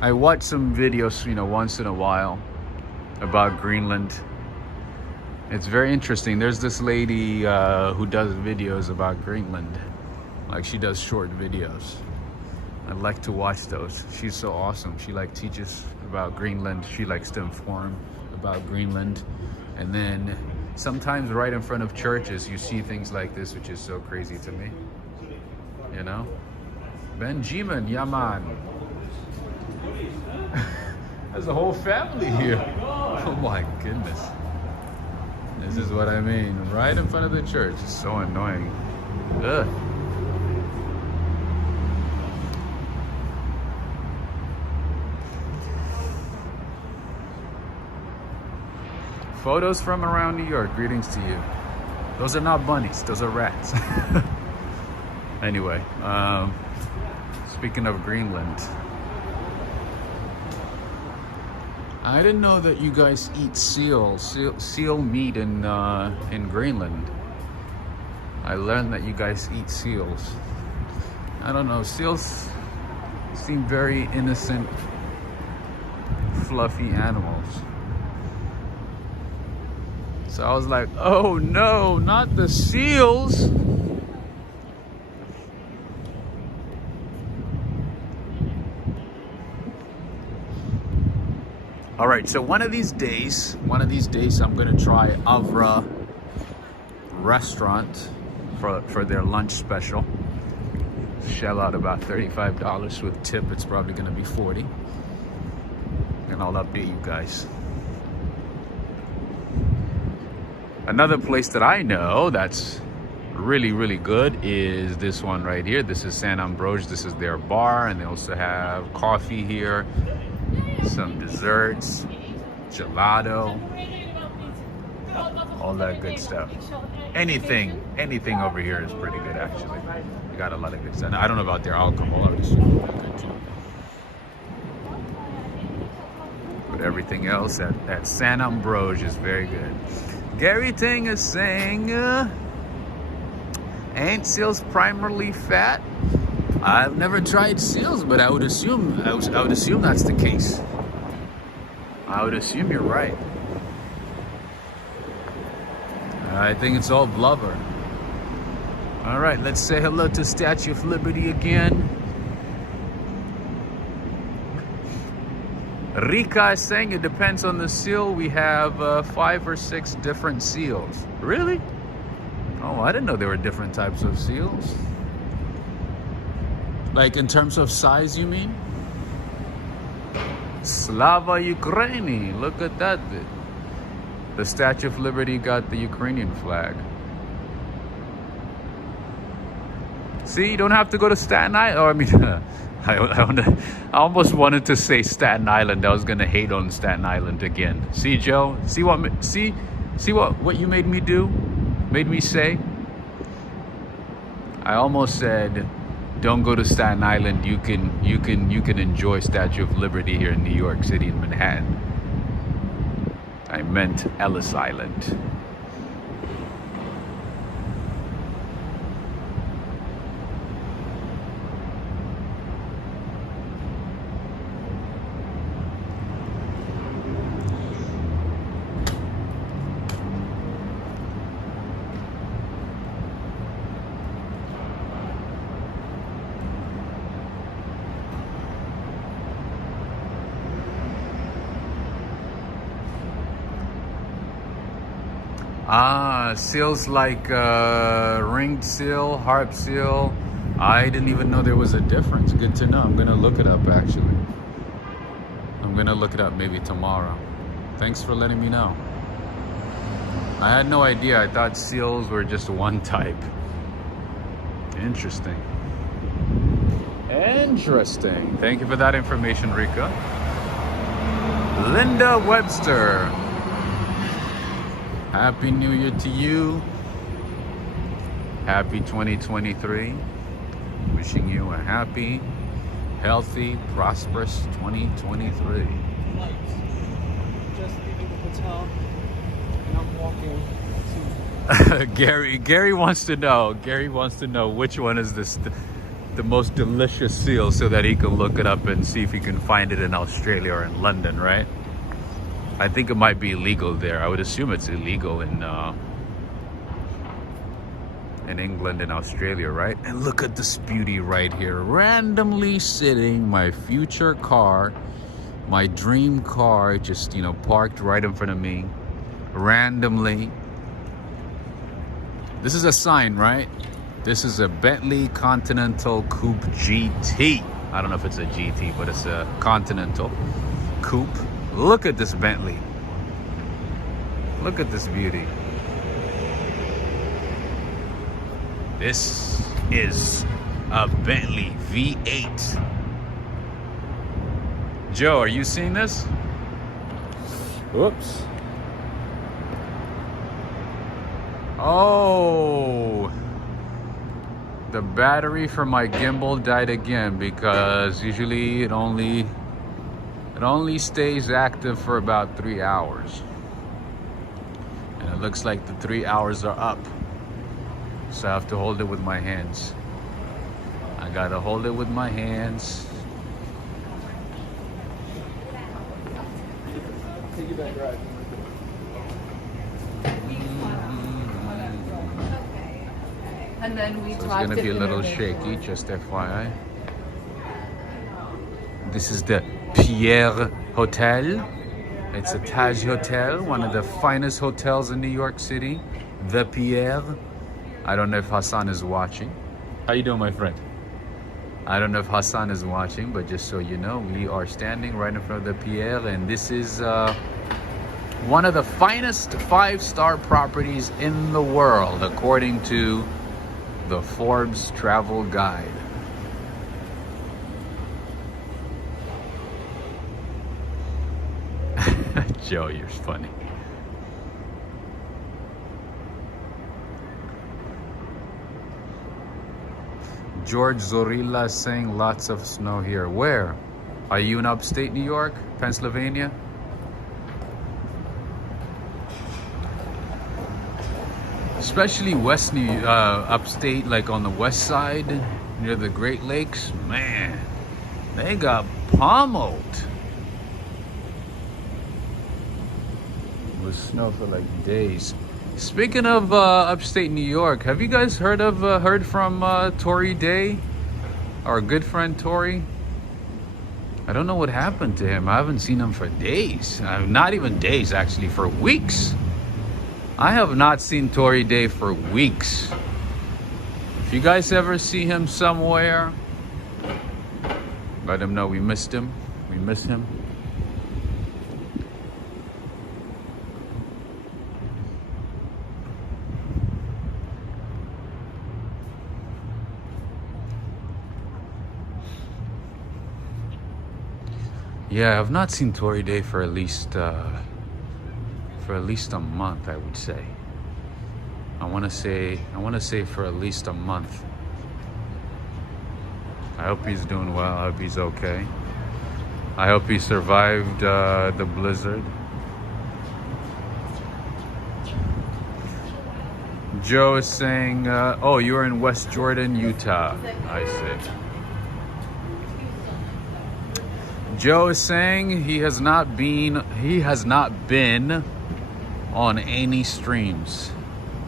I watch some videos, once in a while about Greenland. It's very interesting. There's this lady who does videos about Greenland. Like, she does short videos. I like to watch those. She's so awesome. She teaches about Greenland. She likes to inform about Greenland. And then sometimes right in front of churches, you see things like this, which is so crazy to me. Benjamin, Yaman. There's a whole family here. Oh my goodness. This is what I mean. Right in front of the church. It's so annoying. Ugh. Photos from around New York. Greetings to you. Those are not bunnies. Those are rats. Anyway, speaking of Greenland, I didn't know that you guys eat seal meat in Greenland. I learned that you guys eat seals. I don't know. Seals seem very innocent, fluffy animals. So I was like, oh no, not the seals. All right, so one of these days I'm gonna try Avra restaurant for their lunch special. Shell out about $35 with tip. It's probably gonna be 40. And I'll update you guys. Another place that I know that's really, really good is this one right here. This is San Ambroge. This is their bar, and they also have coffee here, some desserts, gelato, all that good stuff. Anything over here is pretty good, actually. You got a lot of good stuff. I don't know about their alcohol, obviously, good too. But everything else at San Ambroge is very good. Gary Ting is saying, ain't seals primarily fat? I've never tried seals, but I would assume that's the case. I would assume you're right. I think it's all blubber. All right, let's say hello to Statue of Liberty again. Rika is saying it depends on the seal. We have 5 or 6 different seals. Really? Oh, I didn't know there were different types of seals. Like in terms of size, you mean? Slava Ukraini. Look at that. The Statue of Liberty got the Ukrainian flag. See, you don't have to go to Staten Island. Oh, I mean, I almost wanted to say Staten Island. I was gonna hate on Staten Island again. See, Joe? See what you made me do? Made me say? I almost said, don't go to Staten Island. You can enjoy Statue of Liberty here in New York City in Manhattan. I meant Ellis Island. Seals like ringed seal, harp seal. I didn't even know there was a difference. Good to know. I'm gonna look it up actually. I'm gonna look it up maybe tomorrow. Thanks for letting me know. I had no idea. I thought seals were just one type. Interesting. Interesting. Thank you for that information, Rika. Linda Webster. Happy New Year to you. Happy 2023. Wishing you a happy, healthy, prosperous 2023. Just leaving the hotel and I'm walking to... Gary wants to know which one is the most delicious seal so that he can look it up and see if he can find it in Australia or in London, right? I think it might be illegal there. I would assume it's illegal in England and Australia, right? And look at this beauty right here. Randomly sitting, my future car, my dream car, just, parked right in front of me. Randomly. This is a sign, right? This is a Bentley Continental Coupe GT. I don't know if it's a GT, but it's a Continental Coupe. Look at this Bentley. Look at this beauty. This is a Bentley V8. Joe, are you seeing this? Whoops. Oh, the battery for my gimbal died again because usually it only stays active for about 3 hours. And it looks like the 3 hours are up. So I have to hold it with my hands. I gotta hold it with my hands. And then we So it's gonna be a little shaky, just FYI. This is the Pierre Hotel. It's a Taj Hotel, one of the finest hotels in New York City. The Pierre. I don't know if Hassan is watching. How you doing, my friend? I don't know if Hassan is watching, but just so you know, we are standing right in front of the Pierre, and this is one of the finest 5-star properties in the world, according to the Forbes Travel Guide. Joe, you're funny. George Zorilla is saying lots of snow here. Where? Are you in upstate New York, Pennsylvania? Especially upstate, like on the west side, near the Great Lakes. Man, they got pummeled with snow for like days. Speaking of upstate New York, have you guys heard from Tory Day, our good friend Tory? I don't know what happened to him. I haven't seen him for days. Not even days, actually, for weeks. I have not seen Tory Day for weeks. If you guys ever see him somewhere, let him know we missed him. We miss him. Yeah, I've not seen Tory Day for at least a month, I would say. I want to say for at least a month. I hope he's doing well. I hope he's okay. I hope he survived the blizzard. Joe is saying, oh, you're in West Jordan, Utah. I see. Joe is saying he has not been on any streams.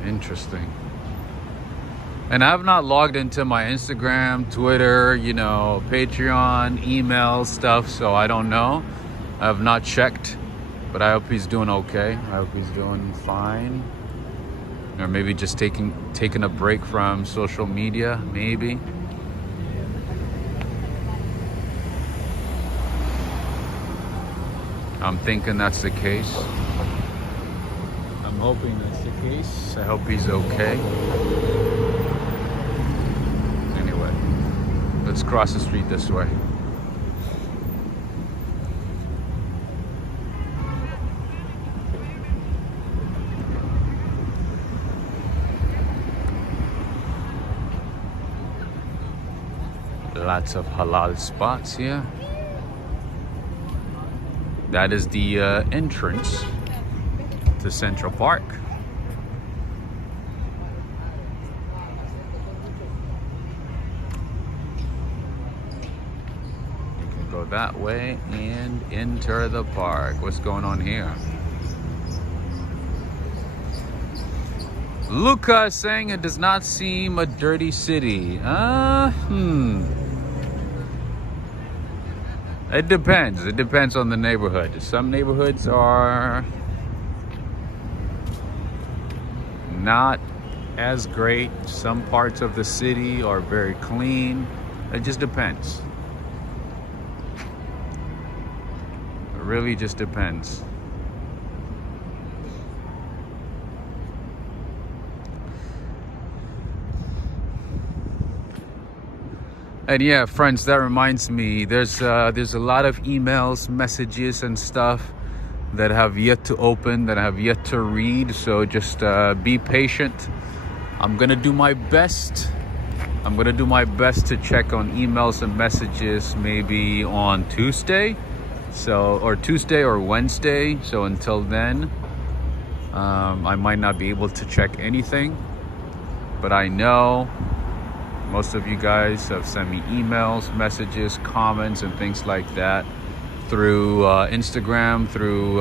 Interesting. And I've not logged into my Instagram, Twitter, Patreon, email stuff, so I don't know. I have not checked, but I hope he's doing okay. I hope he's doing fine. Or maybe just taking a break from social media, maybe. I'm thinking that's the case. I'm hoping that's the case. I hope he's okay. Anyway, let's cross the street this way. Lots of halal spots here. That is the entrance to Central Park. You can go that way and enter the park. What's going on here? Luca is saying it does not seem a dirty city. It depends. It depends on the neighborhood. Some neighborhoods are not as great. Some parts of the city are very clean. It just depends. It really just depends. And yeah, friends, that reminds me, there's a lot of emails, messages, and stuff that have yet to open, that I have yet to read. So just be patient. I'm gonna do my best. I'm gonna do my best to check on emails and messages maybe on Tuesday, or Tuesday or Wednesday. So until then, I might not be able to check anything, but I know most of you guys have sent me emails, messages, comments, and things like that through Instagram, through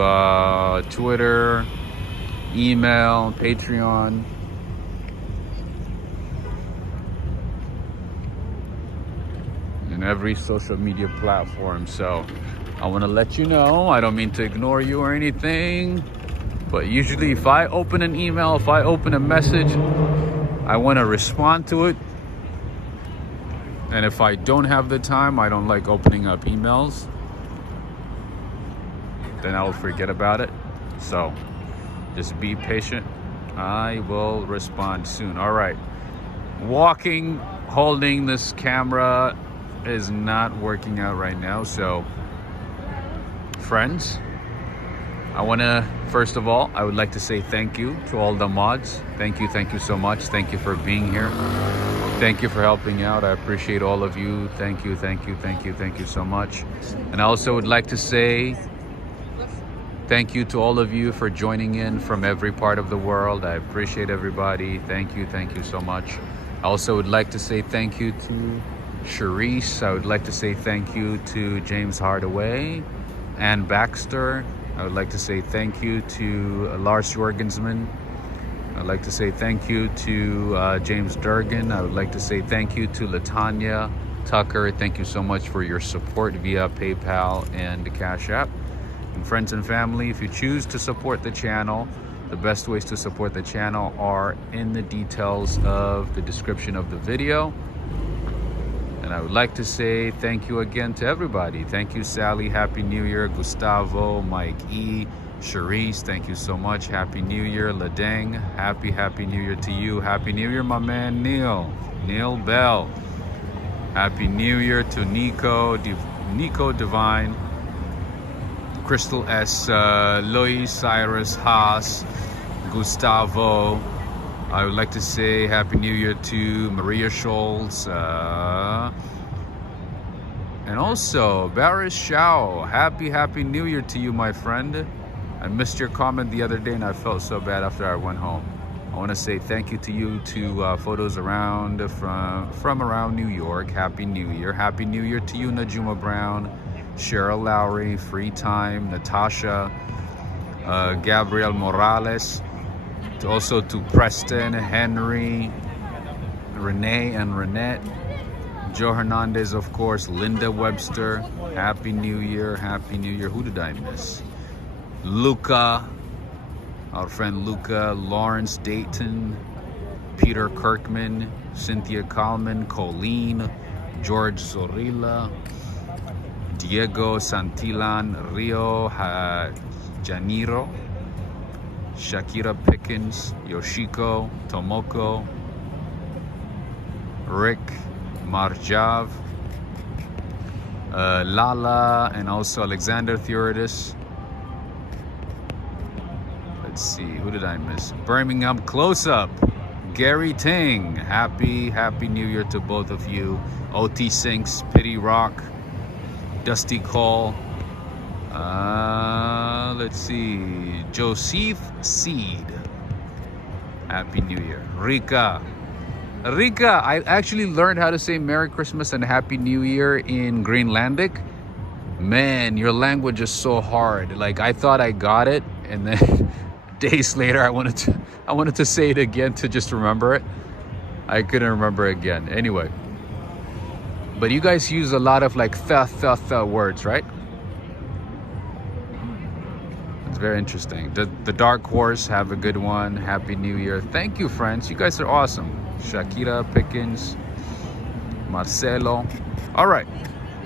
Twitter, email, Patreon. And every social media platform. So I want to let you know, I don't mean to ignore you or anything, but usually if I open an email, if I open a message, I want to respond to it. And if I don't have the time, I don't like opening up emails, then I'll forget about it. So just be patient. I will respond soon. All right. Walking, holding this camera is not working out right now. So friends, I want to, first of all, I would like to say thank you to all the mods. Thank you so much. Thank you for being here. Thank you for helping out. I appreciate all of you. Thank you so much. And I also would like to say thank you to all of you for joining in from every part of the world. I appreciate everybody. Thank you so much. I also would like to say thank you to Charisse. I would like to say thank you to James Hardaway and Baxter. I would like to say thank you to Lars Jorgensman. I'd like to say thank you to James Durgan. I would like to say thank you to Latanya Tucker. Thank you so much for your support via PayPal and Cash App. And friends and family, if you choose to support the channel, the best ways to support the channel are in the details of the description of the video. And I would like to say thank you again to everybody. Thank you, Sally. Happy New Year. Gustavo, Mike E, Charisse, thank you so much. Happy New Year. Ladeng, happy New Year to you. Happy New Year, my man Neil Bell. Happy New Year to Nico Divine, Crystal S, Lois, Cyrus, Haas, Gustavo. I would like to say Happy New Year to Maria Scholz, and also Baris Shao. Happy New Year to you, my friend. I missed your comment the other day and I felt so bad after I went home. I want to say thank you to you to photos around from around New York. Happy New Year. Happy New Year to you, Najuma Brown, Cheryl Lowry, Free Time, Natasha, Gabriel Morales. Also to Preston, Henry, Renee and Renette, Joe Hernandez, of course, Linda Webster. Happy New Year. Who did I miss? Luca, our friend Luca, Lawrence Dayton, Peter Kirkman, Cynthia Coleman, Colleen, George Zorilla, Diego Santillan, Rio Janiro, Shakira Pickens, Yoshiko, Tomoko, Rick Marjav, Lala, and also Alexander Theoridis. Let's see, who did I miss? Birmingham Close Up, Gary Ting. Happy New Year to both of you. OT Sinks, Pity Rock, Dusty Call. Let's see, Joseph Seed. Happy New Year. Rika, I actually learned how to say Merry Christmas and Happy New Year in Greenlandic. Man, your language is so hard. Like, I thought I got it, and then days later I wanted to say it again to just remember it. I couldn't remember again. Anyway, but you guys use a lot of like the words, right? It's very interesting. The Dark Horse, have a good one. Happy New Year. Thank you, friends. You guys are awesome. Shakira Pickens, Marcelo. All right,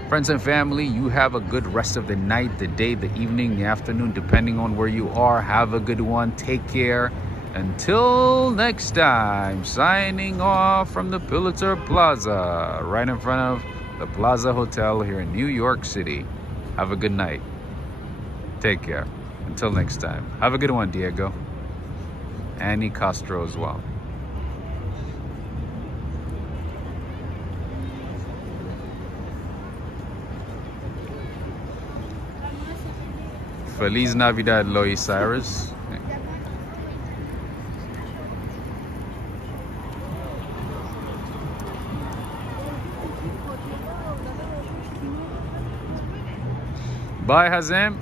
friends and family, you have a good rest of the night, the day, the evening, the afternoon, depending on where you are. Have a good one. Take care. Until next time, signing off from the Pulitzer Plaza, right in front of the Plaza Hotel here in New York City. Have a good night. Take care. Until next time. Have a good one, Diego. Annie Castro as well. Feliz Navidad, Lois Cyrus. Bye, Hazem.